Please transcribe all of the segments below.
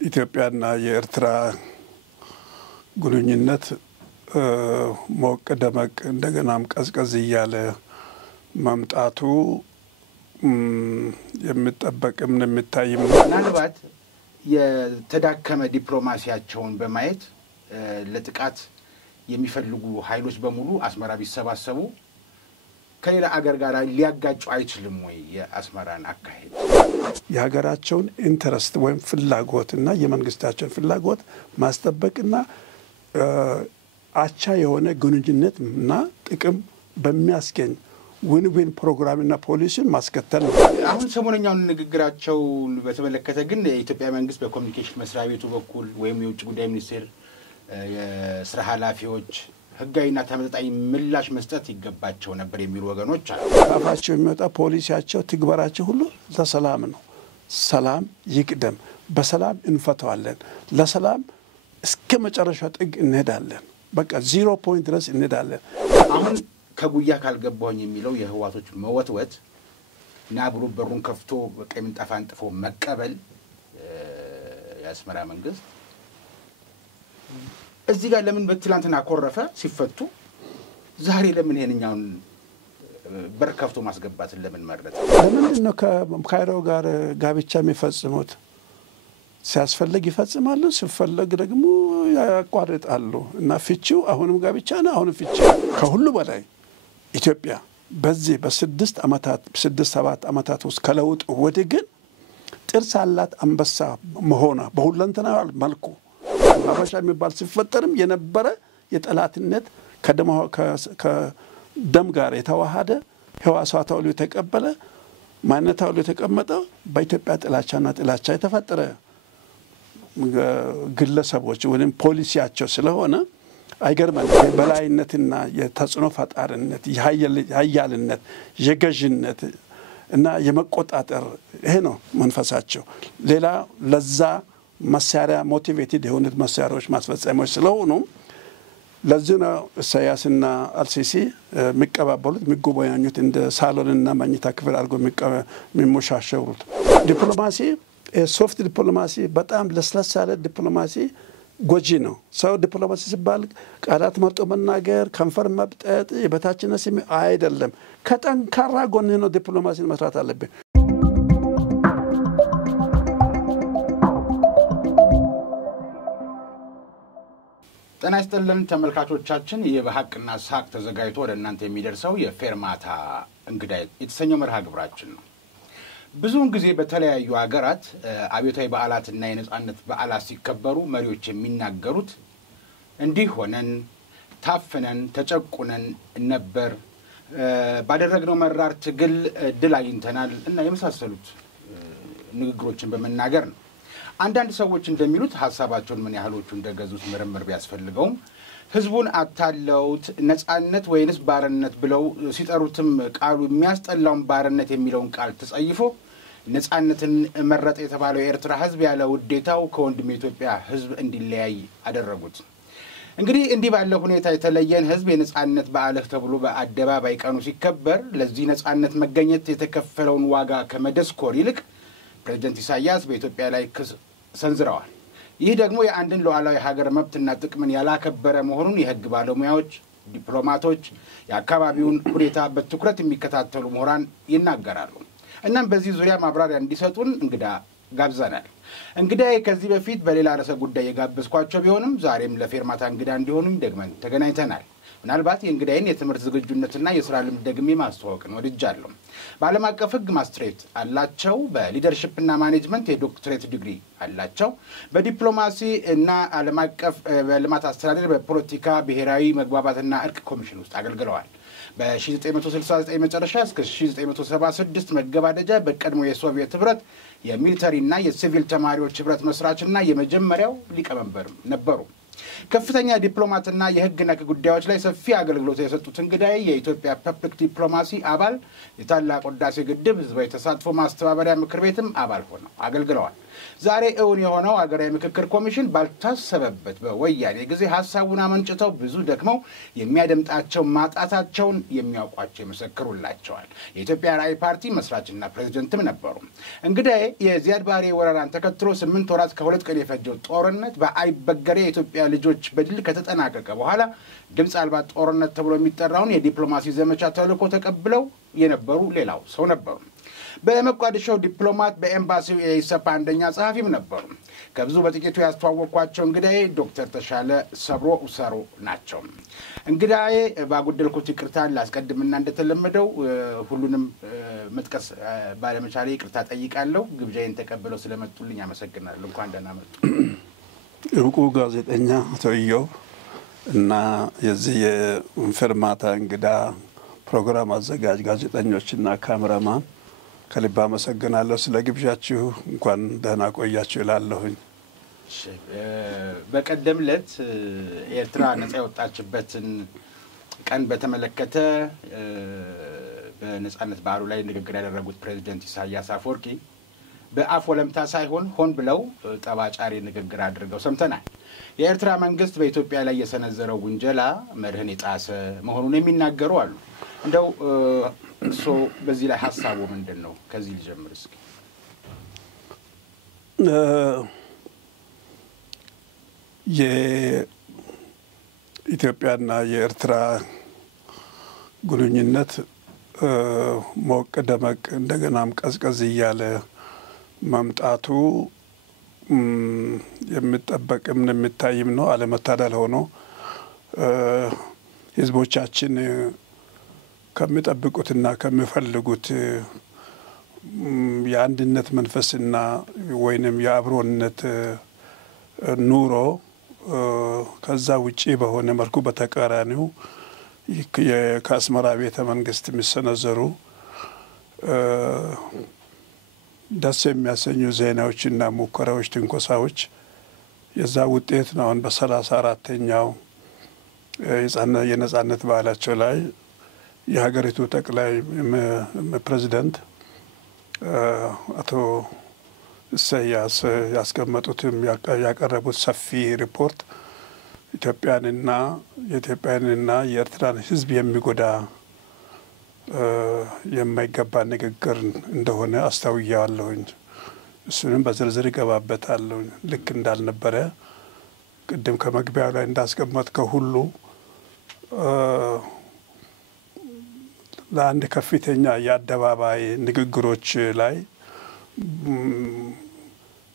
ኢትዮጵያና የኤርትራ ግንኙነት ሞቅ ደመቅ እንደገናም ቀዝቀዝ እያለ ማምጣቱ የሚጠበቅም የሚታይም ምናልባት የተዳከመ ዲፕሎማሲያቸውን በማየት ለጥቃት የሚፈልጉ ኃይሎች በሙሉ አስመራ ቢሰባሰቡ ከሌላ አገር ጋር ሊያጋጩ አይችልም ወይ? የአስመራን አካሄድ የሀገራቸውን ኢንተረስት ወይም ፍላጎትና የመንግስታቸውን ፍላጎት ማስጠበቅና አቻ የሆነ ግንኙነትና ጥቅም በሚያስገኝ ዊን-ዊን ፕሮግራምና ፖሊሲን ማስከተል ነው። አሁን ሰሞነኛውን ንግግራቸው በተመለከተ ግን የኢትዮጵያ መንግስት በኮሙኒኬሽን መስሪያ ቤቱ በኩል ወይም የውጭ ጉዳይ ሚኒስቴር የስራ ኃላፊዎች ህጋዊና ተመጣጣኝ ምላሽ መስጠት ይገባቸው ነበር የሚሉ ወገኖች አሉ። ካፋቸው የሚወጣ ፖሊሲያቸው ትግበራቸው ሁሉ ለሰላም ነው። ሰላም ይቅደም፣ በሰላም እንፈታዋለን፣ ለሰላም እስከ መጨረሻ ጥግ እንሄዳለን፣ በቃ 0 ፖይንት ድረስ እንሄዳለን። አሁን ከጉያ ካልገባኝ የሚለው የህዋቶች መወትወት ናብሩ በሩን ከፍቶ በቀይ ምንጣፍ አንጥፎ መቀበል የአስመራ መንግስት እዚህ ጋር ለምን በትላንትና ኮረፈ ሲፈቱ ዛሬ ለምን ይሄንኛውን በር ከፍቶ ማስገባትን ለምን መረጠ? ለምን ነው ከካይሮ ጋር ጋብቻ የሚፈጽሙት? ሲያስፈልግ ይፈጽማሉ፣ ሲፈልግ ደግሞ ያቋርጣሉ። እና ፍቺው አሁንም ጋብቻ ነው፣ አሁንም ፍቺ። ከሁሉ በላይ ኢትዮጵያ በዚህ በ6-7 ዓመታት ውስጥ ከለውጥ ወዲህ ግን ጥርስ ያላት አንበሳ መሆኗ በሁለንተናዊ መልኩ ሀበሻ የሚባል ሲፈጠርም የነበረ የጠላትነት ከደም ጋር የተዋሃደ ህዋሳት ሁሉ የተቀበለ ማንነት ሁሉ የተቀመጠ በኢትዮጵያ ጥላቻ የተፈጠረ ግለሰቦች ወይም ፖሊሲያቸው ስለሆነ አይገርምም። የበላይነትና የተጽዕኖ ፈጣሪነት፣ የኃያልነት፣ የገዥነት እና የመቆጣጠር ይሄ ነው መንፈሳቸው። ሌላ ለዛ መሳሪያ ሞቲቬትድ የሆኑት መሳሪያዎች ማስፈጸሚያዎች ስለሆኑ ለዚህ ነው ኢሳያስና አልሲሲ የሚቀባበሉት የሚጎበኛኙት እንደ ሳሎንና መኝታ ክፍል አድርገው የሚሞሻሸሩት። ዲፕሎማሲ ሶፍት ዲፕሎማሲ በጣም ለስለስ ያለ ዲፕሎማሲ ጎጂ ነው። ሰው ዲፕሎማሲ ሲባል ቃላት መርጦ መናገር፣ ከንፈር መብጠጥ፣ የበታችነት ስሜት አይደለም። ከጠንካራ ጎን ነው ዲፕሎማሲን መስራት አለብን። ጤና ይስጥልን ተመልካቾቻችን፣ የበሐቅና ሳቅ ተዘጋጅቶ ወደ እናንተ የሚደርሰው የፌርማታ እንግዳይ የተሰኘው መርሃ ግብራችን ነው። ብዙውን ጊዜ በተለያዩ ሀገራት አብዮታዊ በዓላትና የነጻነት በዓላት ሲከበሩ መሪዎች የሚናገሩት እንዲህ ሆነን ታፍነን ተጨቁነን ነበር፣ ባደረግነው መራር ትግል ድል አግኝተናል እና የመሳሰሉት ንግግሮችን በመናገር ነው። አንዳንድ ሰዎች እንደሚሉት ሐሳባቸውን ምን ያህሎቹ እንደገዙት ምርምር ቢያስፈልገውም ህዝቡን አታለውት ነጻነት ወይንስ ባርነት ብለው ሲጠሩትም ቃሉ የሚያስጠላውን ባርነት የሚለውን ቃል ተጸይፎ ነጻነትን መረጠ የተባለው የኤርትራ ህዝብ ያለ ውዴታው ከወንድም የኢትዮጵያ ህዝብ እንዲለያይ አደረጉት። እንግዲህ እንዲህ ባለ ሁኔታ የተለየን ህዝብ የነጻነት በዓልህ ተብሎ በአደባባይ ቀኑ ሲከበር ለዚህ ነጻነት መገኘት የተከፈለውን ዋጋ ከመደስኮር ይልቅ ፕሬዝዳንት ኢሳያስ በኢትዮጵያ ላይ ክስ ሰንዝረዋል። ይህ ደግሞ የአንድን ሉዓላዊ ሀገር መብትና ጥቅምን ያላከበረ መሆኑን የህግ ባለሙያዎች፣ ዲፕሎማቶች፣ የአካባቢውን ሁኔታ በትኩረት የሚከታተሉ ምሁራን ይናገራሉ። እናም በዚህ ዙሪያ ማብራሪያ እንዲሰጡን እንግዳ ጋብዘናል። እንግዳዬ ከዚህ በፊት በሌላ ርዕሰ ጉዳይ የጋበዝኳቸው ቢሆንም ዛሬም ለፌርማታ እንግዳ እንዲሆኑኝ ደግመን ተገናኝተናል። ምናልባት የእንግዳይን የትምህርት ዝግጁነትና የሥራ ልምድ ደግሜ ማስተዋወቅን ወድጃለሁ። በዓለም አቀፍ ህግ ማስትሬት አላቸው። በሊደርሺፕና ማኔጅመንት የዶክትሬት ዲግሪ አላቸው። በዲፕሎማሲ እና ዓለም አቀፍ በልማት አስተዳደር በፖለቲካ ብሔራዊ መግባባትና እርቅ ኮሚሽን ውስጥ አገልግለዋል። በ1969 መጨረሻ እስከ 1976 መገባደጃ በቀድሞ የሶቪየት ህብረት የሚሊተሪና የሲቪል ተማሪዎች ህብረት መስራችና የመጀመሪያው ሊቀመንበር ነበሩ። ከፍተኛ ዲፕሎማትና የህግ ነክ ጉዳዮች ላይ ሰፊ አገልግሎት የሰጡት እንግዳዬ የኢትዮጵያ ፐብሊክ ዲፕሎማሲ አባል፣ የታላቁ ህዳሴ ግድብ ህዝባዊ ተሳትፎ ማስተባበሪያ ምክር ቤትም አባል ሆነው አገልግለዋል። ዛሬ እውን የሆነው ሀገራዊ ምክክር ኮሚሽን ባልታሰበበት በወያኔ ጊዜ ሀሳቡን አመንጭተው ብዙ ደክመው የሚያደምጣቸው ማጣታቸውን የሚያውቋቸው ይመሰክሩላቸዋል። የኢትዮጵያ ራዕይ ፓርቲ መስራችና ፕሬዝዳንትም ነበሩ። እንግዳዬ የዚያድ ባሬ ወረራን ተከትሎ 8 ወራት ከ2 ቀን የፈጀው ጦርነት በአይበገሬ የኢትዮጵያ ልጆች በድል ከተጠናቀቀ በኋላ ድምፅ አልባ ጦርነት ተብሎ የሚጠራውን የዲፕሎማሲ ዘመቻ ተልዕኮ ተቀብለው የነበሩ ሌላው ሰው ነበሩ። በሞቃዲሾ ዲፕሎማት በኤምባሲው የኢሰፓ አንደኛ ጸሐፊም ነበሩ። ከብዙ በጥቂቱ ያስተዋወቅኳቸው እንግዳዬ ዶክተር ተሻለ ሰብሮ ኡሰሩ ናቸው። እንግዳዬ ባጉደልኩት ይቅርታ ላስቀድምና እንደተለመደው ሁሉንም መጥቀስ ባለመቻሌ ይቅርታ ጠይቃለሁ። ግብዣዬን ተቀብለው ስለመጡልኝ አመሰግናለሁ። እንኳን ደህና መጡ። እውቁ ጋዜጠኛ ተይዮ እና የዚህ የፌርማታ እንግዳ ፕሮግራም አዘጋጅ ጋዜጠኞችና ካሜራማን ከልብ አመሰግናለሁ ስለ ግብዣችሁ። እንኳን ደህና ቆያችሁ እላለሁኝ። በቀደም ዕለት ኤርትራ ነፃ የወጣችበትን ቀን በተመለከተ በነፃነት በዓሉ ላይ ንግግር ያደረጉት ፕሬዝዳንት ኢሳያስ አፈወርቂ በአፍ ወለምታ ሳይሆን ሆን ብለው ጠባጫሪ ንግግር አድርገው ሰምተናል። የኤርትራ መንግስት በኢትዮጵያ ላይ የሰነዘረው ውንጀላ መርህን የጣሰ መሆኑን የሚናገሩ አሉ። እንደው እሱ በዚህ ላይ ሐሳቡ ምንድነው? ከዚህ ልጀምር እስኪ። የኢትዮጵያና የኤርትራ ግንኙነት ሞቅ ደመቅ እንደገናም ቀዝቀዝ እያለ መምጣቱ የሚጠበቅም የሚታይም ነው። አለመታደል ሆኖ ህዝቦቻችን ከሚጠብቁትና ከሚፈልጉት የአንድነት መንፈስና ወይንም የአብሮነት ኑሮ ከዛ ውጪ በሆነ መልኩ በተቃራኒው ከአስመራ ቤተ መንግስት የሚሰነዘሩ ደስ የሚያሰኙ ዜናዎችና ሙከራዎች፣ ትንኮሳዎች የዛ ውጤት ነው። አሁን በ34ኛው የነጻነት በዓላቸው ላይ የሀገሪቱ ጠቅላይ ፕሬዝዳንት አቶ ኢሳያስ ያስቀመጡትም ያቀረቡት ሰፊ ሪፖርት ኢትዮጵያንና የኤርትራን ህዝብ የሚጎዳ የማይገባ ንግግር እንደሆነ አስተውያለሁኝ። እሱንም በዝርዝር ይገባበታለሁ። ልክ እንዳልነበረ ቅድም ከመግቢያው ላይ እንዳስቀመጥከው ሁሉ ለአንድ ከፍተኛ የአደባባይ ንግግሮች ላይ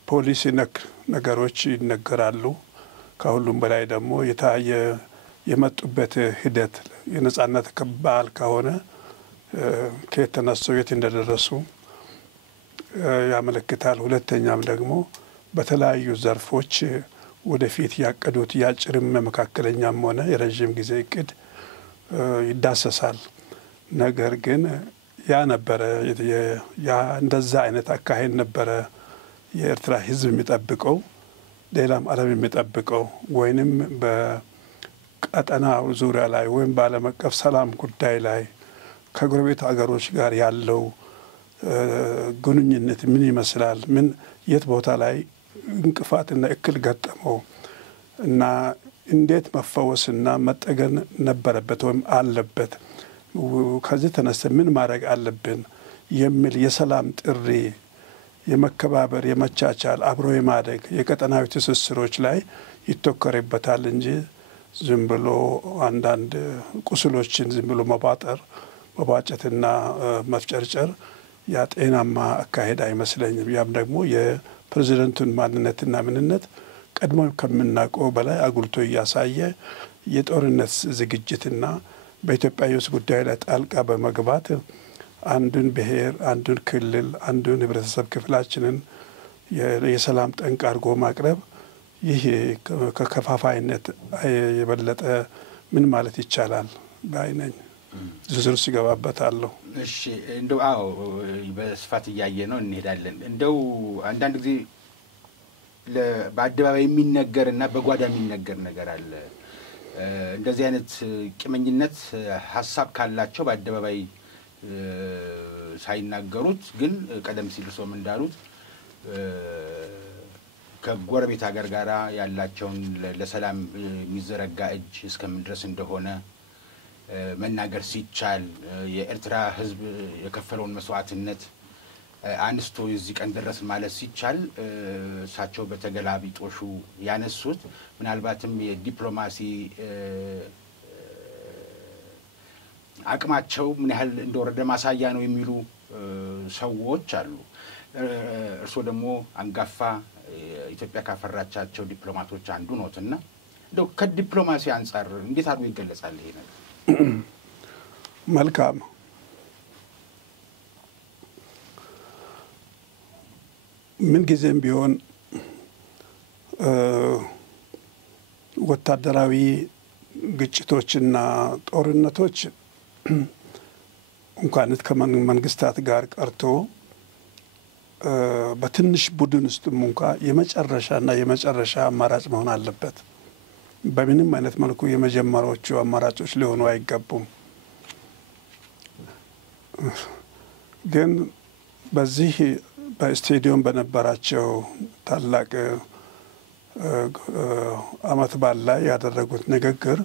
ፖሊሲ ነክ ነገሮች ይነገራሉ። ከሁሉም በላይ ደግሞ የመጡበት ሂደት የነጻነት በዓል ከሆነ ከየት ተነስተው የት እንደደረሱ ያመለክታል። ሁለተኛም ደግሞ በተለያዩ ዘርፎች ወደፊት ያቀዱት የአጭርም መካከለኛም ሆነ የረዥም ጊዜ እቅድ ይዳሰሳል። ነገር ግን እንደዛ አይነት አካሄድ ነበረ የኤርትራ ህዝብ የሚጠብቀው፣ ሌላም ዓለም የሚጠብቀው። ወይንም በቀጠናው ዙሪያ ላይ ወይም በዓለም አቀፍ ሰላም ጉዳይ ላይ ከጎረቤት ሀገሮች ጋር ያለው ግንኙነት ምን ይመስላል፣ የት ቦታ ላይ እንቅፋትና እክል ገጠመው እና እንዴት መፈወስና መጠገን ነበረበት ወይም አለበት፣ ከዚህ ተነስተ ምን ማድረግ አለብን የሚል የሰላም ጥሪ፣ የመከባበር፣ የመቻቻል፣ አብሮ የማደግ የቀጠናዊ ትስስሮች ላይ ይተኮርበታል እንጂ ዝም ብሎ አንዳንድ ቁስሎችን ዝም ብሎ መባጨትና መፍጨርጨር ያ ጤናማ አካሄድ አይመስለኝም። ያም ደግሞ የፕሬዝዳንቱን ማንነትና ምንነት ቀድሞ ከምናውቀው በላይ አጉልቶ እያሳየ የጦርነት ዝግጅትና በኢትዮጵያ ውስጥ ጉዳይ ላይ ጣልቃ በመግባት አንዱን ብሔር፣ አንዱን ክልል፣ አንዱን ህብረተሰብ ክፍላችንን የሰላም ጠንቅ አድርጎ ማቅረብ ይህ ከከፋፋይነት የበለጠ ምን ማለት ይቻላል ባይነኝ። ዝርዝር ሲገባበታለሁ። እሺ እንደው በስፋት እያየ ነው እንሄዳለን። እንደው አንዳንድ ጊዜ በአደባባይ የሚነገርና በጓዳ የሚነገር ነገር አለ። እንደዚህ አይነት ቂመኝነት ሐሳብ ካላቸው በአደባባይ ሳይናገሩት ግን ቀደም ሲል ሶም እንዳሉት ከጎረቤት ሀገር ጋራ ያላቸውን ለሰላም የሚዘረጋ እጅ እስከምን ድረስ እንደሆነ መናገር ሲቻል የኤርትራ ህዝብ የከፈለውን መስዋዕትነት አንስቶ እዚህ ቀን ድረስ ማለት ሲቻል እሳቸው በተገላቢጦሹ ያነሱት ምናልባትም የዲፕሎማሲ አቅማቸው ምን ያህል እንደወረደ ማሳያ ነው የሚሉ ሰዎች አሉ። እርሶ ደግሞ አንጋፋ ኢትዮጵያ ካፈራቻቸው ዲፕሎማቶች አንዱ ነዎትና እንደው ከዲፕሎማሲ አንፃር እንዴት አድርጎ ይገለጻል ይሄ ነገር? መልካም ምን ጊዜም ቢሆን ወታደራዊ ግጭቶችና ጦርነቶች እንኳን ከመንግስታት ጋር ቀርቶ በትንሽ ቡድን ውስጥም እንኳን የመጨረሻ አማራጭ መሆን አለበት። በምንም አይነት መልኩ የመጀመሪያዎቹ አማራጮች ሊሆኑ አይገቡም። ግን በዚህ በስቴዲየም በነበራቸው ታላቅ አመት በዓል ላይ ያደረጉት ንግግር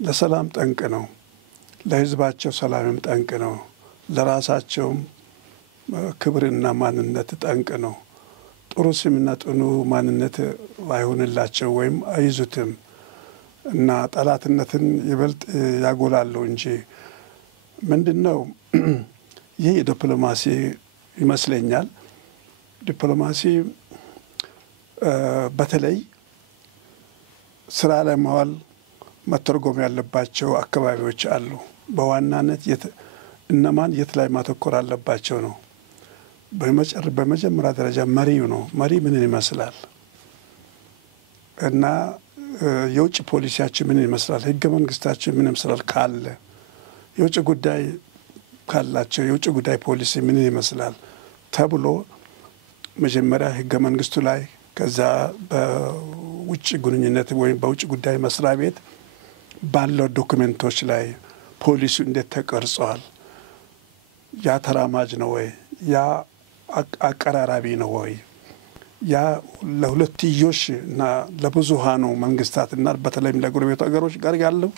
ለሰላም ጠንቅ ነው፣ ለህዝባቸው ሰላምም ጠንቅ ነው፣ ለራሳቸውም ክብርና ማንነት ጠንቅ ነው። ጥሩ ስምና ጥኑ ማንነት አይሆንላቸው ወይም አይዙትም እና ጠላትነትን ይበልጥ ያጎላሉ እንጂ ምንድነው ይሄ ዲፕሎማሲ ይመስለኛል። ዲፕሎማሲ በተለይ ስራ ላይ ማዋል መተርጎም ያለባቸው አካባቢዎች አሉ። በዋናነት እነማን የት ላይ ማተኮር አለባቸው ነው። በመጀመሪያ ደረጃ መሪው ነው። መሪ ምን ይመስላል እና የውጭ ፖሊሲያችን ምን ይመስላል፣ ህገ መንግስታችን ምን ይመስላል ካለ የውጭ ጉዳይ ካላቸው የውጭ ጉዳይ ፖሊሲ ምን ይመስላል ተብሎ መጀመሪያ ህገ መንግስቱ ላይ ከዛ በውጭ ግንኙነት ወይም በውጭ ጉዳይ መስሪያ ቤት ባለው ዶክመንቶች ላይ ፖሊሲው እንዴት ተቀርጿል፣ ያ ተራማጅ ነው ወይ፣ ያ አቀራራቢ ነው ወይ፣ ያ ለሁለትዮሽ እና ለብዙሃኑ መንግስታትና በተለይም ለጎረቤት ሀገሮች ጋር ያለው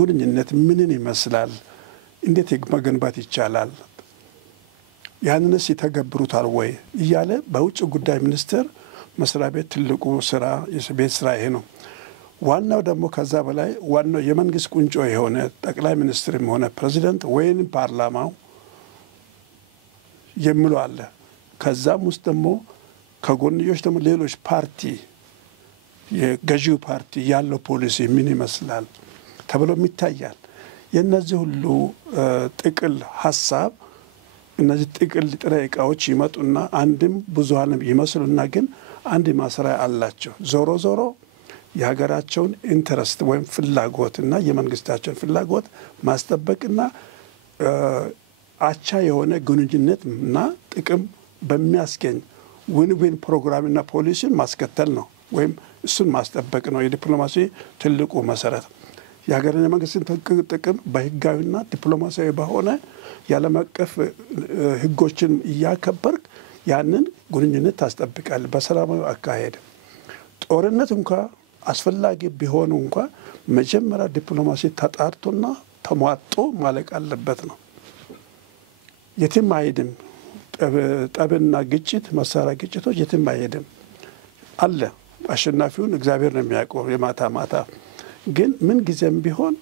ግንኙነት ምንን ይመስላል፣ እንዴት መገንባት ይቻላል፣ ያንንስ ይተገብሩታል ወይ እያለ በውጭ ጉዳይ ሚኒስቴር መስሪያ ቤት ትልቁ ስራ የቤት ስራ ይሄ ነው። ዋናው ደግሞ ከዛ በላይ ዋናው የመንግስት ቁንጮ የሆነ ጠቅላይ ሚኒስትርም ሆነ ፕሬዚደንት ወይም ፓርላማው የሚሉ አለ። ከዛም ውስጥ ደግሞ ከጎንዮሽ ደግሞ ሌሎች ፓርቲ የገዢው ፓርቲ ያለው ፖሊሲ ምን ይመስላል ተብሎ ይታያል። የነዚህ ሁሉ ጥቅል ሐሳብ እነዚህ ጥቅል ጥሬ ዕቃዎች ይመጡና አንድም ብዙሃንም ይመስሉና ግን አንድ ማሰሪያ አላቸው። ዞሮ ዞሮ የሀገራቸውን ኢንተረስት ወይም ፍላጎትና የመንግስታቸውን ፍላጎት ማስጠበቅና አቻ የሆነ ግንኙነትና ጥቅም በሚያስገኝ ዊን ፕሮግራምና ፖሊሲን ማስከተል ነው ወይም እሱን ማስጠበቅ ነው የዲፕሎማሲ ትልቁ መሰረት። የሀገርን መንግስትን ጥቅም በህጋዊና ዲፕሎማሲያዊ በሆነ የዓለም አቀፍ ህጎችን እያከበርክ ያንን ግንኙነት ታስጠብቃለህ በሰላማዊ አካሄድ። ጦርነት እንኳን አስፈላጊ ቢሆኑ እንኳን መጀመሪያ ዲፕሎማሲ ተጣርቶና ተሟጦ ማለቅ አለበት ነው። የትም አይሄድም። ጠብና ግጭት መሳሪያ ግጭቶች የትም አይሄድም አለ። አሸናፊውን እግዚአብሔር ነው የሚያውቀው የማታ ማታ። ግን ምን ጊዜም ቢሆን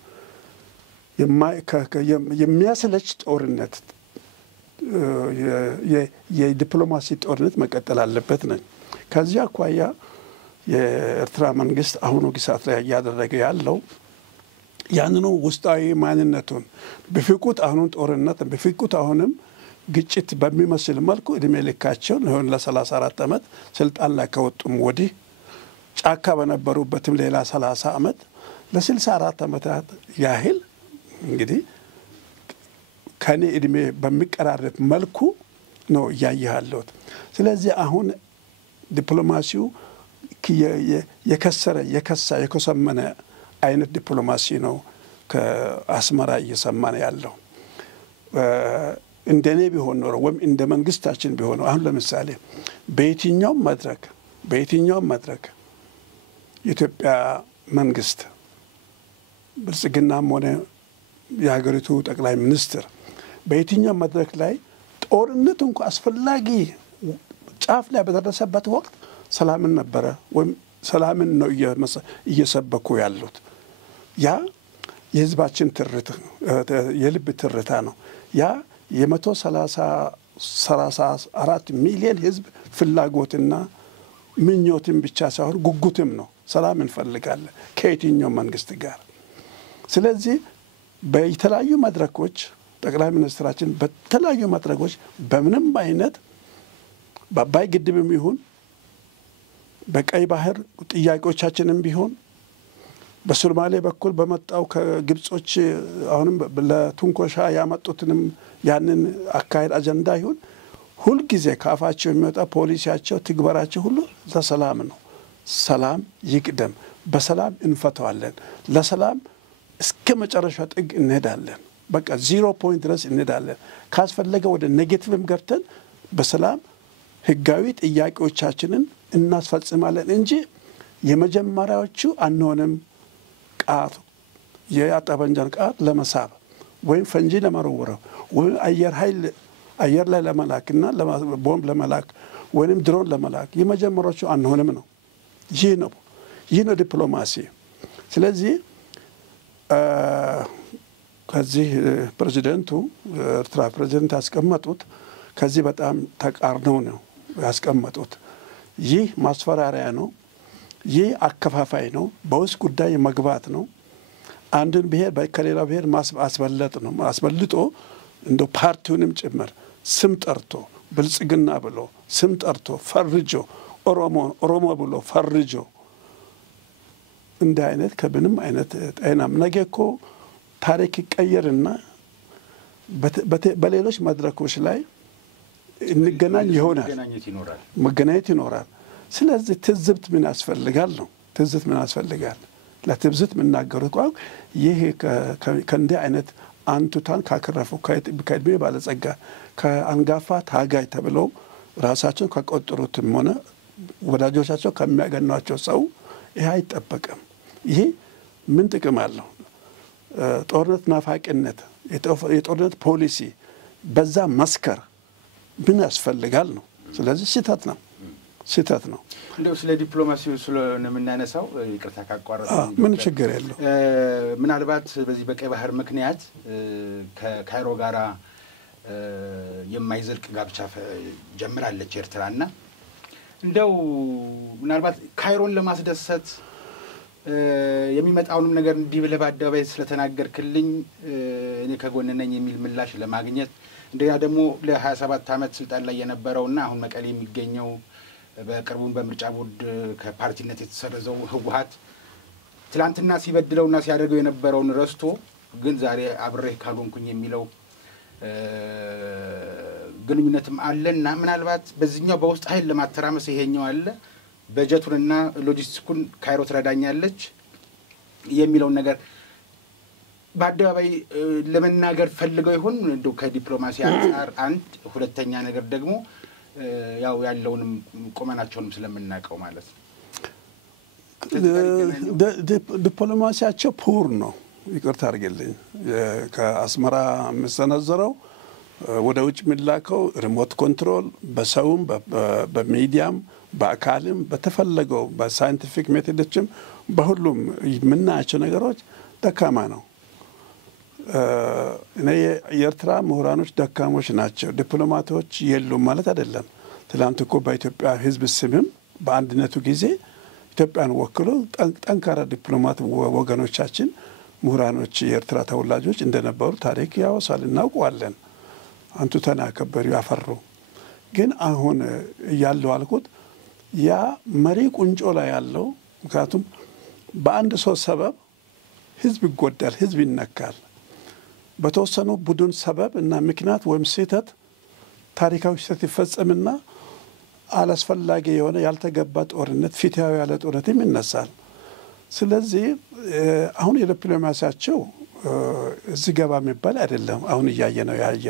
የሚያስለች ጦርነት የዲፕሎማሲ ጦርነት መቀጠል አለበት ነው። ከዚህ አኳያ የኤርትራ መንግስት አሁኑ ግሳት ላይ ያደረገ ያለው ያንኑ ውስጣዊ ማንነቱን በፍቁት አሁኑን ጦርነት በፍቁት አሁንም ግጭት በሚመስል መልኩ እድሜ ልካቸውን ይሁን ለ34 ዓመት ስልጣን ላይ ከወጡም ወዲህ ጫካ በነበሩበትም ሌላ 30 ዓመት ለ64 ዓመታት ያህል እንግዲህ ከኔ እድሜ በሚቀራረብ መልኩ ነው እያየሃለሁት። ስለዚህ አሁን ዲፕሎማሲው የከሰመነ አይነት ዲፕሎማሲ ነው ከአስመራ እየሰማን ያለው። እንደኔ ቢሆን ኖሮ ወይም እንደ መንግስታችን ቢሆን አሁን ለምሳሌ በየትኛውም መድረክ የኢትዮጵያ መንግስት ብልጽግናም ሆነ የሀገሪቱ ጠቅላይ ሚኒስትር በየትኛውም መድረክ ላይ ጦርነት እንኳ አስፈላጊ ጫፍ ላይ በደረሰበት ወቅት ሰላምን ነበረ ወይም ሰላምን ነው እየሰበኩ ያሉት። ያ የህዝባችን የልብ ትርታ ነው። ያ የ134 ሚሊዮን ህዝብ ፍላጎትና ምኞትም ብቻ ሳይሆን ጉጉትም ነው። ሰላም እንፈልጋለን ከየትኛው መንግስት ጋር። ስለዚህ በተለያዩ መድረኮች ጠቅላይ ሚኒስትራችን በተለያዩ መድረኮች በምንም አይነት በአባይ ግድብም ይሁን በቀይ ባህር ጥያቄዎቻችንም ቢሆን በሶማሌ በኩል በመጣው ከግብጾች አሁንም ለቱንኮሻ ያመጡትንም ያንን አካሄድ አጀንዳ ይሁን ሁልጊዜ ካፋቸው የሚወጣ ፖሊሲያቸው ትግበራቸው ሁሉ ለሰላም ነው። ሰላም ይቅደም፣ በሰላም እንፈታዋለን፣ ለሰላም እስከ መጨረሻ ጥግ እንሄዳለን፣ በቃ 0 ፖይንት ድረስ እንሄዳለን፣ ካስፈለገ ወደ ኔጌቲቭም ገብተን በሰላም ህጋዊ ጥያቄዎቻችንን እናስፈጽማለን እንጂ የመጀመሪያዎቹ አንሆንም። ቃት የጠመንጃን ቃት ለመሳብ ወይም ፈንጂ ለመወርወር ወይም አየር ላይ ለመላክና ቦምብ ለመላክ ወይም ድሮን ለመላክ የመጀመሪያዎቹ አንሆንም ነው። ይህ ነው ዲፕሎማሲ። ስለዚህ ከዚህ ፕሬዚደንቱ ኤርትራ ፕሬዚደንት ያስቀመጡት ከዚህ በጣም ተቃርነው ነው ያስቀመጡት። ይህ ማስፈራሪያ ነው። ይህ አከፋፋይ ነው። በውስጥ ጉዳይ መግባት ነው። አንድን ብሔር ከሌላ ብሔር ማስበለጥ ነው። አስበልጦ እንደ ፓርቲውንም ጭምር ስም ጠርቶ ብልጽግና ብሎ ስም ጠርቶ ፈርጆ ኦሮሞ ብሎ ፈርጆ እንደ አይነት ከምንም አይነት ጤናም ነገ እኮ ታሪክ ይቀየርና በሌሎች መድረኮች ላይ እንገናኝ ይሆናል፣ መገናኘት ይኖራል። ስለዚህ ትዝብት ምን ያስፈልጋል ነው። ትዝብት ምን ያስፈልጋል? ለትዝብት የምናገሩት ቋንቋ ይህ ከእንዲህ አይነት አንቱታን ካከረፉ ከዕድሜ ባለጸጋ ከአንጋፋ ታጋይ ተብለው ራሳቸውን ከቆጠሩትም ሆነ ወዳጆቻቸው ከሚያገኟቸው ሰው ይህ አይጠበቅም። ይሄ ምን ጥቅም አለው? ጦርነት ናፋቂነት፣ የጦርነት ፖሊሲ በዛ መስከር ምን ያስፈልጋል ነው። ስለዚህ ስህተት ነው። እንደው ስለ ዲፕሎማሲው ስለሆነ የምናነሳው ይቅርታ ካቋረጥ ምን ችግር የለው። ምናልባት በዚህ በቀይ ባህር ምክንያት ከካይሮ ጋራ የማይዘልቅ ጋብቻ ጀምራለች ኤርትራና እንደው ምናልባት ካይሮን ለማስደሰት የሚመጣውንም ነገር እንዲህ ብለህ በአደባባይ ስለተናገርክልኝ እኔ ከጎን ነኝ የሚል ምላሽ ለማግኘት እንደገና ደግሞ ለ27 ዓመት ስልጣን ላይ የነበረውና አሁን መቀሌ የሚገኘው በቅርቡን በምርጫ ቦርድ ከፓርቲነት የተሰረዘው ህወሓት ትላንትና ሲበድለውና ሲያደርገው የነበረውን ረስቶ ግን ዛሬ አብሬ ካልሆንኩኝ የሚለው ግንኙነትም አለና ምናልባት በዚህኛው በውስጥ ኃይል ለማተራመስ ይሄኛው አለ በጀቱንና ሎጂስቲኩን ካይሮ ትረዳኛለች የሚለውን ነገር በአደባባይ ለመናገር ፈልገው ይሆን እንደው ከዲፕሎማሲ አንፃር አንድ ሁለተኛ ነገር ደግሞ ያው ያለውንም ቆመናቸውንም ስለምናቀው ማለት ነው። ዲፕሎማሲያቸው ፑር ነው። ይቅርታ አድርገልኝ። ከአስመራ መሰነዘረው ወደ ውጭ የሚላከው ሪሞት ኮንትሮል በሰውም በሚዲያም በአካልም በተፈለገው በሳይንቲፊክ ሜቶዶችም በሁሉም የምናያቸው ነገሮች ደካማ ነው። የኤርትራ ምሁራኖች ደካሞች ናቸው። ዲፕሎማቶች የሉም ማለት አይደለም። ትላንት እኮ በኢትዮጵያ ሕዝብ ስምም በአንድነቱ ጊዜ ኢትዮጵያን ወክሎ ጠንካራ ዲፕሎማት ወገኖቻችን ምሁራኖች የኤርትራ ተወላጆች እንደነበሩ ታሪክ ያወሳል፣ እናውቀዋለን። አንቱታን ያከበሩ ያፈሩ። ግን አሁን ያለው አልኩት ያ መሪ ቁንጮ ላይ ያለው ምክንያቱም በአንድ ሰው ሰበብ ሕዝብ ይጎዳል፣ ሕዝብ ይነካል። በተወሰኑ ቡድን ሰበብ እና ምክንያት ወይም ስህተት ታሪካዊ ስህተት ይፈጸምና አላስፈላጊ የሆነ ያልተገባ ጦርነት ፊታዊ ያለ ጦርነትም ይነሳል። ስለዚህ አሁን የዲፕሎማሲያቸው እዚህ ገባ የሚባል አይደለም። አሁን ያየ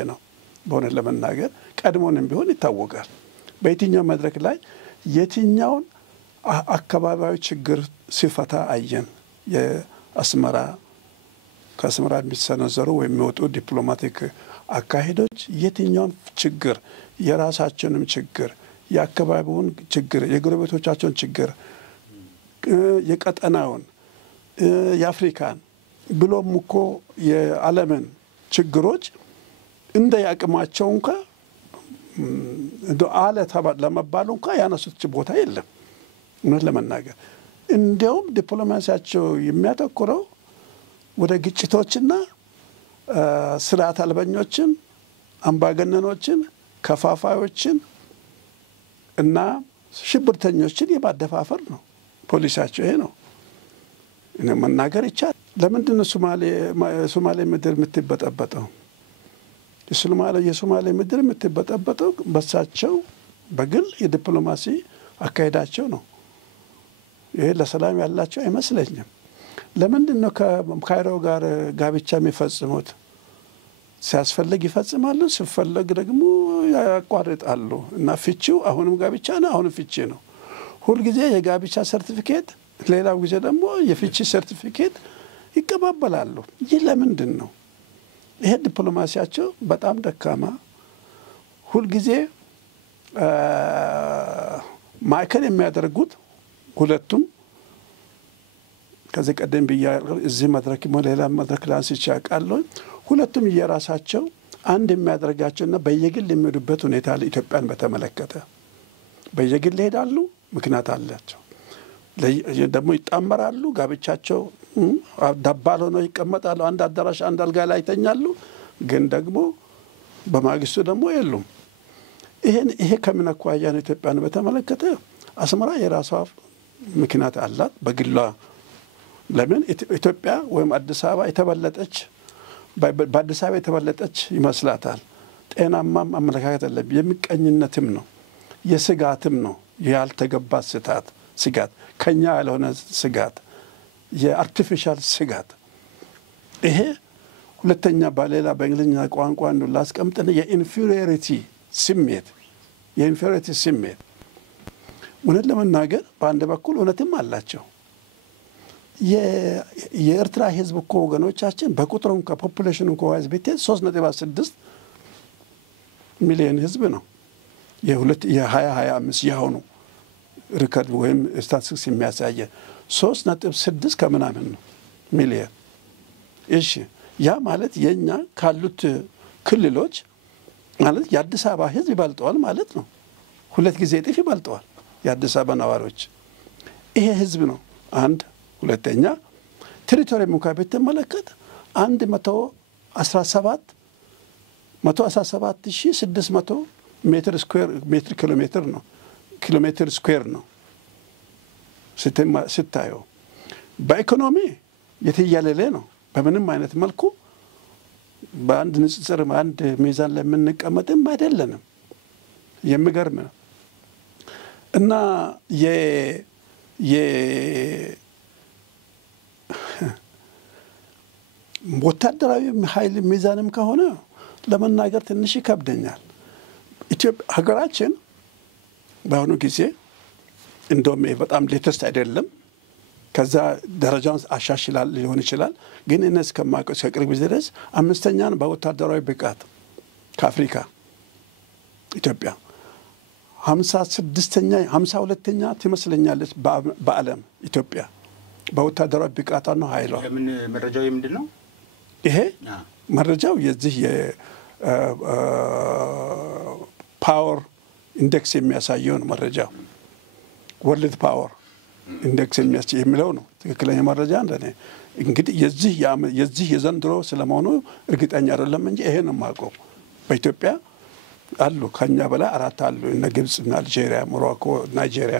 ነው በሆነ ለመናገር ቀድሞንም ቢሆን ይታወቃል። በየትኛው መድረክ ላይ የትኛውን አካባቢያዊ ችግር ሲፈታ አየን። የአስመራ ከአስመራ የሚሰነዘሩ ወይም የሚወጡ ዲፕሎማቲክ አካሄዶች የትኛውን ችግር የራሳቸውንም ችግር የአካባቢውን ችግር የጎረቤቶቻቸውን ችግር የቀጠናውን የአፍሪካን ብሎም እኮ የዓለምን ችግሮች እንደ ያቅማቸው እንኳ አለ ለመባሉ እንኳ ያነሱት ቦታ የለም። እውነት ለመናገር እንዲያውም ዲፕሎማሲያቸው የሚያተኩረው ወደ ግጭቶችና ስርዓት አልበኞችን፣ አምባገነኖችን፣ ከፋፋዮችን እና ሽብርተኞችን የማደፋፈር ነው ፖሊሲያቸው። ይሄ ነው መናገር ይቻላል። ለምንድን ነው ሶማሌ ምድር የምትበጠበጠው? የሶማሌ ምድር የምትበጠበጠው በሳቸው በግል የዲፕሎማሲ አካሄዳቸው ነው። ይሄ ለሰላም ያላቸው አይመስለኝም። ለምንድን ነው ከካይሮ ጋር ጋብቻ የሚፈጽሙት? ሲያስፈልግ ይፈጽማሉ፣ ሲፈለግ ደግሞ ያቋርጣሉ። እና ፍቺው አሁንም ጋብቻ ነው፣ አሁንም ፍቺ ነው። ሁልጊዜ የጋብቻ ሰርቲፊኬት፣ ሌላው ጊዜ ደግሞ የፍቺ ሰርቲፊኬት ይቀባበላሉ። ይህ ለምንድን ነው? ይሄ ዲፕሎማሲያቸው በጣም ደካማ፣ ሁልጊዜ ማዕከል የሚያደርጉት ሁለቱም ከዚህ ቀደም ብያለሁ። እዚህ መድረክ ሌላ መድረክ ላይ አንስቼ አውቃለሁ። ሁለቱም የራሳቸው አንድ የሚያደርጋቸውና በየግል የሚሄዱበት ሁኔታ ኢትዮጵያን በተመለከተ በየግል ይሄዳሉ፣ ምክንያት አላቸው። ደግሞ ይጣመራሉ፣ ጋብቻቸው ደባል ሆነው ይቀመጣሉ። አንድ አዳራሽ አንድ አልጋ ላይ ይተኛሉ፣ ግን ደግሞ በማግስቱ ደግሞ የሉም። ይሄ ከምን አኳያ ነው? ኢትዮጵያን በተመለከተ አስመራ የራሷ ምክንያት አላት በግሏ። ለምን ኢትዮጵያ ወይም አዲስ አበባ የተበለጠች በአዲስ አበባ የተበለጠች ይመስላታል። ጤናማም አመለካከት አለ። የሚቀኝነትም ነው፣ የስጋትም ነው። ያልተገባ ስጋት፣ ከኛ ያልሆነ ስጋት፣ የአርቲፊሻል ስጋት። ይሄ ሁለተኛ በሌላ በእንግሊዝኛ ቋንቋ ነው ላስቀምጥና የኢንፌሪዮሪቲ ስሜት እውነት ለመናገር በአንድ በኩል እውነትም አላቸው። የኤርትራ ህዝብ እኮ ወገኖቻችን በቁጥሩም ከፖፑሌሽኑ ከዋይዝ ቤት 3.6 ሚሊዮን ህዝብ ነው። የ2025 ያሁኑ ሪከርድ ወይም ስታቲስቲክስ የሚያሳየ 3.6 ከምናምን ነው ሚሊዮን። እሺ ያ ማለት የኛ ካሉት ክልሎች ማለት የአዲስ አበባ ህዝብ ይበልጠዋል ማለት ነው። 2 ጊዜ እጥፍ ይበልጠዋል የአዲስ አበባ ነዋሪዎች። ይሄ ህዝብ ነው አንድ። ሁለተኛ ቴሪቶሪ ሙካ በተመለከተ 117,600 ኪሎ ሜትር ስኩዌር ነው ስታየው። በኢኮኖሚ የትያለለ ነው። በምንም አይነት መልኩ በአንድ ንጽጽር በአንድ ሚዛን ላይ የምንቀመጥም አይደለንም። የሚገርም ነው። እና ወታደራዊ ኃይል ሚዛንም ከሆነ ለመናገር ትንሽ ይከብደኛል። ኢትዮጵያ ሀገራችን በአሁኑ ጊዜ እንደውም በጣም ሌተስት አይደለም። ከዛ ደረጃውን አሻሽላል ሊሆን ይችላል። ግን እነሱ ከማቀስ ከቅርብ ጊዜ ድረስ 5ኛን በወታደራዊ ብቃት ከአፍሪካ ኢትዮጵያ 56ኛ 52ኛ ትመስለኛለች በዓለም ኢትዮጵያ በወታደራዊ ብቃቷ ነው ኃይሏ። ለምን መረጃው ምንድን ነው? ይሄ መረጃው የዚህ የፓወር ኢንዴክስ የሚያሳየው ነው መረጃው። ወርልድ ፓወር ኢንዴክስ የሚለው ነው ትክክለኛ መረጃ እንደኔ። እንግዲህ የዚህ የዘንድሮ ስለመሆኑ እርግጠኛ አይደለም እንጂ ይሄ ነው የማውቀው። በኢትዮጵያ አሉ ከኛ በላይ 4 አሉ። እነ ግብጽ እና አልጄሪያ፣ ሞሮኮ፣ ናይጄሪያ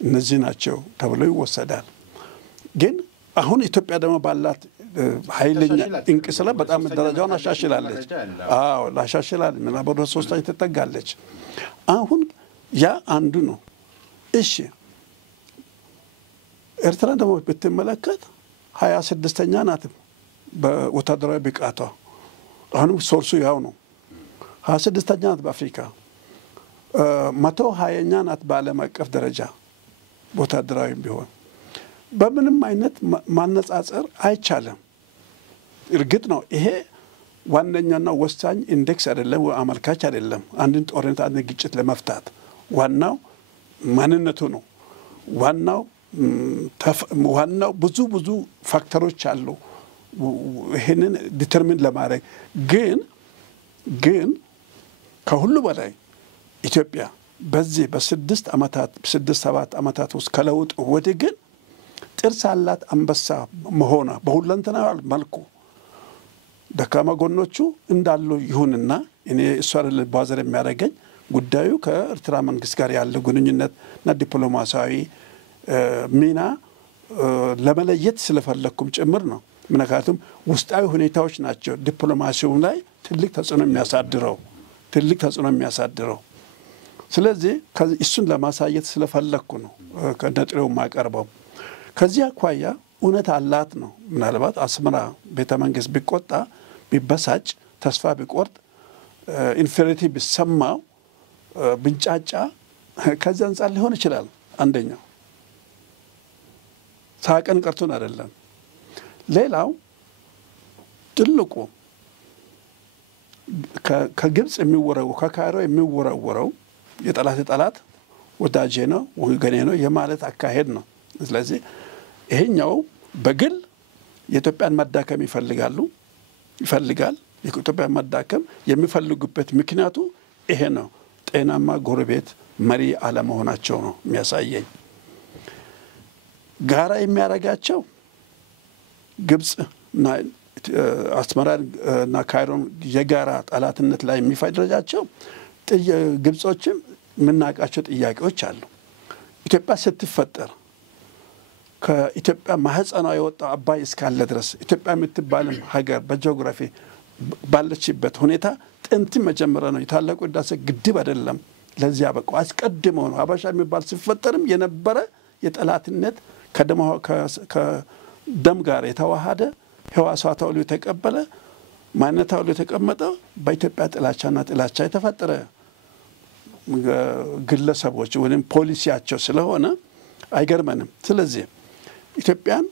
እነዚህ ናቸው ተብሎ ይወሰዳል። ግን አሁን ኢትዮጵያ ደግሞ ባላት ኃይለኛ እንቅስላ በጣም ደረጃውን አሻሽላለች። አዎ ላሻሽላል ምን አበዶ ሶስታኝ ተጠጋለች። አሁን ያ አንዱ ነው። እሺ ኤርትራ ደግሞ ብትመለከት 26ኛ ናት በወታደራዊ ብቃቷ። አሁንም ሶርሱ ያው ነው። 26ኛ ናት በአፍሪካ 120ኛ ናት በዓለም አቀፍ ደረጃ ወታደራዊ ቢሆን በምንም አይነት ማነጻጸር አይቻልም። እርግጥ ነው ይሄ ዋነኛና ወሳኝ ኢንዴክስ አይደለም ወይ አመልካች አይደለም አንድን ጦርነት አንድ ግጭት ለመፍታት ዋናው ማንነቱ ነው። ዋናው ብዙ ፋክተሮች አሉ ይሄንን ዲተርሚን ለማድረግ ግን ከሁሉ በላይ ኢትዮጵያ በዚህ በ6 7 ዓመታት ውስጥ ከለውጥ ወዲህ ግን ጥርስ ያላት አንበሳ መሆኗ በሁለንተናዊ መልኩ ደካማ ጎኖቹ እንዳሉ ይሁንና እኔ እሱ አይደለም ባዘር የሚያደርገኝ ጉዳዩ ከኤርትራ መንግስት ጋር ያለው ግንኙነትና ዲፕሎማሲያዊ ሚና ለመለየት ስለፈለኩም ጭምር ነው። ምክንያቱም ውስጣዊ ሁኔታዎች ናቸው ዲፕሎማሲው ላይ ትልቅ ተጽዕኖ የሚያሳድረው። ስለዚህ እሱን ለማሳየት ስለፈለኩ ነው ከነጥሬው ማቀርበው። ከዚህ አኳያ እውነት አላት ነው። ምናልባት አስመራ ቤተ መንግስት ቢቆጣ ቢበሳጭ ተስፋ ቢቆርጥ ኢንፌሪቲ ቢሰማው ብንጫጫ ከዚህ አንፃር ሊሆን ይችላል። አንደኛው ሳቀን ቀርቶን አይደለም። ሌላው ትልቁ ከግብጽ የሚወረወረው ከካይሮ የሚወረወረው የጠላት ወዳጄ ነው ወገኔ ነው የማለት አካሄድ ነው። ስለዚህ ይሄኛው በግል የኢትዮጵያን መዳከም ይፈልጋል። የኢትዮጵያን መዳከም የሚፈልጉበት ምክንያቱ ይሄ ነው። ጤናማ ጎረቤት መሪ አለመሆናቸው ነው የሚያሳየኝ። ጋራ የሚያረጋቸው ግብጽና አስመራና ካይሮን የጋራ ጠላትነት ላይ የሚፈጅራቸው ግብጾችም ምናቃቸው ጥያቄዎች አሉ። ኢትዮጵያ ስትፈጠር ከኢትዮጵያ ማህፀኗ የወጣው አባይ እስካለ ድረስ ኢትዮጵያ የምትባልም ሀገር በጂኦግራፊ ባለችበት ሁኔታ ጥንት መጀመሪያ ነው። የታላቁ ህዳሴ ግድብ አይደለም ለዚያ በቃ አስቀድሞ ነው ሀበሻ የሚባል ሲፈጠርም የነበረ የጠላትነት ከደም ጋር የተዋሃደ ህዋሳታው የተቀበለ ማንነታው የተቀመጠ በኢትዮጵያ ጥላቻ የተፈጠረ ግለሰቦች ወይም ፖሊሲያቸው ስለሆነ አይገርመንም። ስለዚህ ኢትዮጵያን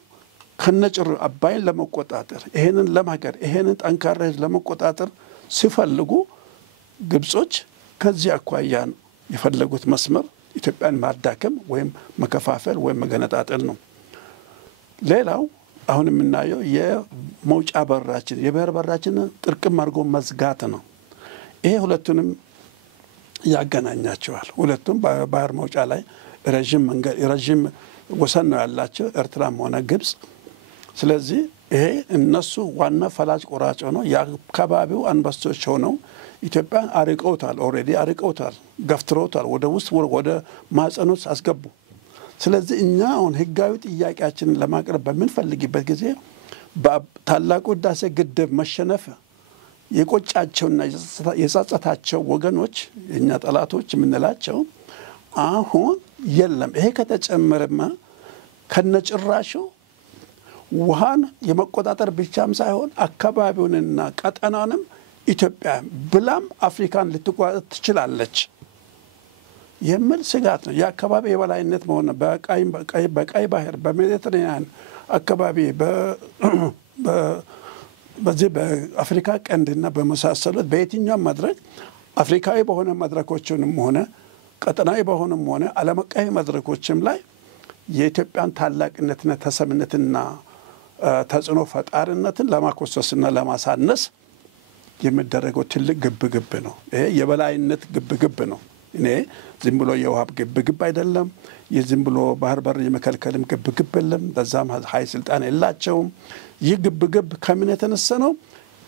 ከነጭሩ አባይን ለመቆጣጠር ይሄንን ለማገር ይሄንን ጠንካራ ለመቆጣጠር ሲፈልጉ ግብጾች ከዚህ አኳያን የፈለጉት መስመር ኢትዮጵያን ማዳከም ወይም መከፋፈል ወይም መገነጣጠል ነው። ሌላው አሁን የምናየው የመውጫ በራችን የባህር በራችን ጥርቅም አድርጎ መዝጋት ነው። ይሄ ሁለቱንም ያገናኛቸዋል። ሁለቱም ባህር መውጫ ላይ ረጅም ወሰን ነው ያላቸው ኤርትራም ሆነ ግብጽ። ስለዚህ ይሄ እነሱ ዋና ፈላጭ ቆራጭ ነው የአካባቢው አንበሶች ሆነው ኢትዮጵያን ኦልሬዲ አርቀውታል፣ ገፍትረውታል፣ ወደ ውስጥ ወደ ማጸኖት አስገቡ። ስለዚህ እኛ አሁን ህጋዊ ጥያቄያችንን ለማቅረብ በምንፈልግበት ጊዜ በታላቁ ህዳሴ ግድብ መሸነፍ የቆጫቸውና የጸጸታቸው ወገኖች የኛ ጠላቶች የምንላቸው አሁን የለም። ይሄ ከተጨመረማ ከነጭራሹ ውሃን የመቆጣጠር ብቻም ሳይሆን አካባቢውንና ቀጠናውንም ኢትዮጵያ ብላም አፍሪካን ልትቆጣጠር ትችላለች የሚል ስጋት ነው። የአካባቢ የበላይነት መሆን በቀይ ባህር በሜዲትራኒያን አካባቢ በዚህ በአፍሪካ ቀንድና በመሳሰሉት በየትኛውም መድረክ አፍሪካዊ በሆነ መድረኮችንም ሆነ ቀጠናዊ በሆነም ሆነ ዓለም አቀፍ መድረኮችም ላይ የኢትዮጵያን ታላቅነትና ተሰምነትና ተጽዕኖ ፈጣሪነትን ለማኮሰስና ለማሳነስ የሚደረገው ትልቅ ግብግብ ነው። ይሄ የበላይነት ግብግብ ነው። እኔ ዝም ብሎ የውሃ ግብግብ አይደለም። የዝም ብሎ ባህር በር የመከልከልም ግብግብ የለም። በዛም ኃይል ስልጣን የላቸውም። ይህ ግብግብ ከምን የተነሳ ነው?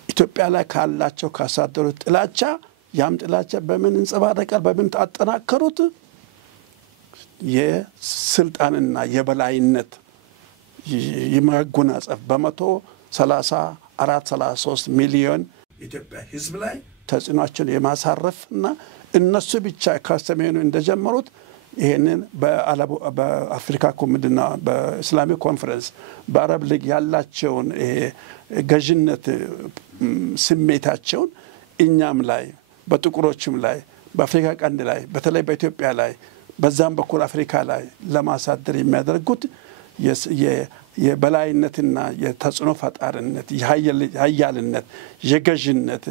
ኢትዮጵያ ላይ ካላቸው ካሳደሩት ጥላቻ ያም ጥላቻ በምን እንጸባረቃል? በምን ታጠናከሩት? የስልጣንና የበላይነት የማጎናጸፍ 34-33 ሚሊዮን ኢትዮጵያ ህዝብ ላይ ተጽዕኖአቸውን የማሳረፍና እነሱ ብቻ ከሰሜኑ እንደጀመሩት ይሄንን በአፍሪካ ኮሚቴና በእስላሚክ ኮንፈረንስ በአረብ ሊግ ያላቸውን ገዥነት ስሜታቸውን እኛም ላይ በጥቁሮችም ላይ በአፍሪካ ቀንድ ላይ በተለይ በኢትዮጵያ ላይ በዛም በኩል አፍሪካ ላይ ለማሳደር የሚያደርጉት የበላይነትና የተጽዕኖ ፈጣሪነት የኃያልነት የገዥነት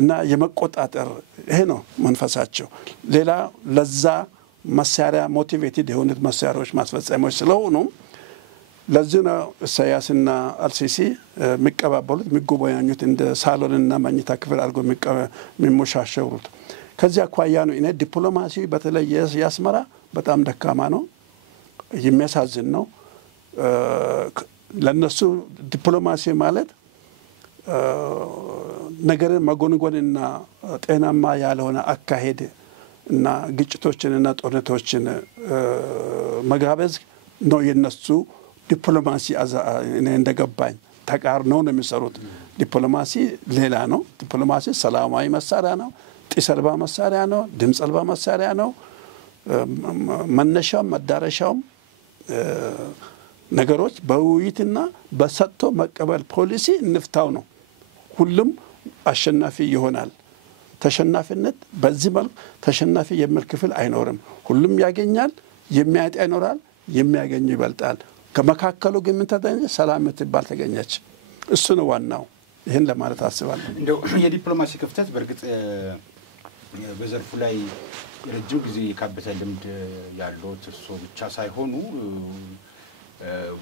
እና የመቆጣጠር ይሄ ነው መንፈሳቸው። ሌላ ለዛ መሳሪያ ሞቲቬትድ የሆኑት መሳሪያዎች ማስፈጸሚያዎች ስለሆኑ ለዚህ ነው ኢሳያስና አልሲሲ የሚቀባበሉት የሚጎበኛኙት እንደ ሳሎንና መኝታ ክፍል አድርጎ የሚሞሻሸሩት። ከዚያ አኳያ ነው እኔ ዲፕሎማሲ በተለይ የአስመራ በጣም ደካማ ነው፣ የሚያሳዝን ነው። ለነሱ ዲፕሎማሲ ማለት ነገርን መጎንጎንና ጤናማ ያልሆነ አካሄድ እና ግጭቶችንና ጦርነቶችን መጋበዝ ነው የነሱ ዲፕሎማሲ። እኔ እንደገባኝ ተቃርነው ነው የሚሰሩት። ዲፕሎማሲ ሌላ ነው። ዲፕሎማሲ ሰላማዊ መሳሪያ ነው፣ ጢስ አልባ መሳሪያ ነው፣ ድምፅ አልባ መሳሪያ ነው። መነሻውም መዳረሻውም ነገሮች በውይይትና በሰጥቶ መቀበል ፖሊሲ እንፍታው ነው። ሁሉም አሸናፊ ይሆናል። ተሸናፊነት በዚህ መልኩ ተሸናፊ የሚል ክፍል አይኖርም። ሁሉም ያገኛል፣ የሚያጣ ይኖራል፣ የሚያገኝ ይበልጣል። ከመካከሉ ግን ምን ተገኘ? ሰላም የምትባል ተገኘች። እሱ ነው ዋናው። ይህን ለማለት አስባለሁ። እንደው የዲፕሎማሲ ክፍተት በእርግጥ በዘርፉ ላይ ረጅም ጊዜ የካበተ ልምድ ያሉት እርሶ ብቻ ሳይሆኑ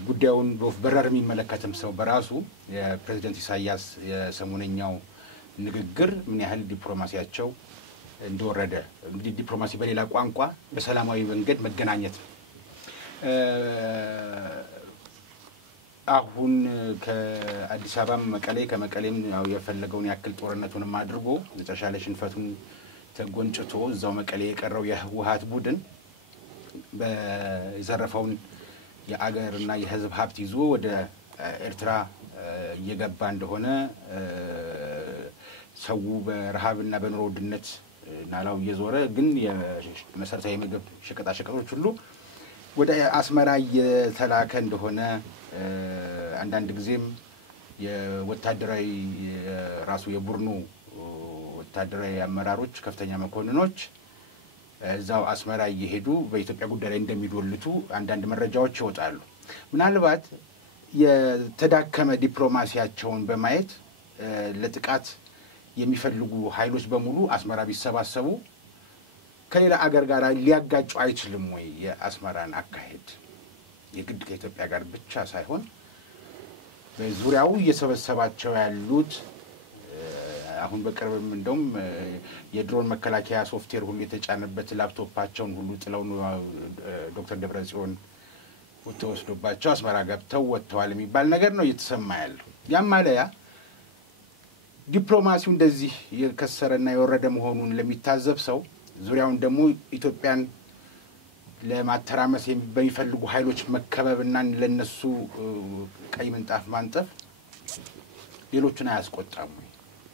ጉዳዩን በወፍ በረር የሚመለከትም ሰው በራሱ የፕሬዝዳንት ኢሳያስ የሰሞነኛው ንግግር ምን ያህል ዲፕሎማሲያቸው እንደወረደ፣ እንግዲህ ዲፕሎማሲ በሌላ ቋንቋ በሰላማዊ መንገድ መገናኘት ነው። አሁን ከአዲስ አበባ መቀሌ ከመቀሌም ያው የፈለገውን ያክል ጦርነቱንም አድርጎ መጨረሻ ላይ ሽንፈቱን ተጎንጭቶ እዛው መቀሌ የቀረው የህወሓት ቡድን በዘረፈውን የአገርና የህዝብ ሀብት ይዞ ወደ ኤርትራ እየገባ እንደሆነ ሰው በረሃብና በኑሮ ውድነት ናላው እየዞረ ግን የመሰረታዊ ምግብ ሸቀጣሸቀጦች ሁሉ ወደ አስመራ እየተላከ እንደሆነ አንዳንድ ጊዜም የወታደራዊ ራሱ የቡድኑ ወታደራዊ አመራሮች ከፍተኛ መኮንኖች እዛው አስመራ እየሄዱ በኢትዮጵያ ጉዳይ ላይ እንደሚዶልቱ አንዳንድ መረጃዎች ይወጣሉ። ምናልባት የተዳከመ ዲፕሎማሲያቸውን በማየት ለጥቃት የሚፈልጉ ኃይሎች በሙሉ አስመራ ቢሰባሰቡ ከሌላ አገር ጋር ሊያጋጩ አይችልም ወይ? የአስመራን አካሄድ የግድ ከኢትዮጵያ ጋር ብቻ ሳይሆን በዙሪያው እየሰበሰባቸው ያሉት አሁን በቅርብም እንደውም የድሮን መከላከያ ሶፍትዌር ሁሉ የተጫነበት ላፕቶፓቸውን ሁሉ ጥለው ዶክተር ደብረጽዮን ወጥተውባቸው አስመራ ገብተው ወጥተዋል የሚባል ነገር ነው እየተሰማ ያለው። ያም ማለያ ዲፕሎማሲው እንደዚህ የከሰረና የወረደ መሆኑን ለሚታዘብ ሰው ዙሪያውን ደግሞ ኢትዮጵያን ለማተራመስ በሚፈልጉ ኃይሎች መከበብና ለነሱ ቀይ ምንጣፍ ማንጠፍ ሌሎችን አያስቆጣም።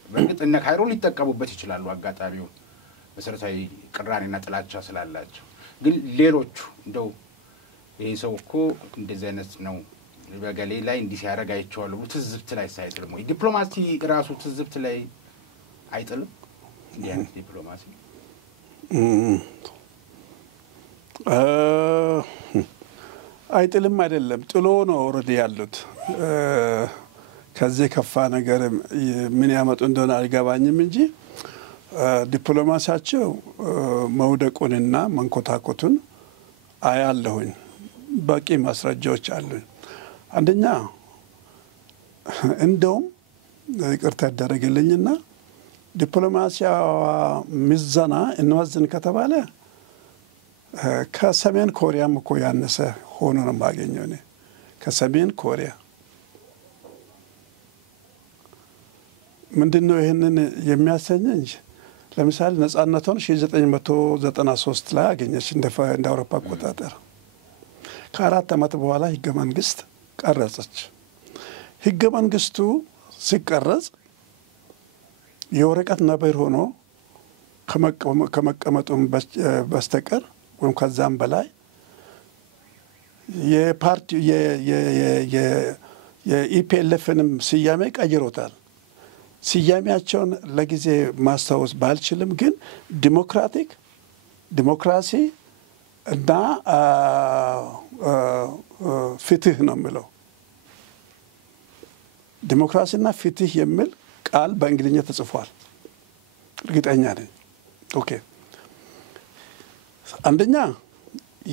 በእርግጥ እነ ካይሮ ሊጠቀሙበት ይችላሉ አጋጣሚው መሰረታዊ ቅራኔና ጥላቻ ስላላቸው። ግን ሌሎቹ እንደው ይሄ ሰው እኮ እንደዚህ አይነት ነው በገሌ ላይ እንዲህ ሲያደርግ አይቼዋለሁ ትዝብት ላይ ሳይጥልም ወይ ዲፕሎማሲ ራሱ ትዝብት ላይ አይጥልም? እንዲህ አይነት ዲፕሎማሲ አይጥልም አይደለም ጥሎ ነው ኦሬዲ ያሉት። ከዚህ ከፋ ነገር ምን ያመጡ እንደሆነ አልገባኝም እንጂ ዲፕሎማሲያቸው መውደቁንና መንኮታኮቱን አያለሁኝ። በቂ ማስረጃዎች አሉኝ። አንደኛ እንደውም ይቅርታ ያደረግልኝና ዲፕሎማሲያዋ ሚዛና እንወዝን ከተባለ ከሰሜን ኮሪያም እኮ ያነሰ ሆኖ ነው የማገኘው እኔ። ከሰሜን ኮሪያ ምንድነው ይሄንን የሚያሰኘኝ? ለምሳሌ ነጻነቷን 1993 ላይ አገኘች እንደ አውሮፓ አቆጣጠር። ከ4 ዓመት በኋላ ህገ መንግስት ቀረጸች። ህገ መንግስቱ ሲቀረጽ የወረቀት ነበር ሆኖ ከመቀመጡም በስተቀር ወይም ከዛም በላይ የፓርቲ የኢፒኤልኤፍንም ስያሜ ቀይሮታል። ስያሜያቸውን ለጊዜ ማስታወስ ባልችልም ግን ዲሞክራሲ እና ፍትህ ነው የሚለው። ዲሞክራሲና ፍትህ የሚል ቃል በእንግሊዝኛ ተጽፏል። እርግጠኛ ነኝ። ኦኬ አንደኛ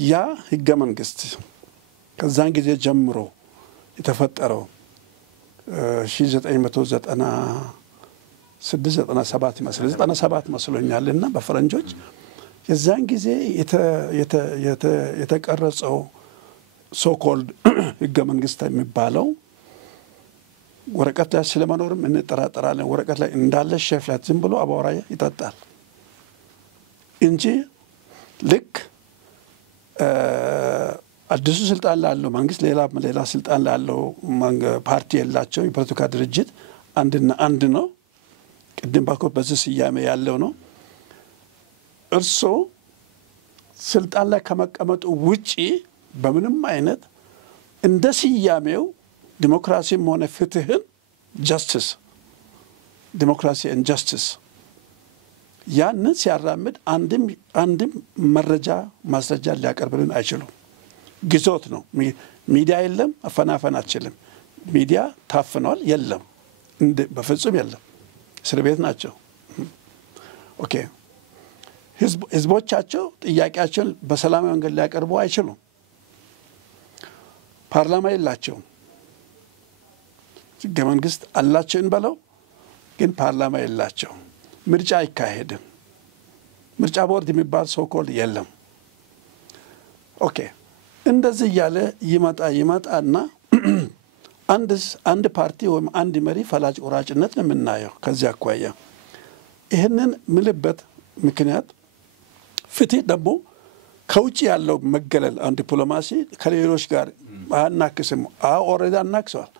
ያ ህገ መንግስት ከዛን ጊዜ ጀምሮ የተፈጠረው 1996-97 መስሎኛልና በፈረንጆች የዛን ጊዜ የተቀረጸው ሶኮልድ ህገ መንግስት የሚባለው ወረቀት ላይ ስለመኖርም እንጠራጠራለን። ወረቀት ላይ እንዳለ ሼፍ ላይ ዝም ብሎ አቧራ ይጠጣል እንጂ ልክ አዲሱ ስልጣን ላለው መንግስት ሌላ ስልጣን ላለው ፓርቲ የላቸው የፖለቲካ ድርጅት አንድ ነው። ቅድም ባልኩት በዚህ ስያሜ ያለው ነው። እርሶ ስልጣን ላይ ከመቀመጡ ውጪ በምንም አይነት እንደ ስያሜው ዲሞክራሲም ሆነ ፍትህን ጀስቲስ ዲሞክራሲ ኤንድ ጀስቲስ ያንን ሲያራምድ አንድም ማስረጃ ሊያቀርብልን አይችሉም። ግዞት ነው። ሚዲያ የለም፣ አፈናፈን አትችልም። ሚዲያ ታፍኗል፣ የለም፣ በፍጹም የለም። እስር ቤት ናቸው። ኦኬ ህዝቦቻቸው ጥያቄያቸውን በሰላማዊ መንገድ ሊያቀርቡ አይችሉም። ፓርላማ የላቸውም። ህገ መንግስት አላቸው እንበለው፣ ግን ፓርላማ የላቸውም። ምርጫ አይካሄድም። ምርጫ ቦርድ የሚባል ሶኮል የለም። ኦኬ እንደዚህ እያለ ይመጣና አንድ ፓርቲ ወይም አንድ መሪ ፈላጭ ቆራጭነት ነው የምናየው። ከዚያ አኳያ ይህንን ምልበት ምክንያት ፍትህ ደግሞ ከውጭ ያለው መገለል ዲፕሎማሲ ከሌሎች ጋር አናክስም። ኦልሬዲ አናክሰዋል።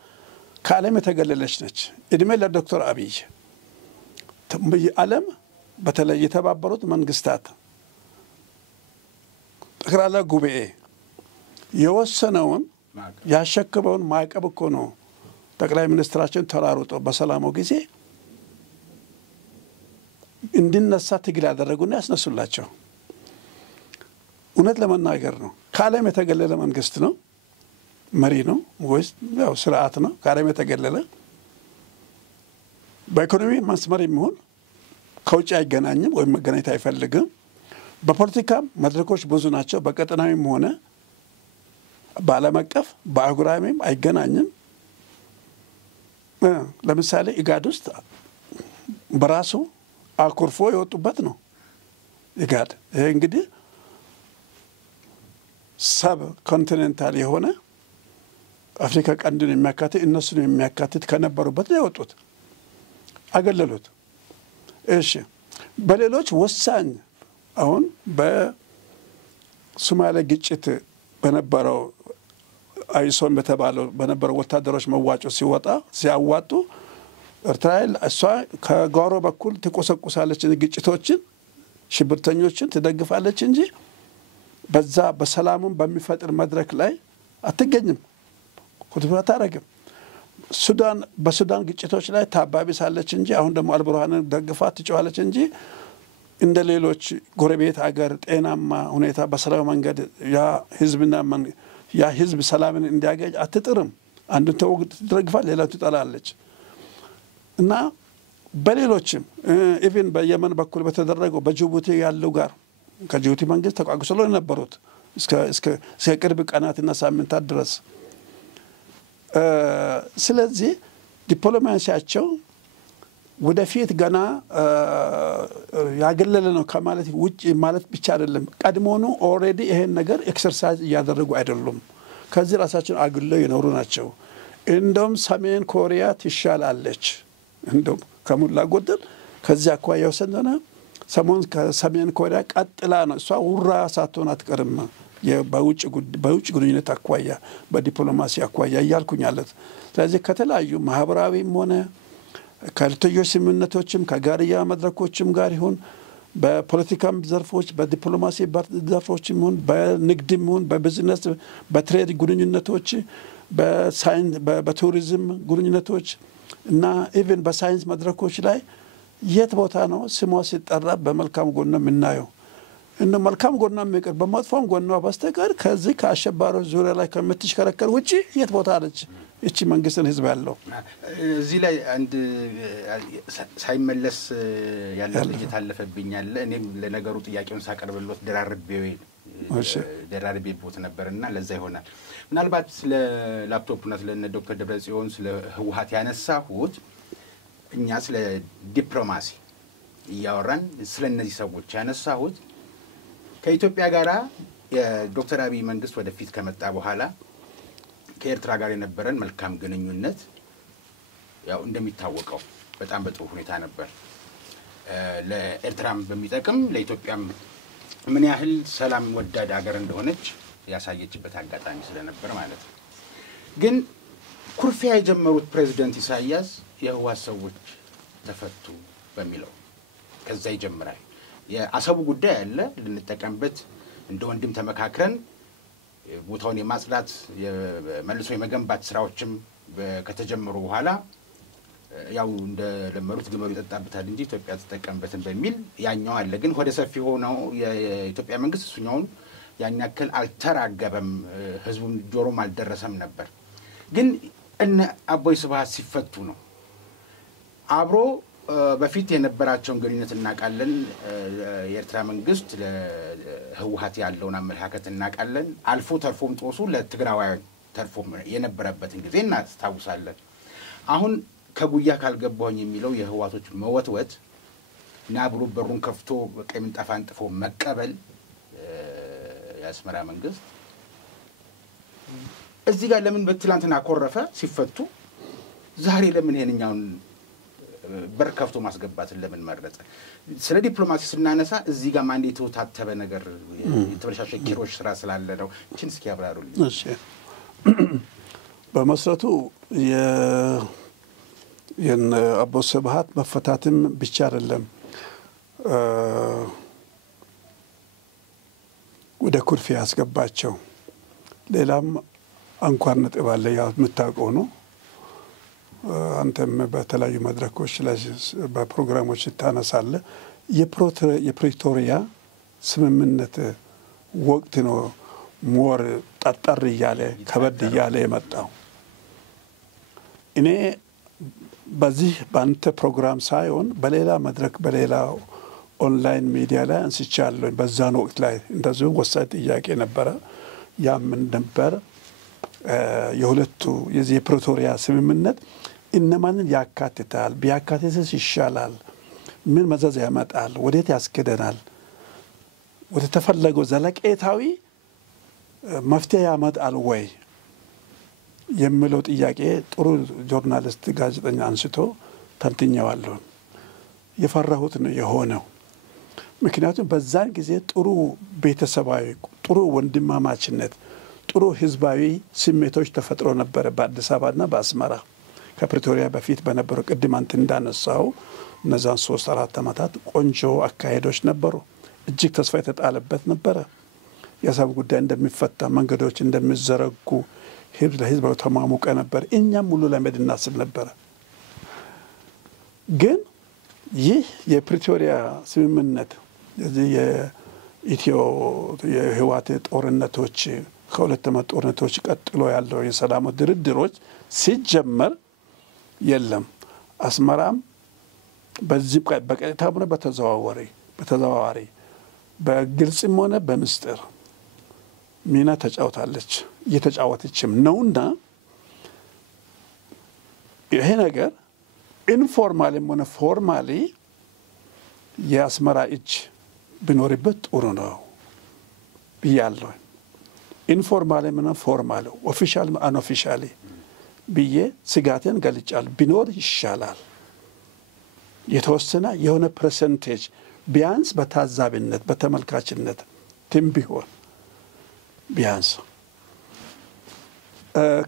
ከዓለም የተገለለች ነች። እድሜ ለዶክተር አብይ ዓለም በተለይ የተባበሩት መንግስታት ጠቅላላ ጉባኤ የወሰነውን ያሸክበውን ማዕቀብ እኮ ነው ጠቅላይ ሚኒስትራችን ተራሩጦ በሰላማው ጊዜ እንዲነሳ ትግል ያደረጉና ያስነሱላቸው። እውነት ለመናገር ነው ከዓለም የተገለለ መንግስት ነው፣ መሪ ነው ወይስ ያው ስርዓት ነው? ከዓለም የተገለለ በኢኮኖሚ መስመር የሚሆን ከውጭ አይገናኝም ወይም መገናኘት አይፈልግም። በፖለቲካም መድረኮች ብዙ ናቸው። በቀጠናዊም ሆነ በዓለም አቀፍ በአህጉራዊም አይገናኝም። ለምሳሌ ኢጋድ ውስጥ በራሱ አኩርፎ የወጡበት ነው ኢጋድ። ይሄ እንግዲህ ሰብ ኮንቲኔንታል የሆነ አፍሪካ ቀንድን የሚያካትት እነሱን የሚያካትት ከነበሩበት ነው የወጡት፣ አገለሉት። እሺ በሌሎች ወሳኝ አሁን በሶማሌ ግጭት በነበረው አይሶም በነበረው ወታደሮች መዋጮ ሲያዋጡ ኤርትራኤል እሷ ከጓሮ በኩል ትቆሰቁሳለች፣ ግጭቶችን ሽብርተኞችን ትደግፋለች እንጂ በዛ በሰላሙን በሚፈጥር መድረክ ላይ አትገኝም፣ ኩትበት አታረግም። በሱዳን ግጭቶች ላይ ታባቢሳለች እንጂ አሁን ደግሞ አልቡርሃንን ደግፋ ትጨዋለች እንጂ እንደ ሌሎች ጎረቤት አገር ጤናማ ሁኔታ በሰላም መንገድ ያ ህዝብ ሰላምን እንዲያገኝ አትጥርም። አንዱን ትደግፋል፣ ሌላው ትጠላለች። እና በሌሎችም ኢቭን በየመን በኩል በተደረገው በጅቡቲ ያለው ጋር ከጅቡቲ መንግስት ተቋቁሰው የነበሩት እስከ ቅርብ ቀናትና ሳምንታት ድረስ። ስለዚህ ዲፕሎማሲያቸው ወደፊት ገና ያገለለ ነው ከማለት ውጭ ማለት ብቻ አይደለም። ቀድሞኑ ኦልሬዲ ይሄን ነገር ኤክሰርሳይዝ እያደረጉ አይደሉም። ከዚህ ራሳቸውን አግለው የኖሩ ናቸው። እንደውም ሰሜን ኮሪያ ትሻላለች። እንደውም ከሙላ ጎደል ከዚህ አኳያ ወሰነና ሰሜን ኮሪያ ቀጥላ ነው እሷ ውራ ሳትሆን አትቀርም በውጭ ግንኙነት አኳያ በዲፕሎማሲ አኳያ እያልኩኝ አለት ስለዚህ ከተለያዩ ማህበራዊም ሆነ ከሁለትዮሽ ስምምነቶችም ከጋርያ መድረኮችም ጋር ይሁን በፖለቲካም ዘርፎች በዲፕሎማሲ ዘርፎችም ይሁን በንግድም ይሁን በቢዝነስ በትሬድ ግንኙነቶች በሳይንስ በቱሪዝም ግንኙነቶች እና ኢቭን በሳይንስ መድረኮች ላይ የት ቦታ ነው ስሟ ሲጠራ በመልካም ጎኗ የምናየው እንደ መልካም ጎኗ የሚቀር በመጥፎም ጎኗ በስተቀር ከዚህ ከአሸባሪዎች ዙሪያ ላይ ከምትሽከረከር ውጪ የት ቦታ አለች እቺ መንግስትን ህዝብ ያለው እዚህ ላይ አንድ ሳይመለስ ያለ እየታለፈብኛል እኔም ለነገሩ ጥያቄውን ሳቀርብልዎት ደራርቤ ቦት ነበርና ለዛ ይሆናል ምናልባት ስለ ላፕቶፕና ስለ ዶክተር ደብረጽዮን ስለ ህወሓት ያነሳሁት እኛ ስለ ዲፕሎማሲ ያወራን ስለ እነዚህ ሰዎች ያነሳሁት ከኢትዮጵያ ጋራ የዶክተር አብይ መንግስት ወደፊት ከመጣ በኋላ ከኤርትራ ጋር የነበረን መልካም ግንኙነት ያው እንደሚታወቀው በጣም በጥሩ ሁኔታ ነበር ለኤርትራም በሚጠቅም ለኢትዮጵያም ምን ያህል ሰላም ወዳድ ሀገር እንደሆነች ያሳየችበት አጋጣሚ ስለነበር ማለት ነው ግን ኩርፊያ የጀመሩት ፕሬዝዳንት ኢሳያስ የህወሓት ሰዎች ተፈቱ በሚለው ከዛ ይጀምራል የአሰቡ ጉዳይ አለ ልንጠቀምበት እንደ ወንድም ተመካክረን ቦታውን የማጽዳት የመልሶ የመገንባት ስራዎችም ከተጀመሩ በኋላ ያው እንደ ለመሩት ግመሩ ይጠጣበታል እንጂ ኢትዮጵያ ተጠቀምበትን በሚል ያኛው አለ ግን ወደ ሰፊ ሆነው የኢትዮጵያ መንግስት እሱኛውን ያን ያክል አልተራገበም ህዝቡን ጆሮም አልደረሰም ነበር ግን እነ አቦይ ስብሃት ሲፈቱ ነው አብሮ በፊት የነበራቸውን ግንኙነት እናቃለን የኤርትራ መንግስት ለህወሓት ያለውን አመለካከት እናቃለን አልፎ ተርፎም ጦሱ ለትግራዋያን ተርፎም የነበረበትን ጊዜ እናስታውሳለን አሁን ከጉያ ካልገባሁኝ የሚለው የህወሓቶች መወትወት ናብሩ በሩን ከፍቶ በቀይ ምንጣፍ አንጥፎ መቀበል የአስመራ መንግስት እዚህ ጋር ለምን በትላንትና ኮረፈ ሲፈቱ ዛሬ ለምን ይሄንኛውን በርከፍቶ ማስገባትን ለምን መረጠ ስለ ዲፕሎማሲ ስናነሳ እዚህ ጋር ማንዴ ተወታተበ ነገር የተበላሸ ኪሮሽ ስራ ስላለ ነው እቺን እስኪ ያብራሩልኝ እሺ በመሰረቱ አቦይ ስብሃት መፈታትም ብቻ አይደለም ወደ ኩርፊ ያስገባቸው ሌላም አንኳር ነጥብ አለ ያው የምታውቀው ነው አንተም በተለያዩ መድረኮች ላይ በፕሮግራሞች ታነሳለ የፕሪቶሪያ ስምምነት ወቅት ነው ሞር ጠጠር ይያለ ከበድ ይያለ የመጣው እኔ በዚህ ባንተ ፕሮግራም ሳይሆን በሌላ መድረክ በሌላ ኦንላይን ሚዲያ ላይ አንስቻለሁ በዛን ወቅት ላይ እንደዚህ ወሳኝ ጥያቄ ነበር ያም ነበር የሁለቱ የዚህ ፕሪቶሪያ ስምምነት እነማንን ያካትታል ቢያካትትስ ይሻላል ምን መዘዝ ያመጣል ወዴት ያስከደናል ወደ ተፈለገው ዘለቄታዊ መፍትሄ ያመጣል ወይ የሚለው ጥያቄ ጥሩ ጆርናሊስት ጋዜጠኛ አንስቶ ተንትኛዋለሁ የፈራሁት ነው የሆነው ምክንያቱም በዛን ጊዜ ጥሩ ቤተሰባዊ ጥሩ ወንድማማችነት ጥሩ ህዝባዊ ስሜቶች ተፈጥሮ ነበር በአዲስ አበባና በአስመራ ከፕሪቶሪያ በፊት በነበረው ቅድም አንተ እንዳነሳው እነዛን 3-4 ዓመታት ቆንጆ አካሄዶች ነበሩ እጅግ ተስፋ የተጣለበት ነበር የሰላም ጉዳይ እንደሚፈታ መንገዶች እንደሚዘረጉ ለህዝብ ተማሙቀ ነበር እኛም ሙሉ ለመድ እናስብ ነበር ግን ይህ የፕሪቶሪያ ስምምነት የዚህ የህወሓት ጦርነቶች ከሁለት ዓመት ጦርነቶች ቀጥሎ ያለው የሰላም ድርድሮች ሲጀመር የለም አስመራም በዚህ በቀጥታም ሆነ በተዘዋዋሪ በግልጽም ሆነ በምስጢር ሚና ተጫውታለች እየተጫወተችም ነውና ይሄ ነገር ኢንፎርማሊም ሆነ ፎርማሊ የአስመራ እጅ ቢኖርበት ጥሩ ነው ብያለሁ ኢንፎርማሊ እና ፎርማሊ ኦፊሻል አንኦፊሻሊ ብዬ ስጋቴን ገልጫለሁ ቢኖር ይሻላል የተወሰነ የሆነ ፐርሰንቴጅ ቢያንስ በታዛቢነት በተመልካችነት ቢሆን ቢያንስ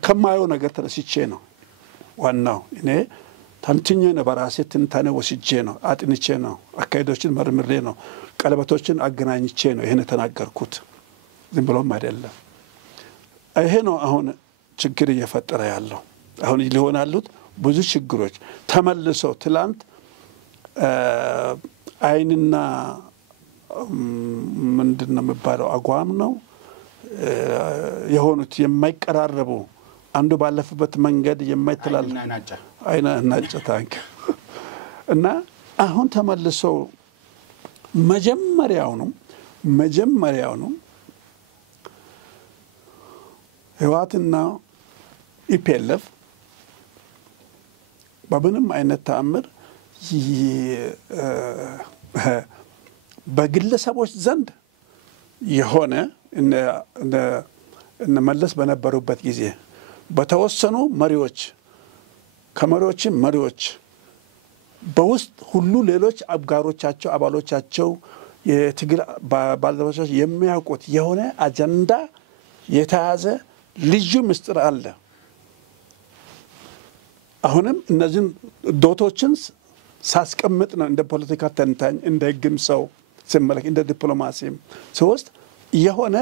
ከማየው ነገር ተነስቼ ነው ዋናው እኔ ተንትኜ ነው በራሴ ትንታኔ ወስጄ ነው አጥንቼ ነው አካይዶችን መርምሬ ነው ቀለበቶችን አገናኝቼ ነው ይሄን ተናገርኩት ዝም ብሎም አይደለም ይሄ ነው አሁን ችግር እየፈጠረ ያለው አሁን ሊሆናሉት ብዙ ችግሮች ተመልሰው ትላንት አይንና ምንድነው የሚባለው አጓም ነው የሆኑት የማይቀራረቡ አንዱ ባለፈበት መንገድ የማይተላል አይና ናጫ ታንክ እና አሁን ተመልሰው መጀመሪያው ነው ህዋትና ኢፒኤልኤፍ በምንም አይነት ተአምር በግለሰቦች ዘንድ የሆነ እነ መለስ በነበሩበት ጊዜ በተወሰኑ መሪዎች ከመሪዎችም መሪዎች በውስጥ ሁሉ ሌሎች አጋሮቻቸው አባሎቻቸው የትግል ባልደረቦቻቸው የሚያውቁት የሆነ አጀንዳ የተያዘ ልዩ ምስጢር አለ አሁንም እነዚህን ዶቶችን ሳስቀምጥ ነው እንደ ፖለቲካ ተንታኝ እንደ ህግም ሰው ሲመለክ እንደ ዲፕሎማሲም ሶስት የሆነ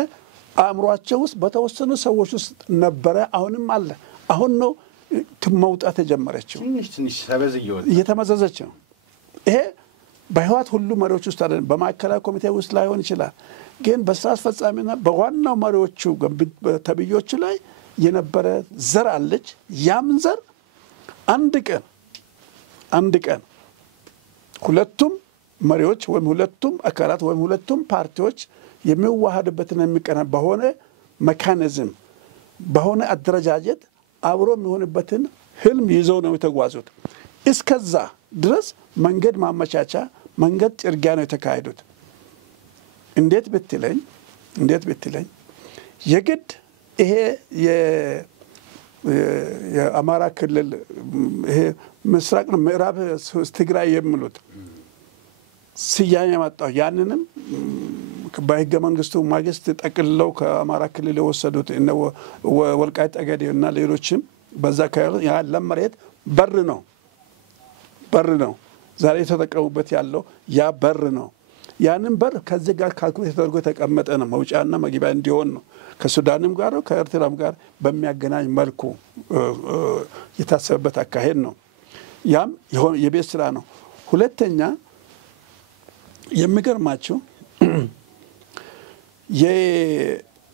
አእምሮአቸው ውስጥ በተወሰኑ ሰዎች ውስጥ ነበረ አሁንም አለ አሁን ነው መውጣት የጀመረችው ትንሽ ሰበዝየው እየተመዘዘች ነው ይሄ በህይወት ሁሉ መሪዎች ውስጥ አይደለም በማዕከላዊ ኮሚቴ ውስጥ ላይሆን ይችላል ግን በስራ አስፈጻሚና በዋናው መሪዎቹ ተብዮቹ ላይ የነበረ ዘር አለች ያም ዘር አንድ ቀን ሁለቱም መሪዎች ወይም ሁለቱም አካላት ወይም ሁለቱም ፓርቲዎች የሚዋሃዱበትና የሚቀናበ በሆነ ሜካኒዝም በሆነ አደረጃጀት አብሮ የሚሆንበትን ህልም ይዘው ነው የተጓዙት እስከዛ ድረስ መንገድ ማመቻቻ መንገድ ጥርጊያ ነው የተካሄዱት እንዴት ብትለኝ የግድ ይሄ የአማራ ክልል ይሄ ምስራቅ ምዕራብ ትግራይ የሚሉት ስያሜ ያመጣው ያንንም በህገ መንግስቱ ማግስት ጠቅልለው ከአማራ ክልል የወሰዱት እነ ወልቃይት ጠገዴና ሌሎችም በዛ ያለ መሬት በር ነው ዛሬ ተጠቀሙበት ያለው ያ በር ነው ያንን በር ከዚህ ጋር ካልኩሌት ተደርጎ የተቀመጠ ነው መውጫና መግቢያ እንዲሆን ነው ከሱዳንም ጋር ከኤርትራም ጋር በሚያገናኝ መልኩ የታሰበበት አካሄድ ነው ያም የቤት ስራ ነው ሁለተኛ የሚገርማችሁ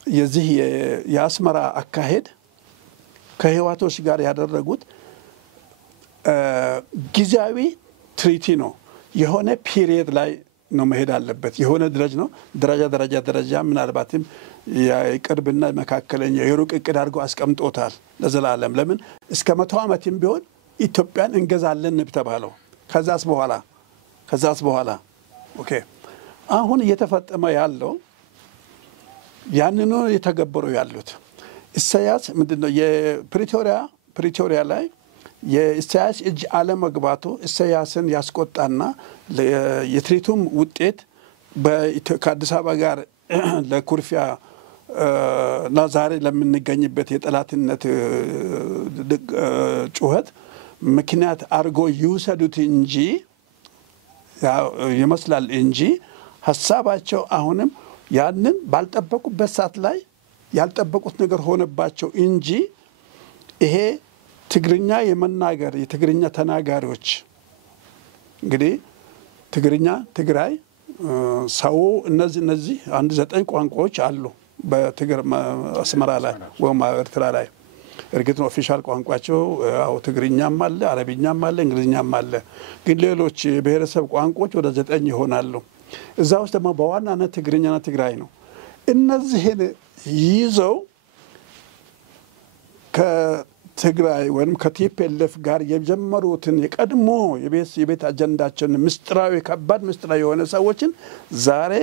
የዚህ የአስመራ አካሄድ ከህዋቶች ጋር ያደረጉት ጊዜያዊ ትሪቲ ነው የሆነ ፒሪየድ ላይ ነው መሄድ አለበት የሆነ ደረጃ ምናልባትም የቅርብና መካከለኛ የሩቅ እቅድ አድርገው አስቀምጦታል ለዘላለም ለምን እስከ 100 ዓመትም ቢሆን ኢትዮጵያን እንገዛለን ተባለው ከዛስ በኋላ ኦኬ አሁን እየተፈጠመ ያለው ያንኑ የተገበሩ ያሉት ኢሳያስ ምንድነው የፕሪቶሪያ ላይ የኢሳያስ እጅ አለመግባቱ ኢሳያስን ያስቆጣና የትሪቱም ውጤት ከአዲስ አበባ ጋር ለኩርፊያ እና ዛሬ ለምንገኝበት የጠላትነት ጩኸት ምክንያት አርጎ ይውሰዱት እንጂ ይመስላል እንጂ ሐሳባቸው አሁንም ያንን ባልጠበቁበት ሰዓት ላይ ያልጠበቁት ነገር ሆነባቸው እንጂ ይሄ ትግርኛ የመናገር የትግርኛ ተናጋሪዎች እንግዲህ ትግራይ ሰው እነዚህ 9 ቋንቋዎች አሉ በአስመራ ላይ ወይም ኤርትራ ላይ እርግጥ ነው ኦፊሻል ቋንቋቸው ትግርኛም አለ አረብኛም አለ እንግሊዝኛም አለ ግን ሌሎች ብሔረሰብ ቋንቋዎች ወደ 9 ይሆናሉ እዛ ውስጥ ደግሞ በዋናነት ትግርኛና ትግራይ ነው እነዚህን ይዘው ከትግራይ ወይም ከቲፒኤልኤፍ ጋር የጀመሩትን የቀድሞ የቤት አጀንዳቸውን ምስጢራዊ ከባድ ምስጢራዊ የሆነ ሰዎችን ዛሬ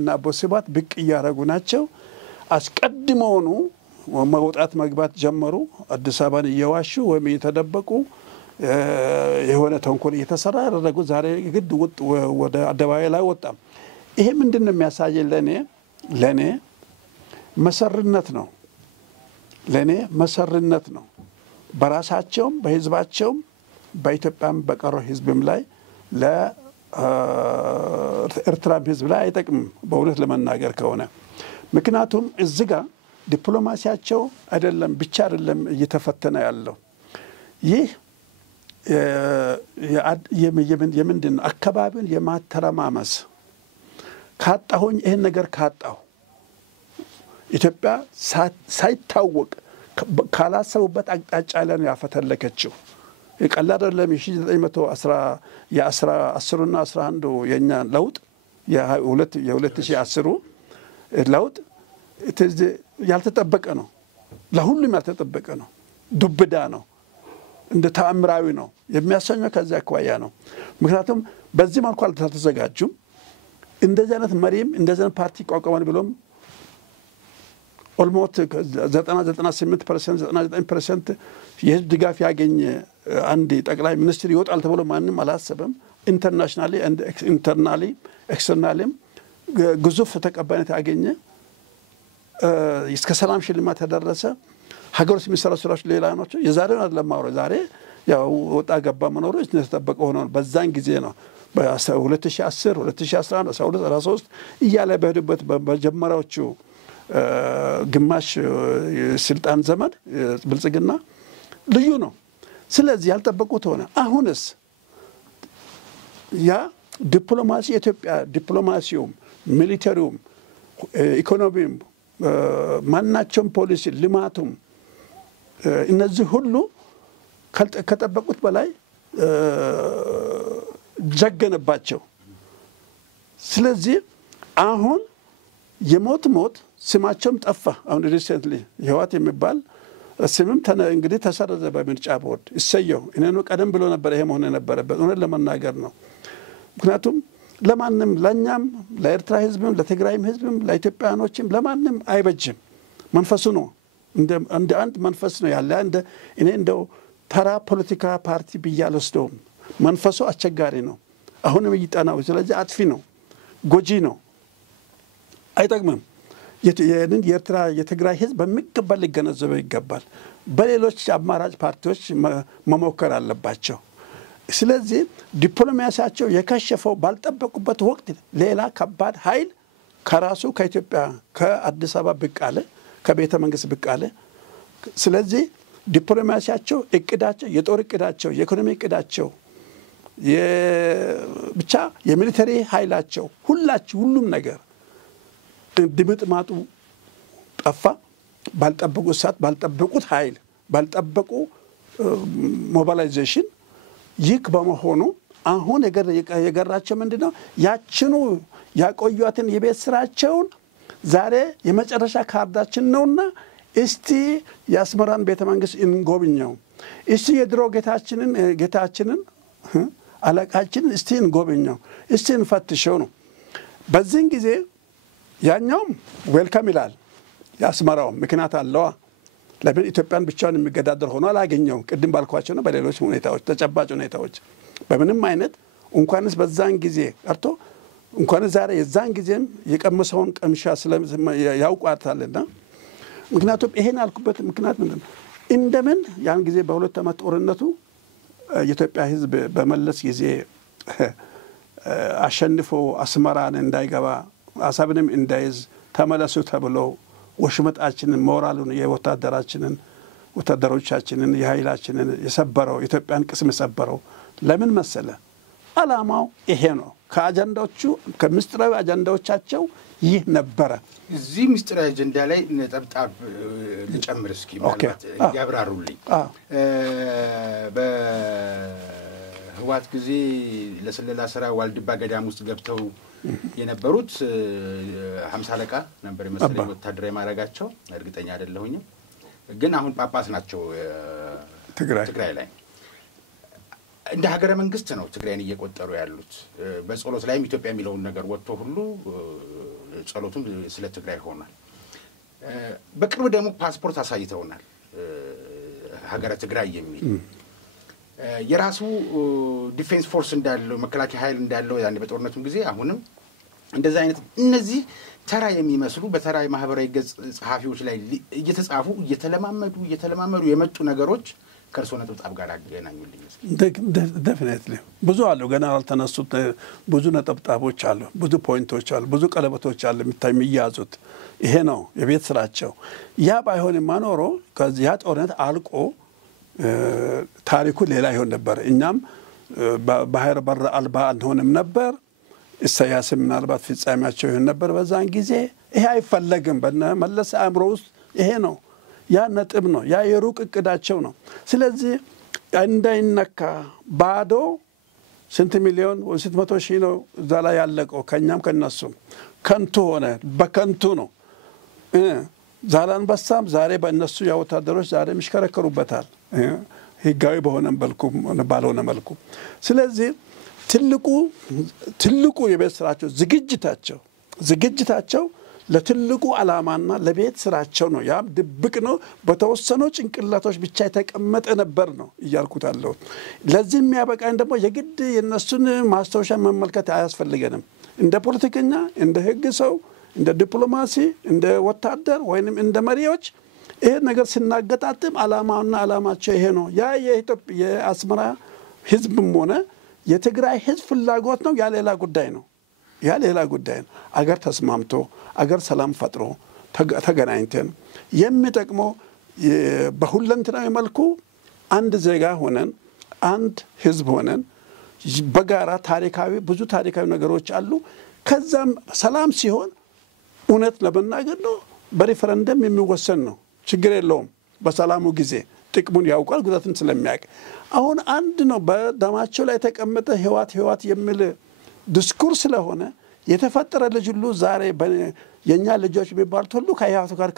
እና ቦስባት ብቅ እያደረጉ ናቸው አስቀድመውኑ መውጣት መግባት ጀመሩ አዲስ አበባን እየዋሹ ወይም እየተደበቁ የሆነ ተንኮል እየተሰራ ያደረጉ ዛሬ ግድ ወደ አደባባይ ላይ ወጣ ይሄ ምንድነው የሚያሳየው ለኔ መሰርነት ነው ለኔ መሰርነት ነው በራሳቸውም በህዝባቸውም በኢትዮጵያም በቀረው ህዝብም ላይ ለኤርትራም ህዝብ ላይ አይጠቅም በእውነት ለመናገር ከሆነ ምክንያቱም እዚህ ጋር ዲፕሎማሲያቸው አይደለም ብቻ አይደለም እየተፈተነ ያለው ይህ የምንድን አካባቢውን የማተረማመስ ካጣሁኝ ይሄን ነገር ካጣሁ ኢትዮጵያ ሳይታወቅ ካላሰቡበት አቅጣጫ ላይ ያፈተለከችው የቀላል አይደለም 1910 የ10 እና 11 የኛ ለውጥ የ2010 ለውጥ ያልተጠበቀ ነው ለሁሉም ያልተጠበቀ ነው ዱብዳ ነው እንደ ተአምራዊ ነው የሚያሰኘው ከዛ አኳያ ነው ምክንያቱም በዚህ መልኩ አልተዘጋጁም እንደዚህ አይነት መሪም እንደዚህ አይነት ፓርቲ ቋቋመን ብሎም ኦልሞስት 98% 99% የህዝብ ድጋፍ ያገኘ አንድ ጠቅላይ ሚኒስትር ይወጣል ተብሎ ማንንም አላሰበም ኢንተርናሽናሊ ኤንድ ኢንተርናሊ ኤክስተርናሊ ግዙፍ ተቀባይነት ያገኘ እስከ ሰላም ሽልማት ተደረሰ ሀገር ውስጥ የሚሰሩ ስራዎች ሌላ ናቸው የዛሬውን አይደለም ማውራት ዛሬ ያው ወጣ ገባ መኖሩ የተጠበቀ ሆኖ በዛን ጊዜ ነው በ2010 2011 12 13 እያለ በሄዱበት በመጀመሪያዎቹ ግማሽ ስልጣን ዘመን ብልጽግና ልዩ ነው ስለዚህ ያልተጠበቁት ሆነ አሁንስ ያ ዲፕሎማሲ ኢትዮጵያ ዲፕሎማሲውም ሚሊተሪውም ኢኮኖሚም ማናቸውም ፖሊሲ ልማቱም እነዚህ ሁሉ ከተጠበቁት በላይ ጀገነባቸው ስለዚህ አሁን የሞት ስማቸውም ጠፋ አሁን ሪሰንትሊ ህዋት የሚባል ስምም እንግዲህ ተሰረዘ በምርጫ ቦርድ እሰየው እኔኑ ቀደም ብሎ ነበር ይሄ መሆን የነበረበት እውነት ለመናገር ነው ምክንያቱም ለማንም ለኛም ለኤርትራ ህዝብም ለትግራይም ህዝብም ለኢትዮጵያኖችም ለማንም አይበጅም መንፈሱ ነው እንደ አንድ መንፈስ ነው ያለ እኔ እንደው ተራ ፖለቲካ ፓርቲ ብያለስደው መንፈሱ አስቸጋሪ ነው አሁንም ይጣናው ስለዚህ አጥፊ ነው ጎጂ ነው አይጠቅምም የኤርትራ የትግራይ ህዝብ በሚገባ ሊገነዘበው ይገባል በሌሎች አማራጭ ፓርቲዎች መሞከር አለባቸው ስለዚህ ዲፕሎማሲያቸው የከሸፈው ባልጠበቁበት ወቅት ሌላ ከባድ ኃይል ከራሱ ከኢትዮጵያ ከአዲስ አበባ ብቃለ ከቤተ መንግስት ብቃለ ስለዚህ ዲፕሎማሲያቸው እቅዳቸው የጦር እቅዳቸው የኢኮኖሚ እቅዳቸው ብቻ የሚሊተሪ ኃይላቸው ሁሉም ነገር ድምጥማጡ ጠፋ ባልጠበቁት ሰዓት ባልጠበቁት ኃይል ባልጠበቁ ሞቢላይዜሽን ይክ በመሆኑ አሁን የገራቸው ምንድነው ያችኑ ያቆዩአትን የቤት ስራቸውን ዛሬ የመጨረሻ ካርዳችን ነውና እስቲ ያስመራን ቤተ መንግስት እንጎብኘው እስቲ የድሮ ጌታችንን አለቃችን እስቲ እንጎብኘው እስቲ እንፈትሸው ነው በዚህን ጊዜ ያኛውም ዌልካም ይላል ያስመራው ምክንያት አለው ለምን ኢትዮጵያን ብቻውን የሚገዳደር ሆኖ አላገኘው ቅድም ባልኳቸው ነው በሌሎች ሁኔታዎች ተጨባጭ ሁኔታዎች በምንም አይነት እንኳንስ በዛን ጊዜ ቀርቶ እንኳን ዛሬ የዛን ጊዜም የቀመሰውን ቀምሻ ያውቋታልና ምክንያቱም ይሄን አልኩበት ምክንያት ምንድነው እንደምን ያን ጊዜ በሁለት ዓመት ጦርነቱ የኢትዮጵያ ህዝብ በመለስ ጊዜ አሸንፎ አስመራን እንዳይገባ አሳብንም እንዳይዝ ተመለሱ ተብሎ ወሽመጣችንን ሞራሉን ወታደሮቻችንን የኃይላችንን የሰበረው ኢትዮጵያን ቅስም ሰበረው ለምን መሰለ አላማው ይሄ ነው ከአጀንዳዎቹ ከምስጥራዊ አጀንዳዎቻቸው ይህ ነበረ እዚህ ምስጥራዊ አጀንዳ ላይ ነጥብጣብ ልጨምር እስኪ ማለት ያብራሩልኝ በህዋት ጊዜ ለስለላ ስራ ዋልድባ ገዳም ውስጥ ገብተው የነበሩት 50 አለቃ ነበር መሰለኝ ወታደራዊ ማረጋቸው እርግጠኛ አይደለሁኝም ግን አሁን ጳጳስ ናቸው ትግራይ ላይ እንደ ሀገረ መንግስት ነው ትግራይን እየቆጠሩ ያሉት በጸሎት ላይም ኢትዮጵያ የሚለው ነገር ወጥቶ ሁሉ ጸሎቱም ስለ ትግራይ ሆኗል በቅርብ ደግሞ ፓስፖርት አሳይተውናል ሀገረ ትግራይ የሚል የራሱ ዲፌንስ ፎርስ እንዳለው መከላከያ ኃይል እንዳለው ያን በጦርነቱም ጊዜ አሁንም እንደዛ አይነት እነዚህ ተራ የሚመስሉ በተራ ማህበራዊ ገጽ ጸሐፊዎች ላይ እየተጻፉ እየተለማመዱ የመጡ ነገሮች ከርሶ ነጥብጣብ ጋር አገናኙልኝ definitely ብዙ አሉ ገና አልተነሱት ብዙ ነጥብጣቦች አሉ ብዙ ፖይንቶች አሉ ብዙ ቀለበቶች አሉ የሚያዙት ይሄ ነው የቤት ስራቸው ያ ባይሆን ማኖሮ ከዚያ ጦርነት አልቆ ታሪኩ ሌላ ይሆን ነበር እኛም ባህር በር አልባ አንሆንም ነበር ኢሳያስ ምናልባት ፍጻሜያቸው ይሆን ነበር በዛን ጊዜ ይሄ አይፈለግም በመለስ አእምሮ ውስጥ ይሄ ነው ያ ነጥብ ነው ያ የሩቅ እቅዳቸው ነው ስለዚህ እንዳይነካ ባዶ ስንት ሚሊዮን ወይ 600 ሺህ ነው እዛ ላይ ያለቀው ከኛም ከነሱም ከንቱ ሆነ በከንቱ ነው ዛላን በሳም ዛሬ በእነሱ ያወታደሮች ዛሬ ምሽከረከሩበታል ህጋዊ በሆነ መልኩ ስለዚህ ትልቁ የቤት ስራቸው ዝግጅታቸው ለትልቁ ዓላማና ለቤት ስራቸው ነው ያ ድብቅ ነው በተወሰኑ ጭንቅላቶች ብቻ የተቀመጠ ነበር ነው ይያልኩታለው ለዚህ የሚያበቃኝ ደግሞ የግድ የነሱን ማስተዋሻ መመልከት አያስፈልገንም እንደ ፖለቲከኛ እንደ ህግ ሰው እንደ ዲፕሎማሲ እንደ ወታደር ወይንም እንደ መሪዎች ይሄ ነገር ስናገጣጥም ዓላማቸው ይሄ ነው ያ የኢትዮጵያ የአስመራ ህዝብም ሆነ የትግራይ ህዝብ ፍላጎት ነው ያ ሌላ ጉዳይ ነው አገር ተስማምቶ አገር ሰላም ፈጥሮ ተገናኝተን የሚጠቅመው በሁለንተናዊ መልኩ አንድ ዜጋ ሆነን አንድ ህዝብ ሆነን በጋራ ብዙ ታሪካዊ ነገሮች አሉ ከዛም ሰላም ሲሆን እውነት ለመናገር ነው በሪፈረንደም የሚወሰን ነው ችግር የለውም በሰላሙ ጊዜ ጥቅሙን ያውቃል ጉዳቱን ስለሚያውቅ አሁን አንድ ነው በደማቸው ላይ ተቀመጠ ህይወት የሚል ዲስኩርስ ስለሆነ የተፈጠረ ልጅ ሁሉ ዛሬ የኛ ልጆች ቢባሉት ሁሉ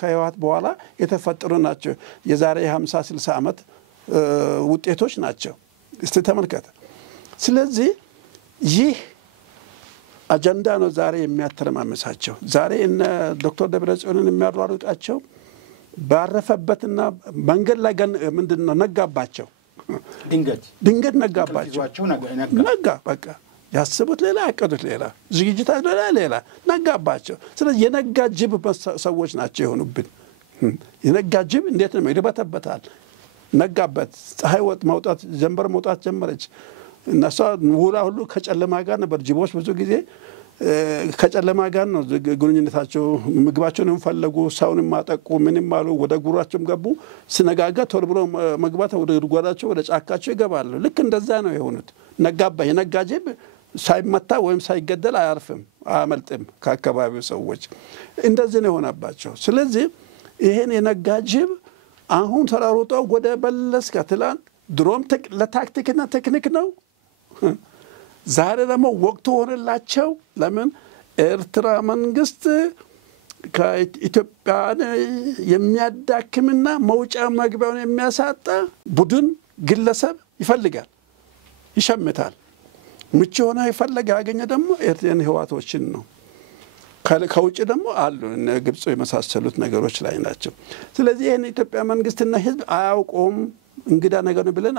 ከህይወት በኋላ የተፈጠሩ ናቸው የዛሬ 50 60 አመት ውጤቶች ናቸው እስቲ ተመልከተ ስለዚህ ይህ አጀንዳ ነው ዛሬ የሚያተረማመሳቸው ዛሬ እነ ዶክተር ደብረጽዮንን የሚያሯሩጣቸው ባረፈበትና መንገድ ላይ ምንድነው ነጋባቸው ድንገት ነጋባቸው ነጋ በቃ ያስቡት ሌላ ያቀዱት ሌላ ዝግጅታቸው ሌላ ነጋባቸው ስለዚህ የነጋ ጅብ ሰዎች ናቸው የሆኑብን የነጋ ጅብ እንዴት ነው ይደበተበታል ነጋበት ፀሐይ መውጣት ጀንበር መውጣት ጀመረች እነሱ ውራ ሁሉ ከጨለማ ጋር ነበር ጅቦች ብዙ ጊዜ ከጨለማ ጋር ነው ግንኙነታቸው ምግባቸውን ፈለጉ ሰውን ማጠቁ ምንም ማሉ ወደ ጉራቸውም ገቡ ስነጋጋ ቶሎ ብሎ መግባት ወደ ጉራቸው ወደ ጫካቸው ይገባሉ ልክ እንደዛ ነው የሆኑት የነጋ ጅብ ሳይመታ ወይም ሳይገደል አያርፍም አያመልጥም ከአካባቢው ሰዎች እንደዚህ ነው የሆነባቸው ስለዚህ ይሄን የነጋ ጅብ አሁን ተራሮጣው ወደ በለስ ከትላን ድሮም ለታክቲክና ቴክኒክ ነው ዛሬ ደግሞ ወቅቱ ሆነላቸው ለምን ኤርትራ መንግስት ከኢትዮጵያ የሚያዳክምና መውጫ መግቢያውን የሚያሳጣ ቡድን ግለሰብ ይፈልጋል ይሸምታል ምቹ ሆነ ይፈልጋ ያገኘ ደግሞ ኤርትራን ህዋቶችን ነው ከውጭ ደግሞ አሉ እነ ግብጽ የመሳሰሉት ነገሮች ላይ ናቸው ስለዚህ ይሄን ኢትዮጵያ መንግስትና ህዝብ አያውቁም እንግዳ ነገር ብለን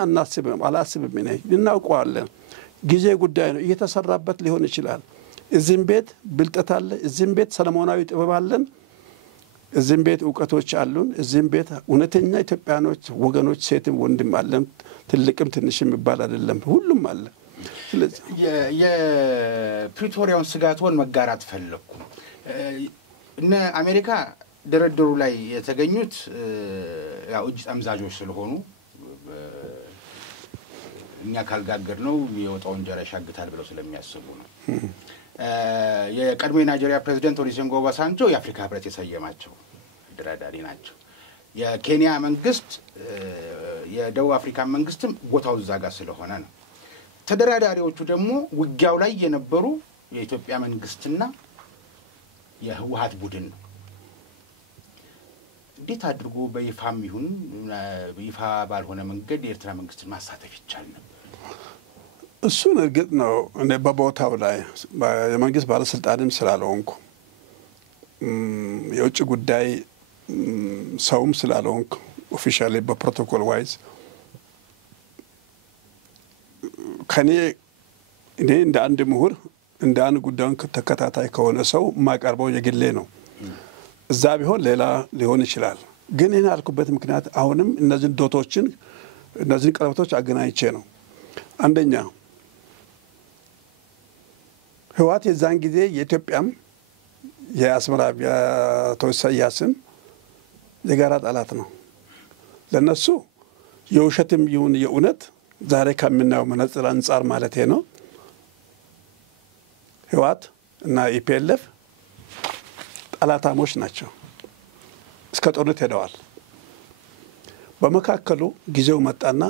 አላስብም እኔ እናውቀዋለን ጊዜ ጉዳይ ነው እየተሰራበት ሊሆን ይችላል እዚህም ቤት ብልጠት አለ እዚህም ቤት ሰለሞናዊ ጥበብ አለን እዚህም ቤት ዕውቀቶች አሉን እዚህም ቤት እውነተኛ ኢትዮጵያኖች ወገኖች ሴትም ወንድም አለን ትልቅም ትንሽም ይባል አይደለም ሁሉም አለ ስለዚህ የፕሪቶሪያውን ስጋቱን መጋራት ፈለኩ እነ አሜሪካ ድርድሩ ላይ የተገኙት ያው እጅ ጠምዛጆች ስለሆኑ እኛ ካልጋገር ነው የወጣው እንጀራ ያሻግታል ብለው ስለሚያስቡ ነው የቀድሞ ናይጄሪያ ፕሬዝዳንት ኦሉሴጉን ኦባሳንጆ የአፍሪካ ህብረት የሰየማቸው ድራዳሪ ናቸው የኬንያ መንግስት የደቡብ አፍሪካ መንግስትም ቦታው ዛጋ ስለሆነ ነው ተደራዳሪዎቹ ደግሞ ውጊያው ላይ የነበሩ የኢትዮጵያ መንግስትና የህወሓት ቡድን ነው እንዴት አድርጎ በይፋም ይሁን በይፋ ባልሆነ መንገድ የኤርትራ መንግስትን ማሳተፍ ይቻል ነበር እሱን እርግጥ ነው እኔ በቦታው ላይ የመንግስት ባለስልጣንም ስላልሆንኩ የውጭ ጉዳይ ሰውም ስላልሆንኩ ኦፊሻሊ በፕሮቶኮል ዋይዝ ከኔ እንደ አንድ ምሁር እንደ አንድ ጉዳዩን ተከታታይ ከሆነ ሰው ማቀርበው የግሌ ነው። እዛ ቢሆን ሌላ ሊሆን ይችላል። ግን ይህን ያልኩበት ምክንያት አሁንም እነዚህን ዶቶችን እነዚህን ቀለበቶች አገናኝቼ ነው። አንደኛ ህወሓት የዛን ጊዜ የኢትዮጵያም የአስመራ የአቶ ኢሳያስም የጋራ ጠላት ነው። ለነሱ የውሸትም ይሁን የእውነት ዛሬ ከምናየው መነጽር አንጻር ማለት ነው ህወሓት እና ኢፒኤልኤፍ ጠላታሞች ናቸው። እስከ ጦርነት ሄደዋል። በመካከሉ ጊዜው መጣና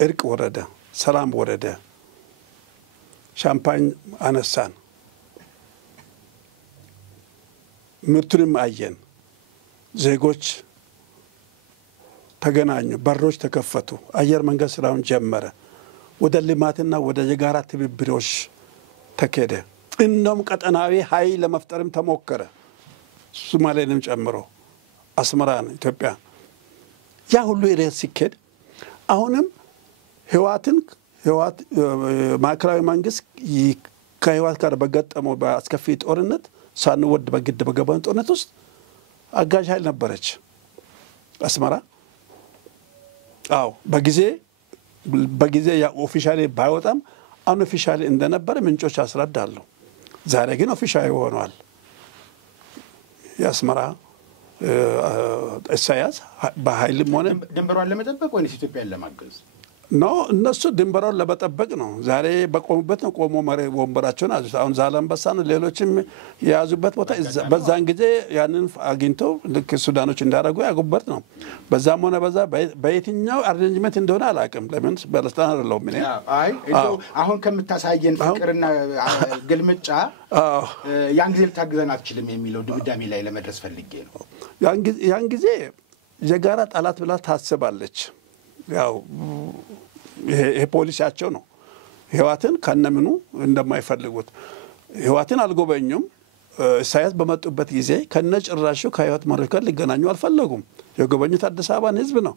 እርቅ ወረደ፣ ሰላም ወረደ፣ ሻምፓኝ አነሳን፣ ምርቱንም አየን፣ ዜጎች ተገናኙ፣ በሮች ተከፈቱ፣ አየር መንገድ ስራውን ጀመረ፣ ወደ ልማትና ወደ የጋራ ትብብሮች ተከደ። እነም ቀጠናዊ ኃይል ለመፍጠርም ተሞከረ፣ ሶማሌንም ጨምሮ አስመራን፣ ኢትዮጵያ። ያ ሁሉ ሂደት ሲካሄድ አሁንም ህወሓት ማዕከላዊ መንግስት ከህወሓት ጋር በገጠመው በአስከፊ ጦርነት ሳንወድ በግድ በገባን ጦርነት ውስጥ አጋዥ ኃይል ነበረች አስመራ። አዎ በጊዜ ያ ኦፊሻሊ ባይወጣም አንኦፊሻሊ እንደነበረ ምንጮች ያስረዳሉ። ዛሬ ግን ኦፊሻሊ ሆኗል። የአስመራ ኢሳያስ በኃይልም ሆነ ድንበሯን ለመጠበቅ ወይስ ኢትዮጵያን ለማገዝ ነው? እነሱ ድንበሯን ለመጠበቅ ነው። ዛሬ በቆሙበት ነው ቆሞ ወንበራቸውን አዙት። አሁን ዛላምበሳን ሌሎችም የያዙበት ቦታ በዛን ጊዜ ያንን አግኝተው ልክ ሱዳኖች እንዳደረጉ ያጉበት ነው። በዛም ሆነ በዛ በየትኛው አሬንጅመንት እንደሆነ አላውቅም። ለምን ባለስልጣን አይደለሁም እኔ። አሁን ከምታሳየን ፍቅርና ግልምጫ ያን ጊዜ ልታግዘን አትችልም የሚለው ድምዳሜ ላይ ለመድረስ ፈልጌ ነው። ያን ጊዜ የጋራ ጠላት ብላ ታስባለች። ያው ይሄ ፖሊሲያቸው ነው። ህወሓትን ከነምኑ እንደማይፈልጉት ህወሓትን አልጎበኙም። ኢሳያስ በመጡበት ጊዜ ከነጭራሹ ከህወሓት መሪዎች ጋር ሊገናኙ አልፈለጉም። የጎበኙት አዲስ አበባን ህዝብ ነው።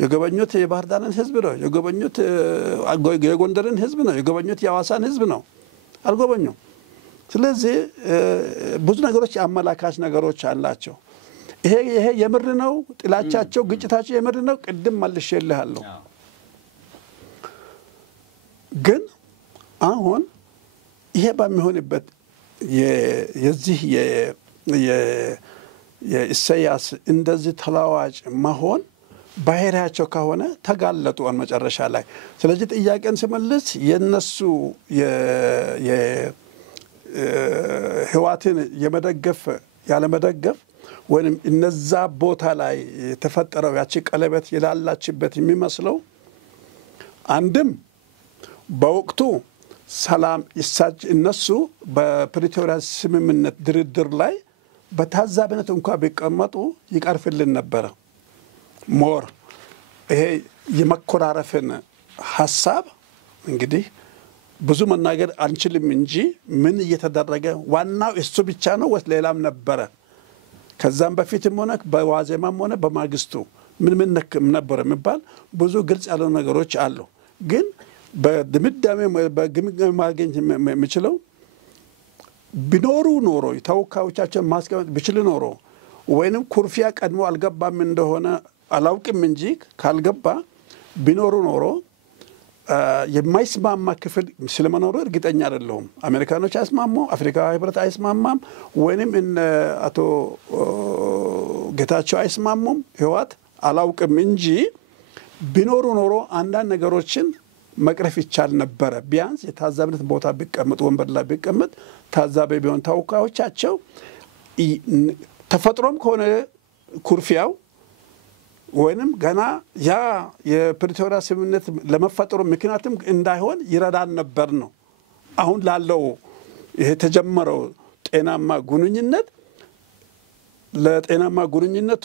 የጎበኙት የባህር ዳርን ህዝብ ነው። የጎበኙት የጎንደርን ህዝብ ነው። የጎበኙት የሐዋሳን ህዝብ ነው። አልጎበኙም። ስለዚህ ብዙ ነገሮች አመላካች ነገሮች አላቸው። ይሄ የምር ነው። ጥላቻቸው ግጭታቸው የምር ነው። ቅድም መልሼልሃለሁ። ግን አሁን ይሄ በሚሆንበት የዚህ የኢሳያስ እንደዚህ ተለዋዋጭ መሆን ባህሪያቸው ከሆነ ተጋለጡ መጨረሻ ላይ። ስለዚህ ጥያቄን ስመልስ የነሱ ህወሓትን የመደገፍ ያለመደገፍ ወይም እነዛ ቦታ ላይ ተፈጠረው ያቺ ቀለበት ይላላችበት የሚመስለው አንድም በወቅቱ ሰላም ይሳጅ እነሱ በፕሪቶሪያ ስምምነት ድርድር ላይ በታዛቢነት እንኳን ቢቀመጡ ይቀርፍልን ነበር። ሞር ይሄ የመኮራረፍን ሐሳብ እንግዲህ ብዙ መናገር አንችልም እንጂ ምን እየተደረገ ዋናው እሱ ብቻ ነው ወይስ ሌላም ነበረ? ከዛም በፊትም ሆነ በዋዜማም ሆነ በማግስቱ ምን ነበር የሚባል ብዙ ግልጽ ያሉ ነገሮች አሉ። ግን በድምዳሜ በግምገማ ማግኘት የሚችለው ቢኖሩ ኖሮ ተወካዮቻቸውን ማስቀመጥ ቢችል ኖሮ ወይንም ኩርፊያ ቀድሞ አልገባም እንደሆነ አላውቅም እንጂ ካልገባ ቢኖሩ ኖሮ የማይስማማ ክፍል ስለመኖሩ እርግጠኛ አይደለሁም። አሜሪካኖች አይስማሙ፣ አፍሪካ ህብረት አይስማማም፣ ወይንም አቶ ጌታቸው አይስማሙም፣ ህወሓት አላውቅም እንጂ ቢኖሩ ኖሮ አንዳንድ ነገሮችን መቅረፍ ይቻል ነበረ። ቢያንስ የታዛቢነት ቦታ ቢቀመጥ ወንበር ላይ ቢቀመጥ ታዛቢ ቢሆን ተወካዮቻቸው ተፈጥሮም ከሆነ ኩርፊያው ወይንም ገና ያ የፕሪቶሪያ ስምምነት ለመፈጠሩ ምክንያቱም እንዳይሆን ይረዳን ነበር ነው። አሁን ላለው ይሄ ተጀመረው ጤናማ ግንኙነት ለጤናማ ግንኙነቱ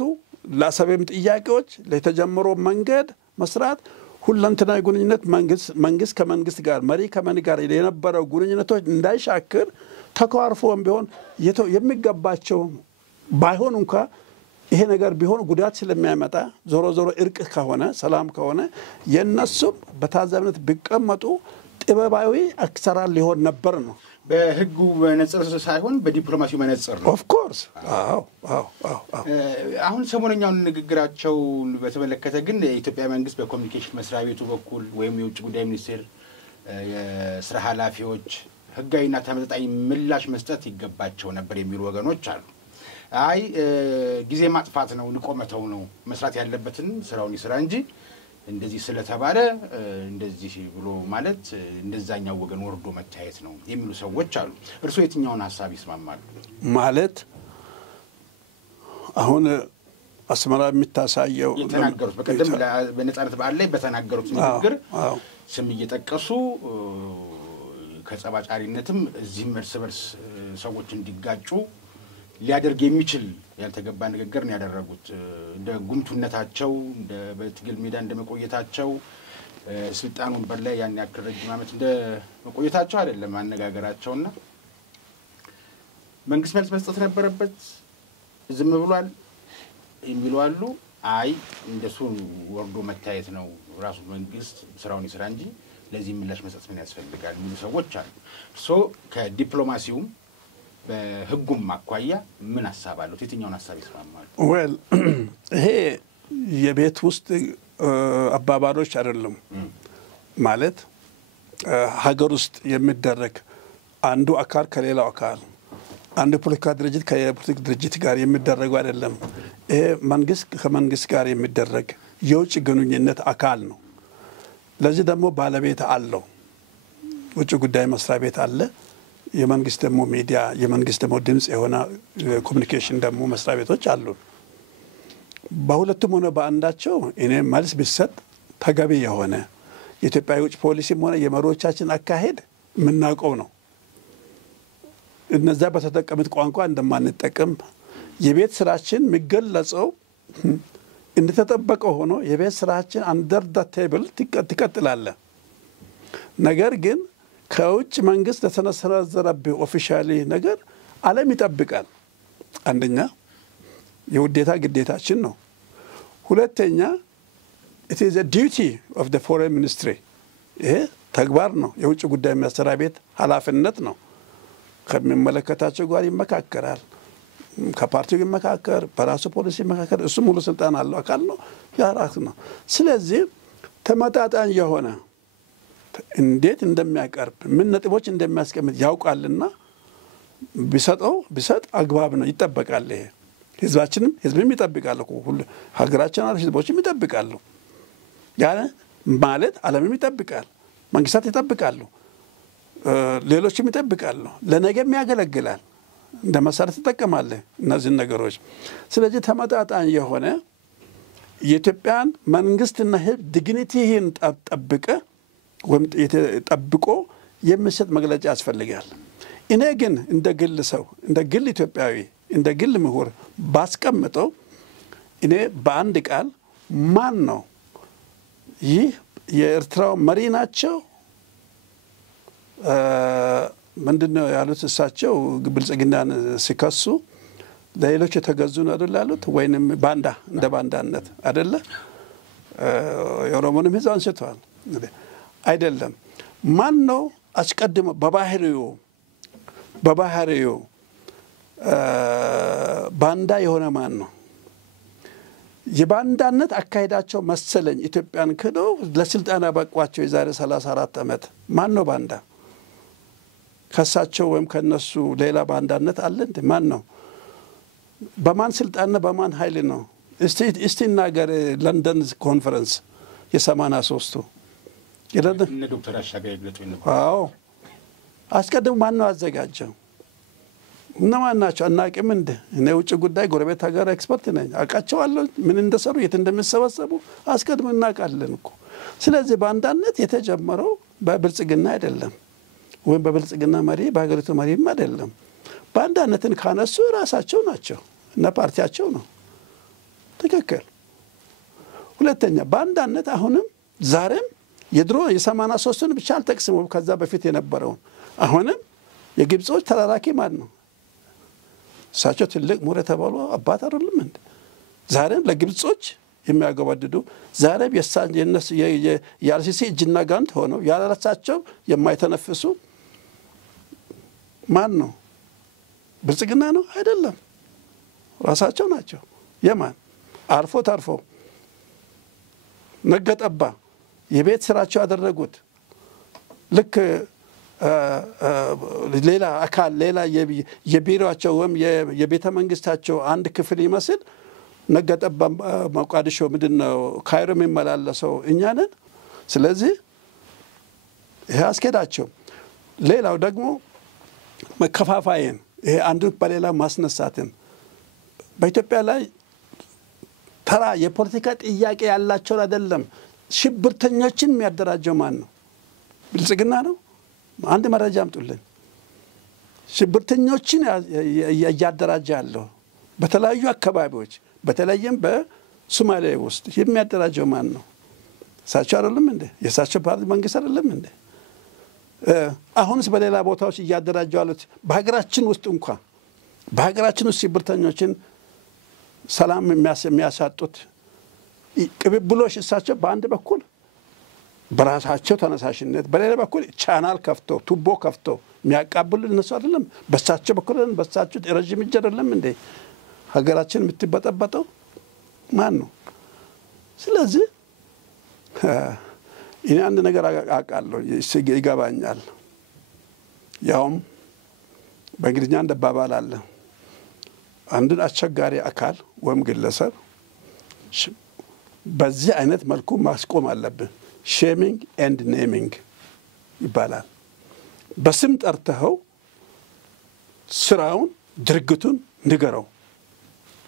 ለአሰብም ጥያቄዎች ለተጀመረው መንገድ መስራት ሁለንተናዊ ግንኙነት መንግስት ከመንግስት ጋር መሪ ከመሪ ጋር የነበረው ግንኙነቶች እንዳይሻክር ተኳርፎም ቢሆን የሚገባቸው ባይሆን እንኳን ይሄ ነገር ቢሆን ጉዳት ስለሚያመጣ ዞሮ እርቅ ከሆነ ሰላም ከሆነ የነሱም በታዛቢነት ቢቀመጡ ጥበባዊ አክሰራል ሊሆን ነበር ነው በህጉ መነጽር ሳይሆን በዲፕሎማሲው መነጽር ነው ኦፍ ኮርስ አዎ አሁን ሰሞነኛውን ንግግራቸው በተመለከተ ግን የኢትዮጵያ መንግስት በኮሙኒኬሽን መስሪያ ቤቱ በኩል ወይም የውጭ ጉዳይ ሚኒስቴር የስራ ኃላፊዎች ህጋዊና ተመጣጣኝ ምላሽ መስጠት ይገባቸው ነበር የሚሉ ወገኖች አሉ አይ ጊዜ ማጥፋት ነው ንቆመተው ነው መስራት ያለበትን ስራውን ይስራ እንጂ እንደዚህ ስለተባለ እንደዚህ ብሎ ማለት እንደዛኛው ወገን ወርዶ መታየት ነው የሚሉ ሰዎች አሉ እርሱ የትኛውን ሐሳብ ይስማማሉ ማለት አሁን አስመራ የሚታሳየው የተናገሩት በቀደም በነጻነት በዓል ላይ በተናገሩት ንግግር ስም እየጠቀሱ ከጸባጫሪነትም እዚህም እርስ በርስ ሰዎች እንዲጋጩ ሊያደርግ የሚችል ያልተገባ ንግግር ነው ያደረጉት እንደ ጉምቱነታቸው እንደ በትግል ሜዳ እንደመቆየታቸው ስልጣን ወንበር ላይ ያን ያክል ረጅም ዓመት እንደ መቆየታቸው አይደለም አነጋገራቸውና መንግስት መልስ መስጠት ነበረበት ዝም ብሏል የሚሉ አሉ አይ እንደሱ ወርዶ መታየት ነው ራሱ መንግስት ስራውን ይስራ እንጂ ለዚህ ምላሽ መስጠት ምን ያስፈልጋል የሚሉ ሰዎች አሉ ሶ ከዲፕሎማሲው በህጉም ማቋያ ምን ሐሳብ አለው የትኛውን ሐሳብ ይስማማሉ well ይሄ የቤት ውስጥ አባባሮች አይደለም ማለት ሀገር ውስጥ የሚደረግ አንዱ አካል ከሌላው አካል አንድ ፖለቲካ ድርጅት ከፖለቲካ ድርጅት ጋር የሚደረገው አይደለም ይሄ መንግስት ከመንግስት ጋር የሚደረግ የውጭ ግንኙነት አካል ነው ለዚህ ደግሞ ባለቤት አለው ውጭ ጉዳይ መስሪያ ቤት አለ የመንግስት ደግሞ ሚዲያ የመንግስት ደግሞ ድምጽ የሆነ ኮሙኒኬሽን ደግሞ መስሪያ ቤቶች አሉ በሁለቱም ሆነ በአንዳቸው እኔ መልስ ቢሰጥ ተገቢ የሆነ የኢትዮጵያ ውጭ ፖሊሲም ሆነ የመሪዎቻችን አካሄድ ምናቀው ነው እነዛ በተጠቀሙት ቋንቋ እንደማንጠቀም የቤት ስራችን የሚገለጸው እንደተጠበቀው ሆኖ የቤት ስራችን አንደር ዘ ቴብል ትቀጥላለ ነገር ግን ከውጭ መንግስት ተሰነዘረብህ ኦፊሻሊ ነገር ዓለም ይጠብቃል አንደኛ የውዴታ ግዴታችን ነው ሁለተኛ it is a duty of the foreign ministry ይሄ ተግባር ነው የውጭ ጉዳይ መስሪያ ቤት ኃላፊነት ነው ከሚመለከታቸው ጋር ይመካከራል ከፓርቲው ይመካከር በራሱ ፖሊሲ ይመካከር እሱ ሙሉ ስልጣን አለው አካል ነው ያራስ ነው ስለዚህ ተመጣጣኝ የሆነ እንዴት እንደሚያቀርብ ምን ነጥቦች እንደሚያስቀምጥ ያውቃልና ቢሰጥ አግባብ ነው ይጠበቃል ይሄ ህዝብም ይጠብቃል ሁሉ ሀገራችን አለ ህዝቦችም ይጠብቃሉ ያለ ማለት ዓለምም ይጠብቃል መንግስታት ይጠብቃሉ ሌሎችም ይጠብቃሉ ለነገም ያገለግላል እንደመሰረት ተጠቀማለ እነዚህ ነገሮች ስለዚህ ተመጣጣኝ የሆነ የኢትዮጵያን መንግስትና ህዝብ ዲግኒቲን ጠብቀ ወም ተጠብቆ የሚሰጥ መግለጫ ያስፈልጋል እኔ ግን እንደ ግል ሰው እንደ ግል ኢትዮጵያዊ እንደ ግል ምሁር ባስቀምጠው እኔ በአንድ ቃል ማን ነው ይህ የኤርትራው መሪ ናቸው ምንድነው ያሉት እሳቸው ብልጽግናን ሲከሱ ለሌሎች የተገዙ ነው አይደል ያሉት ወይንም ባንዳ እንደ ባንዳነት አይደለ የኦሮሞንም ህዝብ አንስተዋል አይደለም ማን ነው አስቀድሞ በባህሪው ባንዳ የሆነ ማን ነው የባንዳነት አካሄዳቸው መሰለኝ ኢትዮጵያን ከደው ለስልጣን ያበቋቸው የዛሬ 34 ዓመት ማን ነው ባንዳ ከሳቸው ወይም ከነሱ ሌላ ባንዳነት አለ እንዴ ማን ነው በማን ስልጣንና በማን ኃይል ነው እስቲ እናገር ለንደን ኮንፈረንስ የ83ቱ የለንደን ዶክተር አሻጋይ ግለጡ ነው አዎ አስቀድሞ ማን ነው አዘጋጀው እነማን ናቸው አናቂም እንደ እኔ ውጭ ጉዳይ ጎረቤት ሀገር ኤክስፐርት ነኝ አቃቸዋለሁ ምን እንደሰሩ የት እንደሚሰበሰቡ አስቀድሞ እናቃለን እኮ ስለዚህ ባንዳነት የተጀመረው በብልጽግና አይደለም ወይም በብልጽግና መሪ በሀገሪቱ መሪም አይደለም ባንዳነትን ካነሱ ራሳቸው ናቸው እና ፓርቲያቸው ነው ትክክል ሁለተኛ ባንዳነት አሁንም ዛሬም የድሮ የ83ን ብቻ አልጠቅስም ከዛ በፊት የነበረው አሁንም የግብጾች ተላላኪ ማን ነው እሳቸው ትልቅ ሙረ ተባሉ አባት አይደለም እንዴ ዛሬም ለግብጾች የሚያገባድዱ ዛሬም የነሱ የአልሲሲ እጅና ጓንት ሆነው ያለራሳቸው የማይተነፍሱ ማን ነው? ብልጽግና ነው? አይደለም፣ ራሳቸው ናቸው። የማን አርፎ ታርፎ ነገጠባ የቤት ስራቸው ያደረጉት ልክ ሌላ አካል ሌላ የቢሮአቸው ወይም የቤተ መንግስታቸው አንድ ክፍል ይመስል ነገጠባ ሞቃዲሾ ምንድነው ካይሮ የሚመላለሰው እኛ ነን። ስለዚህ ይሄ አስኬዳቸው። ሌላው ደግሞ መከፋፋይን ይሄ አንዱ በሌላ ማስነሳትን በኢትዮጵያ ላይ ተራ የፖለቲካ ጥያቄ ያላቸው አይደለም። ሽብርተኞችን የሚያደራጀው ማን ነው? ብልጽግና ነው? አንድ መረጃ አምጡልን። ሽብርተኞችን እያደራጀ ያለው በተለያዩ አካባቢዎች በተለይም በሶማሌ ውስጥ የሚያደራጀው ማን ነው? እሳቸው አይደለም እንዴ? የእሳቸው ፓርቲ መንግስት አይደለም እንዴ? አሁንስ በሌላ ቦታዎች እያደራጁ ያሉት በሀገራችን ውስጥ እንኳን በሀገራችን ውስጥ ሽብርተኞችን ሰላም የሚያሳጡት ቅብብሎሽ እሳቸው በአንድ በኩል በራሳቸው ተነሳሽነት በሌላ በኩል ቻናል ከፍቶ ቱቦ ከፍቶ የሚያቃብሉ እነሱ አይደለም? በሳቸው በኩል በሳቸው ረጅም እጅ አይደለም እንዴ ሀገራችን የምትበጠበጠው ማን ነው? ስለዚህ እኔ አንድ ነገር አውቃለሁ፣ ይገባኛል። ያውም በእንግሊዝኛ እንደባባል አለ። አንድን አስቸጋሪ አካል ወይም ግለሰብ በዚህ አይነት መልኩ ማስቆም አለብን። ሼሚንግ ኤንድ ኔሚንግ ይባላል። በስም ጠርተኸው ስራውን ድርጊቱን ንገረው።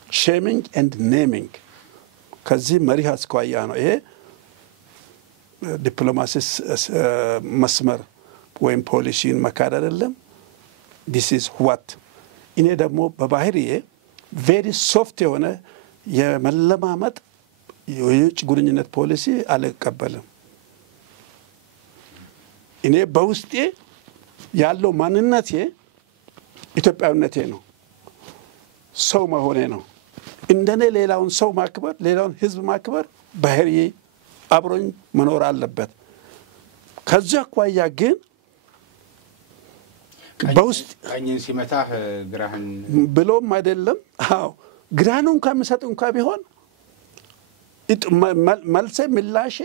ሼሚንግ ኤንድ ኔሚንግ ከዚህ መሪ አስኳያ ነው። ይሄ ዲፕሎማሲ መስመር ወይም ፖሊሲን መካድ አይደለም። this is what እኔ ደግሞ በባህሪዬ very soft የሆነ የመለማመጥ የውጭ ግንኙነት ፖሊሲ አልቀበልም። እኔ በውስጤ ያለው ማንነቴ ኢትዮጵያዊነቴ ነው፣ ሰው መሆኔ ነው። እንደኔ ሌላውን ሰው ማክበር ሌላውን ህዝብ ማክበር ባህሪዬ አብሮኝ መኖር አለበት። ከዚያ አኳያ ግን በውስጥ ቀኝን ሲመታህ ግራህን ብሎም አይደለም። አዎ ግራኑን ከመሰጥ እንኳን ቢሆን መልሴ ምላሼ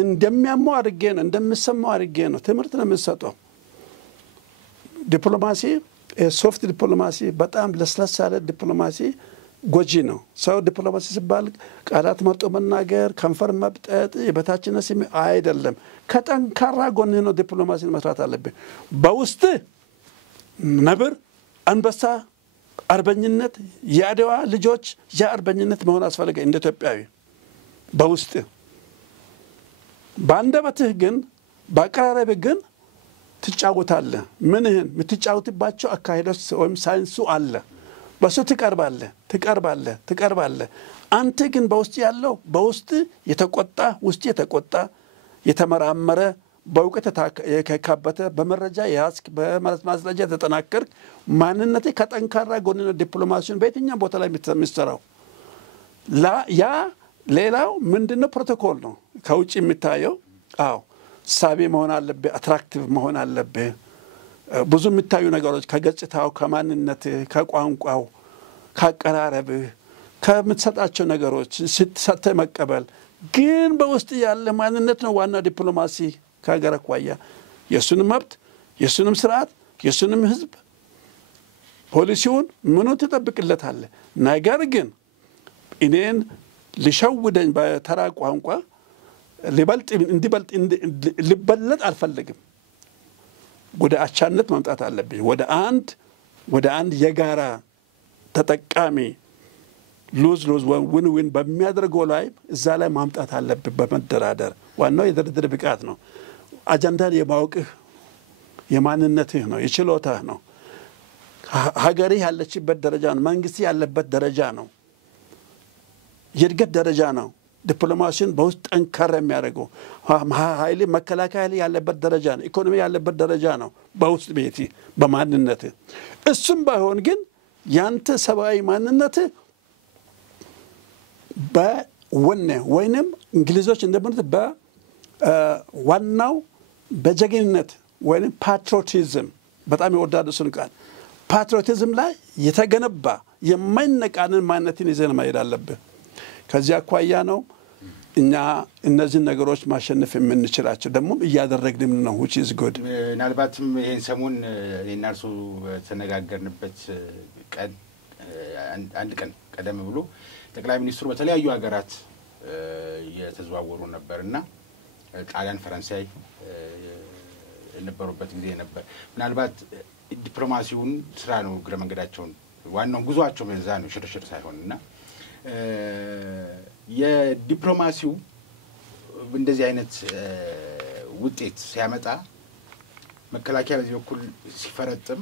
እንደሚያመው አድርጌ ነው እንደምሰማው አድርጌ ነው ትምህርት ነው የምሰጠው። ዲፕሎማሲ ሶፍት ዲፕሎማሲ በጣም ለስላሳ ያለ ዲፕሎማሲ ጎጂ ነው። ሰው ዲፕሎማሲ ሲባል ቃላት መርጦ መናገር ከንፈር መብጠጥ የበታችነት አይደለም። ከጠንካራ ጎን ነው ዲፕሎማሲን መስራት አለብን። በውስጥ ነብር አንበሳ አርበኝነት የአድዋ ልጆች የአርበኝነት መሆን አስፈልገ እንደ ኢትዮጵያዊ በውስጥ ባንደበትህ ግን ባቀራረብህ ግን ትጫወታለህ። ምንህን የምትጫወትባቸው አካሄዶች ወይም ሳይንሱ አለ። በሱ ትቀርባለህ። አንተ ግን በውስጥ ያለው በውስጥ የተቆጣ ውስጥ የተቆጣ የተመራመረ በእውቀት የካበተ በመረጃ ያስክ በማስረጃ ተጠናከርክ ማንነቴ ከጠንካራ ጎን ነው ዲፕሎማሲውን በየትኛው ቦታ ላይ የሚሰራው ያ ሌላው ምንድነው ፕሮቶኮል ነው ከውጭ የሚታየው። አዎ ሳቢ መሆን አለበት፣ አትራክቲቭ መሆን አለበት። ብዙ የሚታዩ ነገሮች ከገጽታው ከማንነት ከቋንቋው ከአቀራረብህ ከምትሰጣቸው ነገሮች ስትሰጥ መቀበል ግን በውስጥ ያለ ማንነት ነው ዋና ዲፕሎማሲ። ከሀገር አኳያ የሱንም መብት የሱንም ስርዓት የሱንም ህዝብ ፖሊሲውን ምኑን ትጠብቅለታለህ። ነገር ግን እኔን ሊሸውደኝ በተራ ቋንቋ ሊበልጥ አልፈልግም። ወደ አቻነት ማምጣት አለብኝ። ወደ አንድ የጋራ ተጠቃሚ ሉዝ ዊን በሚያደርገው ላይ እዛ ላይ ማምጣት አለብኝ በመደራደር። ዋናው የድርድር ብቃት ነው። አጀንዳን የማወቅህ የማንነትህ ነው፣ የችሎታህ ነው። ሀገሬ ያለችበት ደረጃ ነው፣ መንግስት ያለበት ደረጃ ነው፣ የእድገት ደረጃ ነው። ዲፕሎማሲን በውስጥ ጠንካራ የሚያደርገው ኃይል መከላከያ ያለበት ደረጃ ነው፣ ኢኮኖሚ ያለበት ደረጃ ነው በውስጥ ቤቲ በማንነት። እሱም ባይሆን ግን ያንተ ሰብአዊ ማንነት በወኔ ወይንም እንግሊዞች እንደምንት በዋናው በጀግንነት ወይንም ፓትሪዮቲዝም በጣም ይወዳሉ እሱን ቃል ፓትሪዮቲዝም ላይ የተገነባ የማይነቃንን ማንነትን ይዘን መሄድ አለብን። ከዚያ አኳያ ነው እኛ እነዚህ ነገሮች ማሸነፍ የምንችላቸው ደግሞ እያደረግንም ነው which is good። ምናልባትም ይሄን ሰሞን እነርሱ ተነጋገርንበት ቀን አንድ ቀን ቀደም ብሎ ጠቅላይ ሚኒስትሩ በተለያዩ ሀገራት የተዘዋወሩ ነበርና ጣሊያን፣ ፈረንሳይ የነበሩበት ጊዜ ነበር። ምናልባት ዲፕሎማሲውን ስራ ነው ግረ መንገዳቸውን ዋናው ጉዟቸው መዛ ነው ሽርሽር ሳይሆንና የዲፕሎማሲው እንደዚህ አይነት ውጤት ሲያመጣ መከላከያ በዚህ በኩል ሲፈረጥም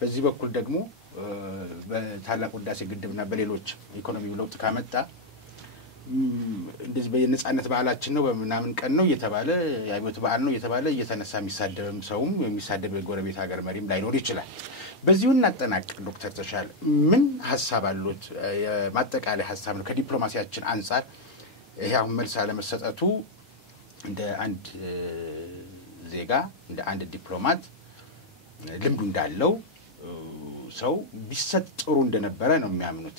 በዚህ በኩል ደግሞ በታላቁ ህዳሴ ግድብና በሌሎች ኢኮኖሚው ለውጥ ካመጣ እንደዚህ በየነጻነት በዓላችን ነው በመናምን ቀን ነው እየተባለ የአብዮት በዓል ነው እየተባለ እየተነሳ የሚሳደብም ሰውም የሚሳደብ የጎረቤት ሀገር መሪም ላይኖር ይችላል። በዚሁ እናጠናቅ። ዶክተር ተሻለ ምን ሐሳብ አሉት? የማጠቃለያ ሐሳብ ነው ከዲፕሎማሲያችን አንፃር ይሄ አሁን መልስ አለመሰጠቱ እንደ አንድ ዜጋ እንደ አንድ ዲፕሎማት ልምዱ እንዳለው ሰው ቢሰጥ ጥሩ እንደነበረ ነው የሚያምኑት።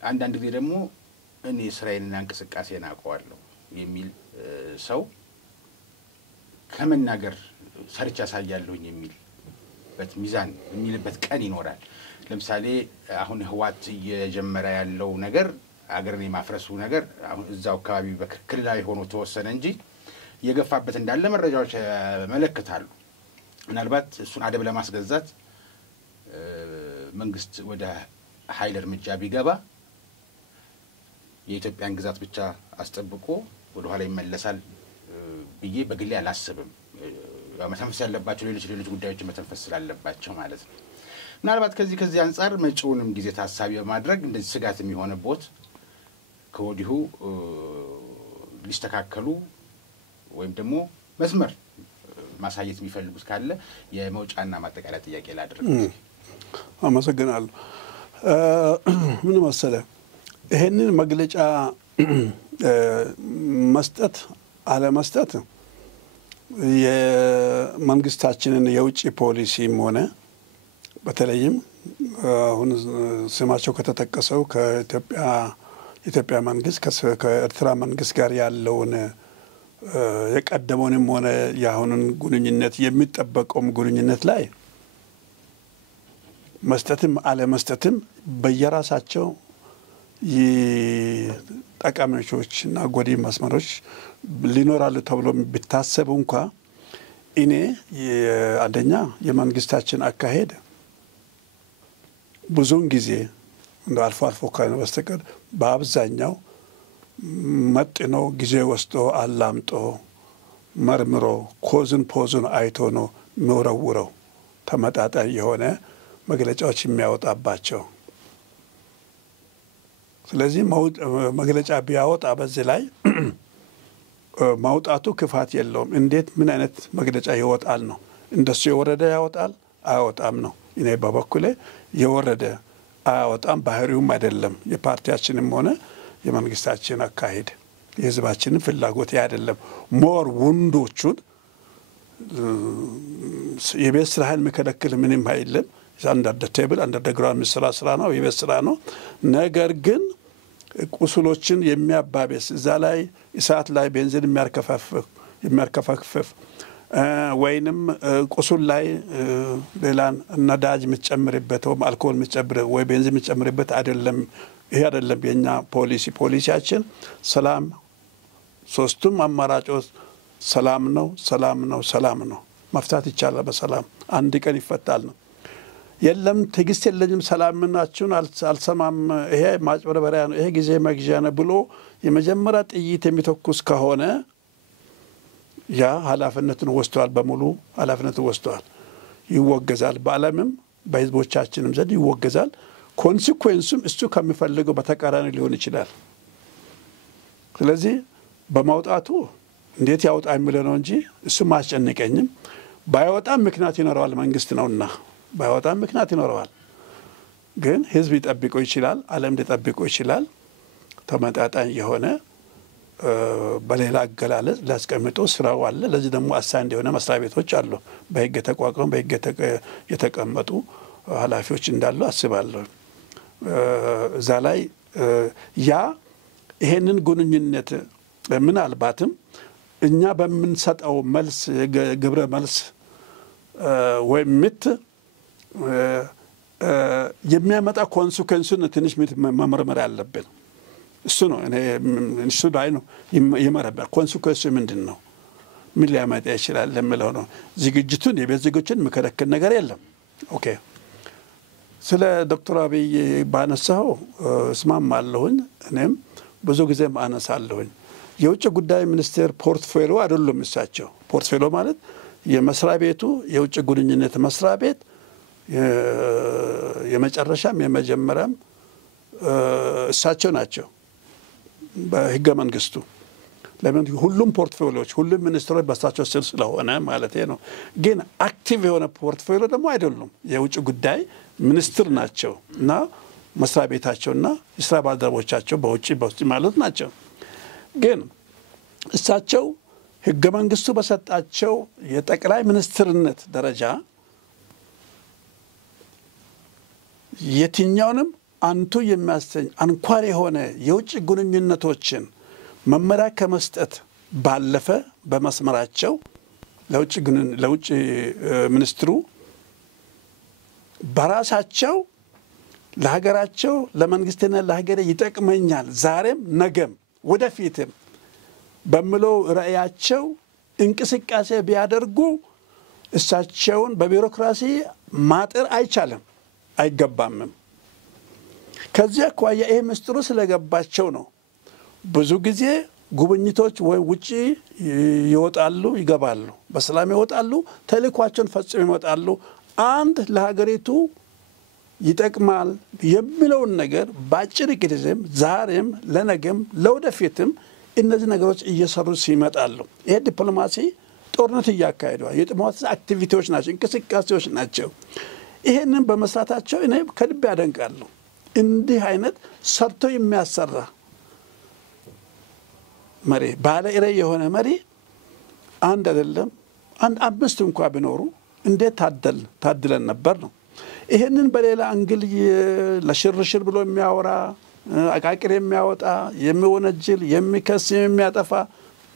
አንዳንድ ጊዜ ደግሞ እኔ እስራኤልና እንቅስቃሴን አውቀዋለሁ የሚል ሰው ከመናገር ሰርቻ ያሳያለሁኝ የሚልበት ሚዛን የሚልበት ቀን ይኖራል። ለምሳሌ አሁን ህዋት እየጀመረ ያለው ነገር አገርን የማፍረሱ ነገር አሁን እዛው አካባቢ በክልላዊ ሆኖ ተወሰነ እንጂ የገፋበት እንዳለ መረጃዎች ያመለክታሉ። ምናልባት እሱን አደብ ለማስገዛት መንግስት ወደ ኃይል እርምጃ ቢገባ የኢትዮጵያን ግዛት ብቻ አስጠብቆ ወደ ኋላ ይመለሳል ብዬ በግሌ አላስብም። መተንፈስ ያለባቸው ሌሎች ጉዳዮችን መተንፈስ ስላለባቸው ማለት ነው። ምናልባት ከዚህ አንፃር መጪውንም ጊዜ ታሳቢ በማድረግ እንደዚህ ስጋት የሚሆንበት ከወዲሁ ሊስተካከሉ ወይም ደግሞ መስመር ማሳየት የሚፈልጉት ካለ የመውጫና ማጠቃለያ ጥያቄ ላድርግ። አመሰግናለሁ። ምን መሰለ ይሄንን መግለጫ መስጠት አለመስጠት የመንግስታችንን የውጭ ፖሊሲም ሆነ በተለይም አሁን ስማቸው ከተጠቀሰው ከኢትዮጵያ መንግስት ከኤርትራ መንግስት ጋር ያለውን የቀደመውንም ሆነ የአሁኑን ግንኙነት የሚጠበቀውም ግንኙነት ላይ መስጠትም አለመስጠትም በየራሳቸው ጠቃሚዎችና ጎዲ መስመሮች ሊኖራሉ ተብሎ ቢታሰቡ እንኳ እኔ አንደኛ የመንግስታችን አካሄድ ብዙውን ጊዜ እንደ አልፎ ካለ በስተቀር በአብዛኛው መጥኖ ጊዜ ወስዶ አላምጦ መርምሮ ፖዙን አይቶ ነው የሚወረውረው ተመጣጣኝ የሆነ መግለጫዎች የሚያወጣባቸው። ስለዚህ መግለጫ ቢያወጣ በዚህ ላይ ማውጣቱ ክፋት የለውም። እንዴት ምን አይነት መግለጫ ይወጣል ነው? እንደሱ የወረደ ያወጣል አያወጣም ነው። እኔ በበኩሌ የወረደ አያወጣም ባህሪውም አይደለም። የፓርቲያችንም ሆነ የመንግስታችን አካሄድ የህዝባችንን ፍላጎት አይደለም። ሞር ወንዶቹን የቤት ስራህን መከለከል ምንም አይደለም። አንደር ቴብል አንደር ግራውንድ ስራ ነው፣ የቤት ስራ ነው። ነገር ግን ቁስሎችን የሚያባበስ እዛ ላይ እሳት ላይ ቤንዚን የሚያርከፈክፍ ወይንም ቁስል ላይ ሌላን ነዳጅ የምትጨምርበት ወይ አልኮል የምትጨምርበት ወይ ቤንዚን የምትጨምርበት አይደለም። ይሄ አይደለም የኛ ፖሊሲያችን። ሰላም ሶስቱም አማራጮች ሰላም ነው። መፍታት ይቻላል በሰላም አንድ ቀን ይፈታል ነው። የለም ትግስት የለኝም ሰላምናችሁን አልሰማም ይሄ ማጭበርበሪያ ነው ይሄ ጊዜ መግዣ ነው ብሎ የመጀመሪያ ጥይት የሚተኩስ ከሆነ ያ ኃላፊነቱን ወስዷል፣ በሙሉ ኃላፊነቱን ወስዷል፣ ይወገዛል። በዓለምም በህዝቦቻችንም ዘንድ ይወገዛል። ኮንሲኩዌንሱም እሱ ከሚፈልገው በተቃራኒ ሊሆን ይችላል። ስለዚህ በማውጣቱ እንዴት ያውጣ የሚለው ነው እንጂ እሱ ማስጨነቀኝም። ባይወጣም ምክንያት ይኖረዋል፣ መንግስት ነውና ባይወጣም ምክንያት ይኖረዋል። ግን ህዝብ ይጠብቀው ይችላል ዓለም ሊጠብቀው ይችላል ተመጣጣኝ የሆነ በሌላ አገላለጽ ላስቀምጦ ስራው አለ ለዚህ ደግሞ አሳይን የሆነ መስሪያ ቤቶች አሉ በህግ ተቋቋም በህግ የተቀመጡ ኃላፊዎች እንዳሉ አስባለሁ እዛ ላይ ያ ይሄንን ግንኙነት ምናልባትም እኛ በመንሰጠው መልስ ግብረ መልስ ወይ ምት የሚያመጣ ኮንሲኩዌንሱን ትንሽ መመርመር አለብን እሱ ነው እሱ ላይ ነው ይመረመር ኮንሲኩዌንሱ ምንድነው ምን ሊያመጣ ይችላል ለምለው ነው ዝግጅቱን የበዝግጅቱን መከለከል ነገር የለም ኦኬ ስለ ዶክተር አብይ ባነሳው እስማማለሁኝ እኔም ብዙ ጊዜ ማነሳለሁኝ የውጭ ጉዳይ ሚኒስቴር ፖርትፎሊዮ አይደለም እሳቸው ፖርትፎሊዮ ማለት የመስሪያ ቤቱ የውጭ ግንኙነት መስሪያ ቤት የመጨረሻም የመጀመሪያም እሳቸው ናቸው በህገ መንግስቱ ለምን ሁሉም ፖርትፎሊዮች ሁሉም ሚኒስትሮች በእሳቸው ስር ስለሆነ ማለት ነው ግን አክቲቭ የሆነ ፖርትፎሊዮ ደግሞ አይደሉም የውጭ ጉዳይ ሚኒስትር ናቸው እና መስሪያ ቤታቸውና የሥራ ባልደረቦቻቸው በውጭ ማለት ናቸው ግን እሳቸው ህገ መንግስቱ በሰጣቸው የጠቅላይ ሚኒስትርነት ደረጃ የትኛውንም አንቱ የሚያሰኝ አንኳር የሆነ የውጭ ግንኙነቶችን መመሪያ ከመስጠት ባለፈ በመስመራቸው ለውጭ ሚኒስትሩ በራሳቸው ለሀገራቸው ለመንግስትና ለሀገሬ ይጠቅመኛል ዛሬም ነገም ወደፊትም በመለው ራእያቸው እንቅስቃሴ ቢያደርጉ እሳቸውን በቢሮክራሲ ማጠር አይቻልም አይገባምም ከዚያ ቋያ ይሄ ምስጥሩ ስለገባቸው ነው ብዙ ጊዜ ጉብኝቶች ወይ ውጪ ይወጣሉ ይገባሉ በሰላም ይወጣሉ ተልኳቸውን ፈጽመው ይወጣሉ አንድ ለሀገሪቱ ይጠቅማል የሚለው ነገር ባጭር ጊዜም ዛሬም ለነገም ለወደፊትም እነዚህ ነገሮች እየሰሩ ሲመጣሉ ይሄ ዲፕሎማሲ ጦርነት ያካሄደው የዲፕሎማሲ አክቲቪቲዎች ናቸው እንቅስቃሴዎች ናቸው ይሄንን በመስራታቸው እኔ ከልብ ያደንቃለሁ እንዲህ አይነት ሰርቶ የሚያሰራ መሪ ባለ ራዕይ የሆነ መሪ አንድ አይደለም አንድ አምስት እንኳን ቢኖሩ እንዴት ታድለን ነበር ነው ይሄንን በሌላ አንግል ለሽርሽር ብሎ የሚያወራ አቃቂር የሚያወጣ የሚወነጅል የሚከስ የሚያጠፋ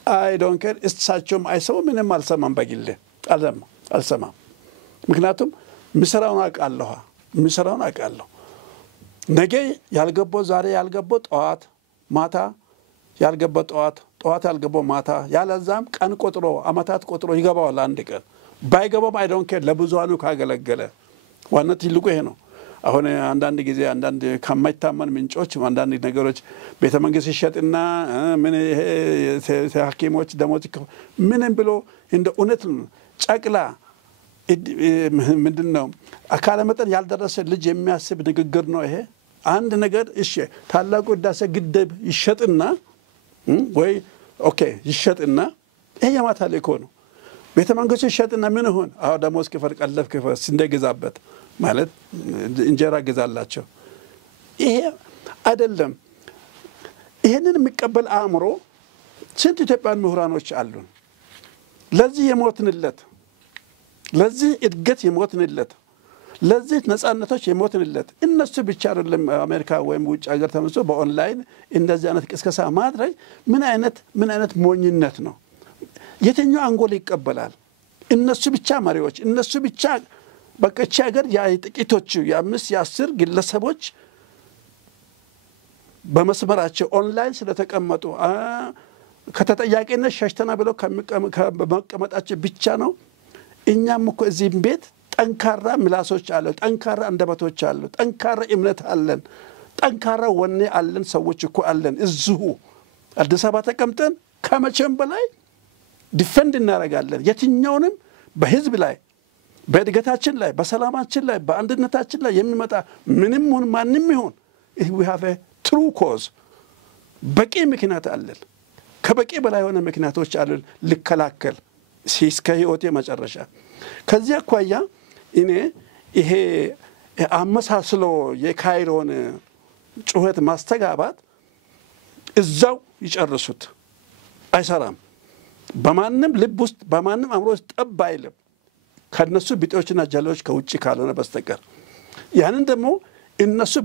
አይ ዶንት ኬር እሳቸውም አይሰሙ ምንም አልሰማም በግሌ አልሰማም ምክንያቱም ምሰራውን አቃለሁ ነገ ያልገባው ዛሬ ያልገባው ጠዋት ማታ ያልገባው ጠዋት ያልገባው ማታ ያለዛም ቀን ቆጥሮ አመታት ቆጥሮ ይገባዋል አንድ ቀን ባይገባም አይ ዶንት ኬር ለብዙሃኑ ካገለገለ ዋናው ትልቁ ይሄ ነው አሁን አንዳንድ ጊዜ አንዳንድ ከማይታመን ምንጮች አንዳንድ ነገሮች ቤተ መንግስት ይሸጥና ምን ይሄ ሐኪሞች ደሞዝ ምንም ብሎ እንደ እውነት ጨቅላ ምንድነው አካለ መጠን ያልደረሰ ልጅ የሚያስብ ንግግር ነው ይሄ አንድ ነገር እሺ ታላቁ ህዳሴ ግድብ ይሸጥና ወይ ኦኬ ይሸጥና ይሄ የማታ ለኮ ነው ቤተ መንግስት ይሸጥና ምን ሆነ አው ደሞዝ ክፈል ቀለብ ክፈል እንደገዛበት ማለት እንጀራ ገዛላቸው ይሄ አይደለም ይሄንን የሚቀበል አእምሮ ስንት ኢትዮጵያን ምሁራኖች አሉን ለዚህ የሞትንለት ለዚህ እድገት የሞትንለት ለዚህ ነፃነቶች የሞትንለት እነሱ ብቻ አይደለም አሜሪካ ወይም ውጭ ሀገር ተመሰው በኦንላይን እንደዚህ አይነት ቅስቀሳ ማድረግ ምን አይነት ሞኝነት ነው የትኛው አንጎል ይቀበላል እነሱ ብቻ መሪዎች እነሱ ብቻ በቀቻ ሀገር የጥቂቶቹ የአምስት የአስር ግለሰቦች በመስመራቸው ኦንላይን ስለተቀመጡ ከተጠያቂነት ሸሽተና ብለው ከመቀመጣቸው ብቻ ነው እኛም እኮ እዚህ ቤት ጠንካራ ምላሶች አሉ ጠንካራ አንደበቶች አሉ ጠንካራ እምነት አለን ጠንካራ ወኔ አለን ሰዎች እኮ አለን እዚሁ አዲስ አበባ ተቀምጠን ከመቼም በላይ ዲፌንድ እናረጋለን የትኛውንም በህዝብ ላይ በእድገታችን ላይ በሰላማችን ላይ በአንድነታችን ላይ የሚመጣ ምንም ሆነ ማንንም ይሁን we have a true cause በቂ ምክንያት አለን ከበቂ በላይ ሆነ ምክንያቶች አሉን ልከላከል እስከ ህይወቴ መጨረሻ ከዚያ ቋያ እኔ ይሄ አመሳስሎ የካይሮን ጩኸት ማስተጋባት እዛው ይጨርሱት አይሰራም በማንም ልብ ውስጥ በማንም አእምሮ ውስጥ ጠብ አይልም ከነሱ ቢጤዎችና ጀሌዎች ከውጪ ካልሆነ በስተቀር ያንን ደግሞ እነሱ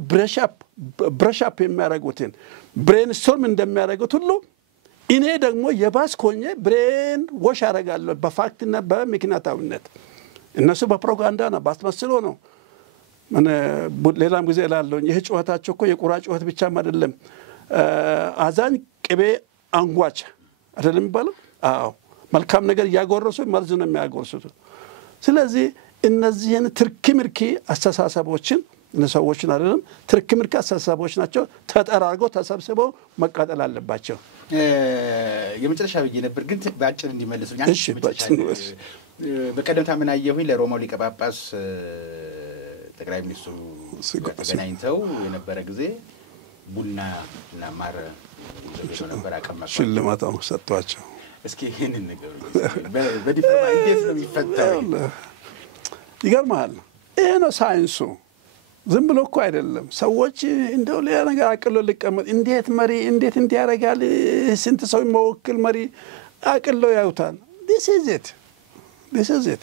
ብረሻፕ የሚያደርጉትን ብሬንስቶርም እንደሚያደርጉት ሁሉ እኔ ደግሞ የባስኮኘ ብሬን ወሽ አደርጋለሁ በፋክትና በምክንያታዊነት እነሱ በፕሮፓጋንዳና ባስመስሎ ነው ሌላም ጊዜ እላለሁ ይሄ ጩኸታቸው እኮ የቁራ ጩኸት ብቻም አይደለም አዛኝ ቅቤ አንጓች አይደለም የሚባለው አዎ መልካም ነገር ያጎረሱ መርዝ ነው የሚያጎርሱት ስለዚህ እነዚህን ትርክምርኪ አስተሳሰቦችን ለሰዎችን አይደለም ትርክምርኪ አስተሳሰቦች ናቸው ተጠራርገው ተሰብስበው መቃጠል አለባቸው የመጨረሻ ብዬ ነበር ግን በአጭር እንዲመልሱኝ በቀደም ታምናየሁኝ ለሮማው ሊቀ ጳጳስ ጠቅላይ ሚኒስትሩ ተገናኝተው የነበረ ጊዜ ቡና እና ማር ይዘው ነበር አቀመጡ ሽልማታው ሰጥቷቸው እስኪ ይሄንን ነገር በዲፕሎማሲ እንዴት ነው የሚፈታው ይገርማል ይሄ ነው ሳይንሱ ዝም ብሎ እኮ አይደለም ሰዎች እንደው ሌላ ነገር አቅሎ ሊቀመጥ እንዴት መሪ እንዴት እንዲያረጋል ስንት ሰው መወክል መሪ አቅሎ ያዩታል this is it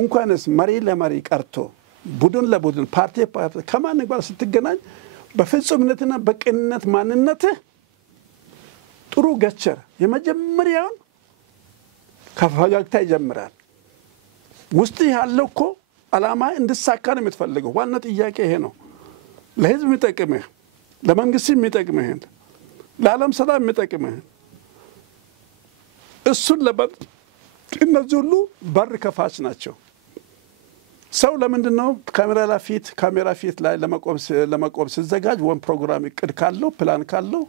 እንኳንስ መሪ ለመሪ ቀርቶ ቡድን ለቡድን ፓርቲ ከማን ጋር ስትገናኝ በፍጹምነትና በቅንነት ማንነት ጥሩ ገቸር የመጀመሪያውን ከፈገግታ ይጀምራል ውስጥ ያለው እኮ አላማ እንድሳካ ነው የምትፈልገው ዋና ጥያቄ ይሄ ነው ለህዝብ የሚጠቅምህ ለመንግስት የሚጠቅምህ ለዓለም ሰላም የሚጠቅምህ እሱን ለበጥ እነዚህ ሁሉ በር ከፋች ናቸው ሰው ለምንድን ነው ካሜራ ፊት ላይ ለመቆም ሲዘጋጅ ወን ፕሮግራም እቅድ ካለው ፕላን ካለው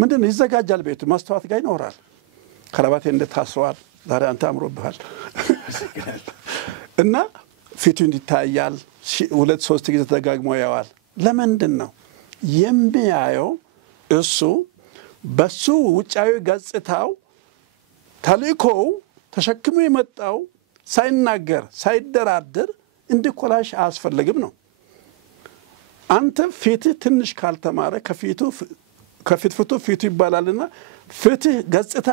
ምንድነው ይዘጋጃል ቤቱ ማስተዋት ጋር ይኖራል ከረባቴ እንደታስሯል ዛሬ አንተ አምሮብሃል እና ፊቱ እንዲታያል 2-3 ጊዜ ተደጋግሞ ያዋል ለምንድን ነው የሚያየው እሱ በሱ ውጫዊ ገጽታው ታሊኮው ተሸክሞ የመጣው ሳይናገር ሳይደራደር እንዲኮላሽ አስፈልግም ነው አንተ ፊት ትንሽ ካልተማረ ከፊቱ ይባላልና ፊት ገጽታ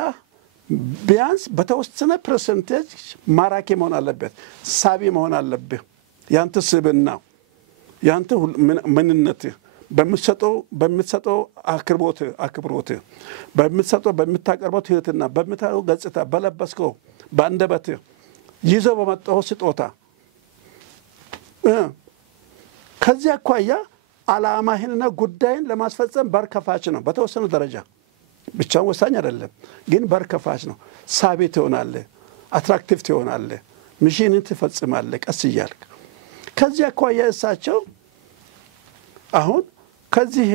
ቢያንስ በተወሰነ ፐርሰንቴጅ ማራኪ መሆን አለበት ሳቢ መሆን አለበት ያንተ ስብና ያንተ ምንነት በምትሰጠው አክብሮት በምታቀርበው ትህትና በምታቀርበው ገጽታ በለበስከው በአንደበት ይዘው በመጣው ስጦታ ከዚያ አኳያ አላማህንና ጉዳይን ለማስፈጸም በርከፋች ነው በተወሰነ ደረጃ ብቻውን ወሳኝ አይደለም ግን በርከፋች ነው ሳቢ ትሆናለህ አትራክቲቭ ትሆናለህ ሚሽንን ትፈጽማለህ ቀስ ይያልክ ከዚያ አኳያ እሳቸው አሁን ከዚህ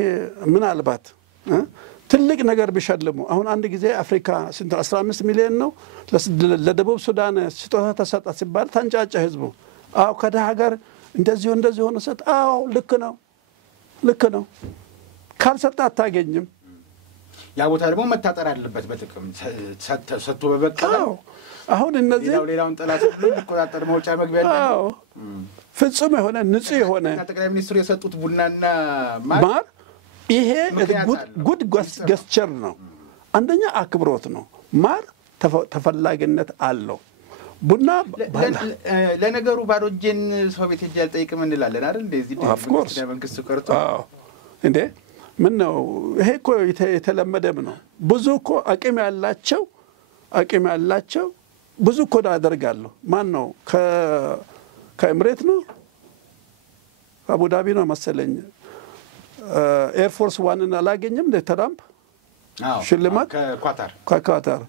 ምን አልባት ትልቅ ነገር ቢሸልሙ አሁን አንድ ጊዜ አፍሪካ 15 ሚሊዮን ነው ለደቡብ ሱዳን ስጦታ ተሰጣ ሲባል ተንጫጫ ህዝቡ አው ከዳ ሀገር እንደዚህ ሆነ ሰጥ አው ልክ ነው ካልሰጣ አታገኝም ያ ቦታ ደግሞ መታጠር አለበት በጥቅም ሰጥቶ በበቀለ አሁን እነዚህ ሌላውን ጠላት ሁሉ ሊቆጣጠር መውጫ መግቢያ አዎ ፍጹም የሆነ ንጹህ የሆነ ጠቅላይ ሚኒስትሩ የሰጡት ቡናና ማር ይሄ ጉድ ገስቸር ነው አንደኛ አክብሮት ነው ማር ተፈላጊነት አለው ቡና ለነገሩ ባዶጄን ሰው ቤት ሄጄ አልጠይቅም እንላለን አይደል እንደዚህ መንግስት ቀርቶ እንዴ ምን ነው ይሄ እኮ የተለመደም ነው ብዙ እኮ አቅም ያላቸው ብዙ እኮ ያደርጋሉ ማን ነው ከኤምሬት ነው አቡዳቢ ነው መሰለኝ ኤርፎርስ 1 እና አላገኘም ለትራምፕ ሽልማት ከኳታር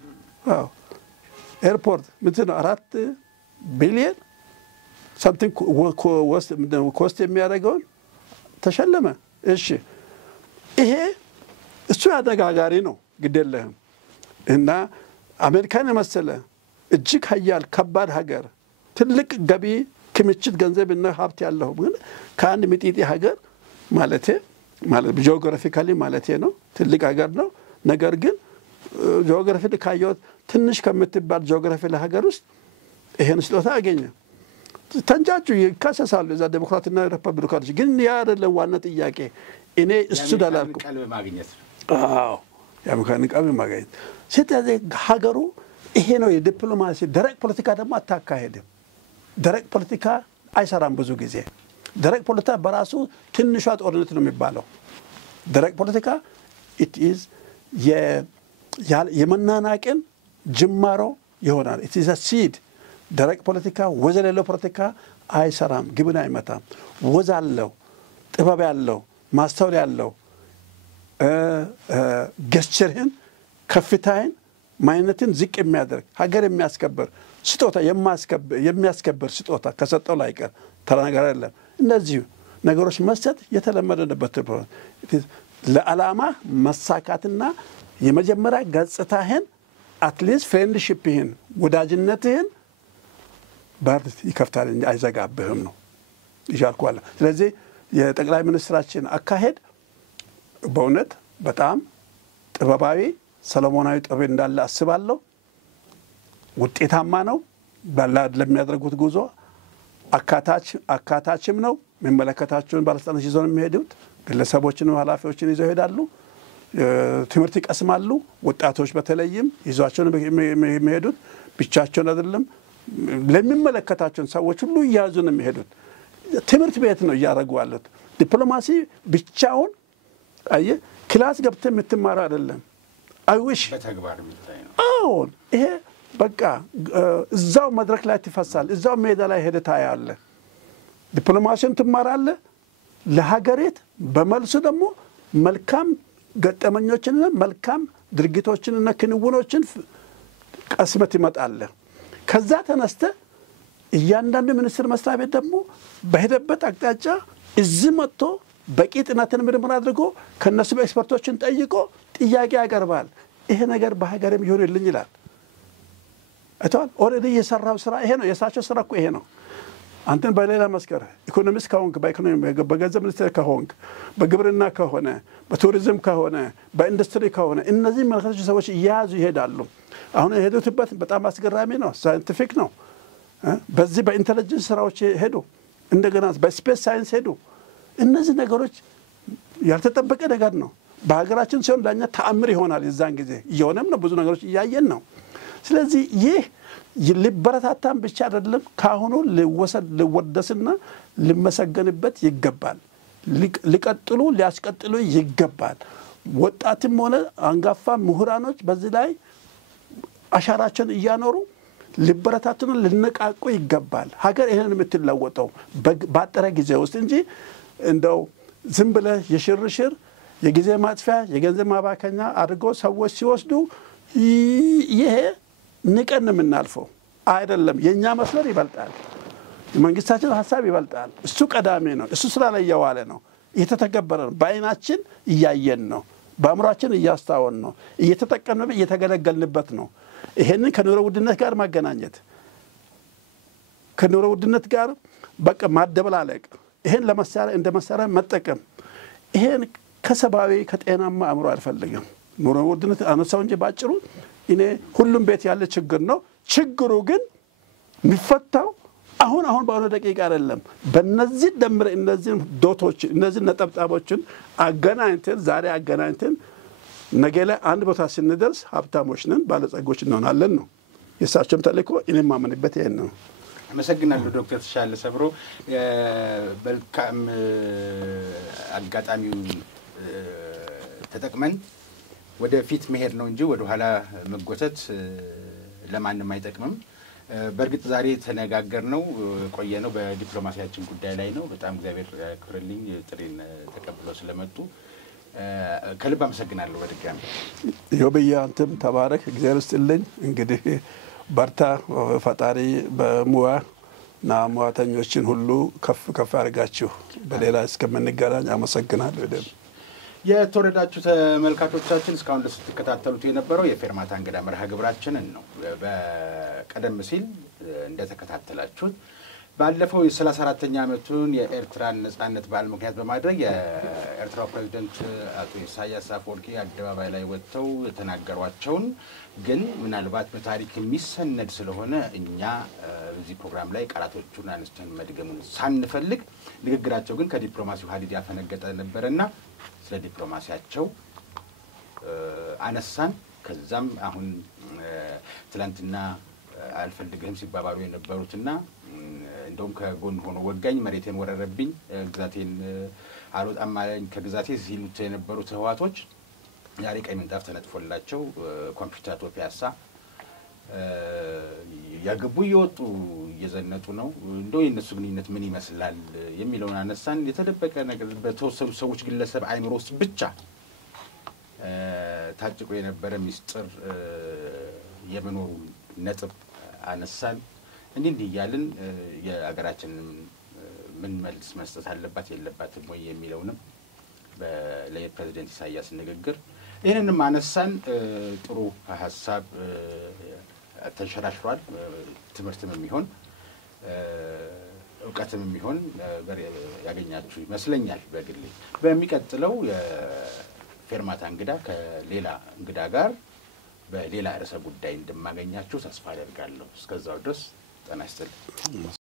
ኤርፖርት ምንድነው 4 ቢሊዮን something ኮስት የሚያደርገው ተሸለመ እሺ ይሄ እሱ አደጋጋሪ ነው ግዴለህም እና አሜሪካን መሰለ እጅግ ኃያል ከባድ ሀገር ትልቅ ገቢ ክምችት ገንዘብና ሀብት ያለው ግን ከአንድ ሚጢጢ ሀገር ማለት ጂኦግራፊካሊ ማለት ነው ትልቅ ሀገር ነው ነገር ግን ጂኦግራፊካሊ ካየው ትንሽ ከምትባል ጂኦግራፊካሊ ሀገር ውስጥ ይሄን ስጦታ አገኘ ተንጫጩ ይካሰሳሉ እዛ ዴሞክራትና ሪፐብሊካኖች ግን ያ አይደለም ዋና ጥያቄ እኔ እሱ ዳላልኩ ቀልብ ማግኘት የአሜሪካን ቀልብ ማግኘት ስለዚህ ሀገሩ ይሄ ነው የዲፕሎማሲ ደረቅ ፖለቲካ ደግሞ አታካሄድም ደረቅ ፖለቲካ አይሰራም ብዙ ጊዜ ደረቅ ፖለቲካ በራሱ ትንሿ ጦርነት ነው የሚባለው ደረቅ ፖለቲካ it is የመናናቅን ጅማሮ ይሆናል it is a seed ደረቅ ፖለቲካ ወዘለለው ፖለቲካ አይሰራም ግብን አይመታም ወዛለው ጥበብ ያለው ማስተዋል ያለው ገስቸርህን ከፍታይን ማይነትን ዝቅ የሚያደርግ ሀገር የሚያስከብር ስጦታ የሚያስከብር ስጦታ ከሰጠው ላይቀር ተናገር አይደለም እነዚህ ነገሮች መስጠት የተለመደበት ለዓላማ መሳካትና የመጀመሪያ ገጽታህን አትሊስት ፍሬንድሺፕህን ወዳጅነትህን በር ይከፍታል እንጂ አይዘጋብህም ነው ይሻልኳል ስለዚህ የጠቅላይ ሚኒስትራችን አካሄድ በእውነት በጣም ጥበባዊ ሰለሞናዊ ጥበብ እንዳለ አስባለሁ ውጤታማ ነው ለሚያደርጉት ጉዞ አካታችም ነው መመለከታቸውን ባለስልጣኖች ይዘው የሚሄዱት ግለሰቦችን ኃላፊዎችን ይዘው ይሄዳሉ ትምህርት ይቀስማሉ ወጣቶች በተለይም ይዟቸውን የሚሄዱት ብቻቸውን አይደለም ለሚመለከታቸው ሰዎች ሁሉ ይያዙ ነው የሚሄዱት ትምህርት ቤት ነው ያረጋዋሉት ዲፕሎማሲ ብቻውን አየ ክላስ ገብተህ የምትማር አይደለም አይውሽ በተግባር የሚታይ ነው አሁን ይሄ በቃ እዛው መድረክ ላይ ትፈሳል እዛው ሜዳ ላይ ሄደህ ታያለህ ዲፕሎማሲን ትማራለህ ለሀገሬት በመልሱ ደግሞ መልካም ገጠመኞችንና መልካም ድርጊቶችንና ክንውኖችን ቀስመት ይመጣል ከዛ ተነስተ እያንዳንዱ ሚኒስትር መስሪያ ቤት ደግሞ በሄደበት አቅጣጫ እዚህ መጥቶ በቂ ጥናትን ምርምር አድርጎ ከነሱ ኤክስፐርቶችን ጠይቆ ጥያቄ ያቀርባል ይሄ ነገር በሀገርም ይሆንልኝ ይላል አቷል ኦሬዲ የሰራው ስራ ይሄ ነው የሳቸው ስራ እኮ ይሄ ነው አንተን በሌላ መስከረ ኢኮኖሚስት ከሆንክ በኢኮኖሚ በገንዘብ ሚኒስቴር ከሆንክ በግብርና ከሆነ በቱሪዝም ከሆነ በኢንዱስትሪ ከሆነ እነዚህ መልካቶች ሰዎች ይያዙ ይሄዳሉ አሁን የሄዱትበት በጣም አስገራሚ ነው ሳይንቲፊክ ነው በዚህ በኢንተለጀንስ ስራዎች ሄዱ እንደገና በስፔስ ሳይንስ ሄዱ እነዚህ ነገሮች ያልተጠበቀ ነገር ነው በሀገራችን ሲሆን ዳኛ ተአምር ይሆናል የዛን ጊዜ ይሆነም ነው ብዙ ነገሮች ያያየን ነው ስለዚህ ይህ ሊበረታታም ብቻ አይደለም ካሁኑ ሊወደስና ሊመሰገንበት ይገባል ሊቀጥሉ ሊያስቀጥሉ ይገባል ወጣትም ሆነ አንጋፋ ምሁራኖች በዚህ ላይ አሻራቸውን እያኖሩ ሊበረታቱና ሊነቃቁ ይገባል ሀገር ይሄንን የምትለወጠው ባጠረ ጊዜ ውስጥ እንጂ እንደው ዝም ብለህ የሽርሽር የጊዜ ማጥፊያ የገንዘብ ማባከኛ አድርገው ሰዎች ሲወስዱ ይሄ ንቀን የምናልፈው አይደለም የኛ መስመር ይበልጣል መንግስታችን ሐሳብ ይበልጣል እሱ ቀዳሚ ነው እሱ ስራ ላይ ያዋለ ነው እየተተገበረ ነው በአይናችን እያየን ነው በአምራችን እያስተዋወን ነው እየተጠቀምነው እየተገለገልንበት ነው ይሄንን ከኑሮ ውድነት ጋር ማገናኘት ከኑሮ ውድነት ጋር በቃ ማደበላለቅ ይሄን ለመሳሪያ እንደ መሳሪያ መጠቀም ይሄን ከሰባዊ ከጤናማ አምሮ አልፈልግም ኑሮ ውድነት አነሳው እንጂ ባጭሩ እኔ ሁሉም ቤት ያለ ችግር ነው ችግሩ ግን የሚፈታው አሁን ባለ ደቂቃ አይደለም በእነዚህ ደምረ እነዚህ ዶቶች እነዚህ ነጠብጣቦችን አገናኝተን ዛሬ አገናኝተን ነገ ላይ አንድ ቦታ ስንደርስ ሀብታሞች ነን ባለጸጎች እንሆናለን ነው የሳቸውም ተልእኮ እኔም ማመንበት ይሄን ነው አመሰግናለሁ ዶክተር ተሻለ ሰብሮ በልካም አጋጣሚው ተጠቅመን ወደፊት መሄድ ነው እንጂ ወደ ኋላ መጎተት ለማንም አይጠቅምም በርግጥ ዛሬ ተነጋገርነው ቆየነው በዲፕሎማሲያችን ጉዳይ ላይ ነው በጣም እግዚአብሔር ክብርልኝ ጥሪን ተቀብለው ስለመጡ ከልብ አመሰግናለሁ በድጋሚ ዮብያ አንተም ተባረክ እግዚአብሔር ይስጥልኝ እንግዲህ በርታ ፈጣሪ በሙያና ሙያተኞችን ሁሉ ከፍ አድርጋችሁ በሌላ እስከምንገናኝ አመሰግናለሁ የተወደዳችሁ ተመልካቾቻችን እስካሁን ስትከታተሉት የነበረው የፌርማታ እንግዳ መርሃ ግብራችንን ነው በቀደም ሲል እንደተከታተላችሁት ባለፈው የ34ኛ ዓመቱን የኤርትራን ነጻነት በዓል ምክንያት በማድረግ የኤርትራ ፕሬዝዳንት አቶ ኢሳያስ አፈወርቂ አደባባይ ላይ ወጥተው የተናገሯቸውን ግን ምናልባት በታሪክ የሚሰነድ ስለሆነ እኛ በዚህ ፕሮግራም ላይ ቃላቶቹን አንስተን መድገሙን ሳንፈልግ ንግግራቸው ግን ከዲፕሎማሲው ሀዲድ ያፈነገጠ ነበርና ስለ ዲፕሎማሲያቸው አነሳን ከዛም አሁን ትላንትና አልፈልግህም ሲባባሉ የነበሩትና እንደውም ከጎን ሆኖ ወጋኝ መሬቴን ወረረብኝ ግዛቴን አልወጣም ማለኝ ከግዛቴ ሲሉት የነበሩት ህዋቶች ዛሬ ቀይ ምንጣፍ ተነጥፎላቸው ኮምፒውተር ፒያሳ ያገቡ ይወጡ እየዘነጡ ነው እንደው የነሱ ግንኙነት ምን ይመስላል የሚለውን አነሳን የተደበቀ ነገር በተወሰኑ ሰዎች ግለሰብ አይምሮ ውስጥ ብቻ ታጭቆ የነበረ ሚስጥር የመኖሩ ነጥብ አነሳን እንዲህ ያልን የአገራችን ምን መልስ መስጠት አለባት የለባትም ወይ የሚለውንም ለፕሬዝዳንት ኢሳያስ ንግግር ይሄንንም አነሳን ጥሩ ሐሳብ ተንሸራሽሯል ትምህርትም የሚሆን ዕውቀትም የሚሆን ያገኛችሁ ይመስለኛል በግሌ በሚቀጥለው የፌርማታ እንግዳ ከሌላ እንግዳ ጋር በሌላ ርዕሰ ጉዳይ እንደማገኛችሁ ተስፋ አደርጋለሁ እስከዛው ድረስ ጤና ይስጥልኝ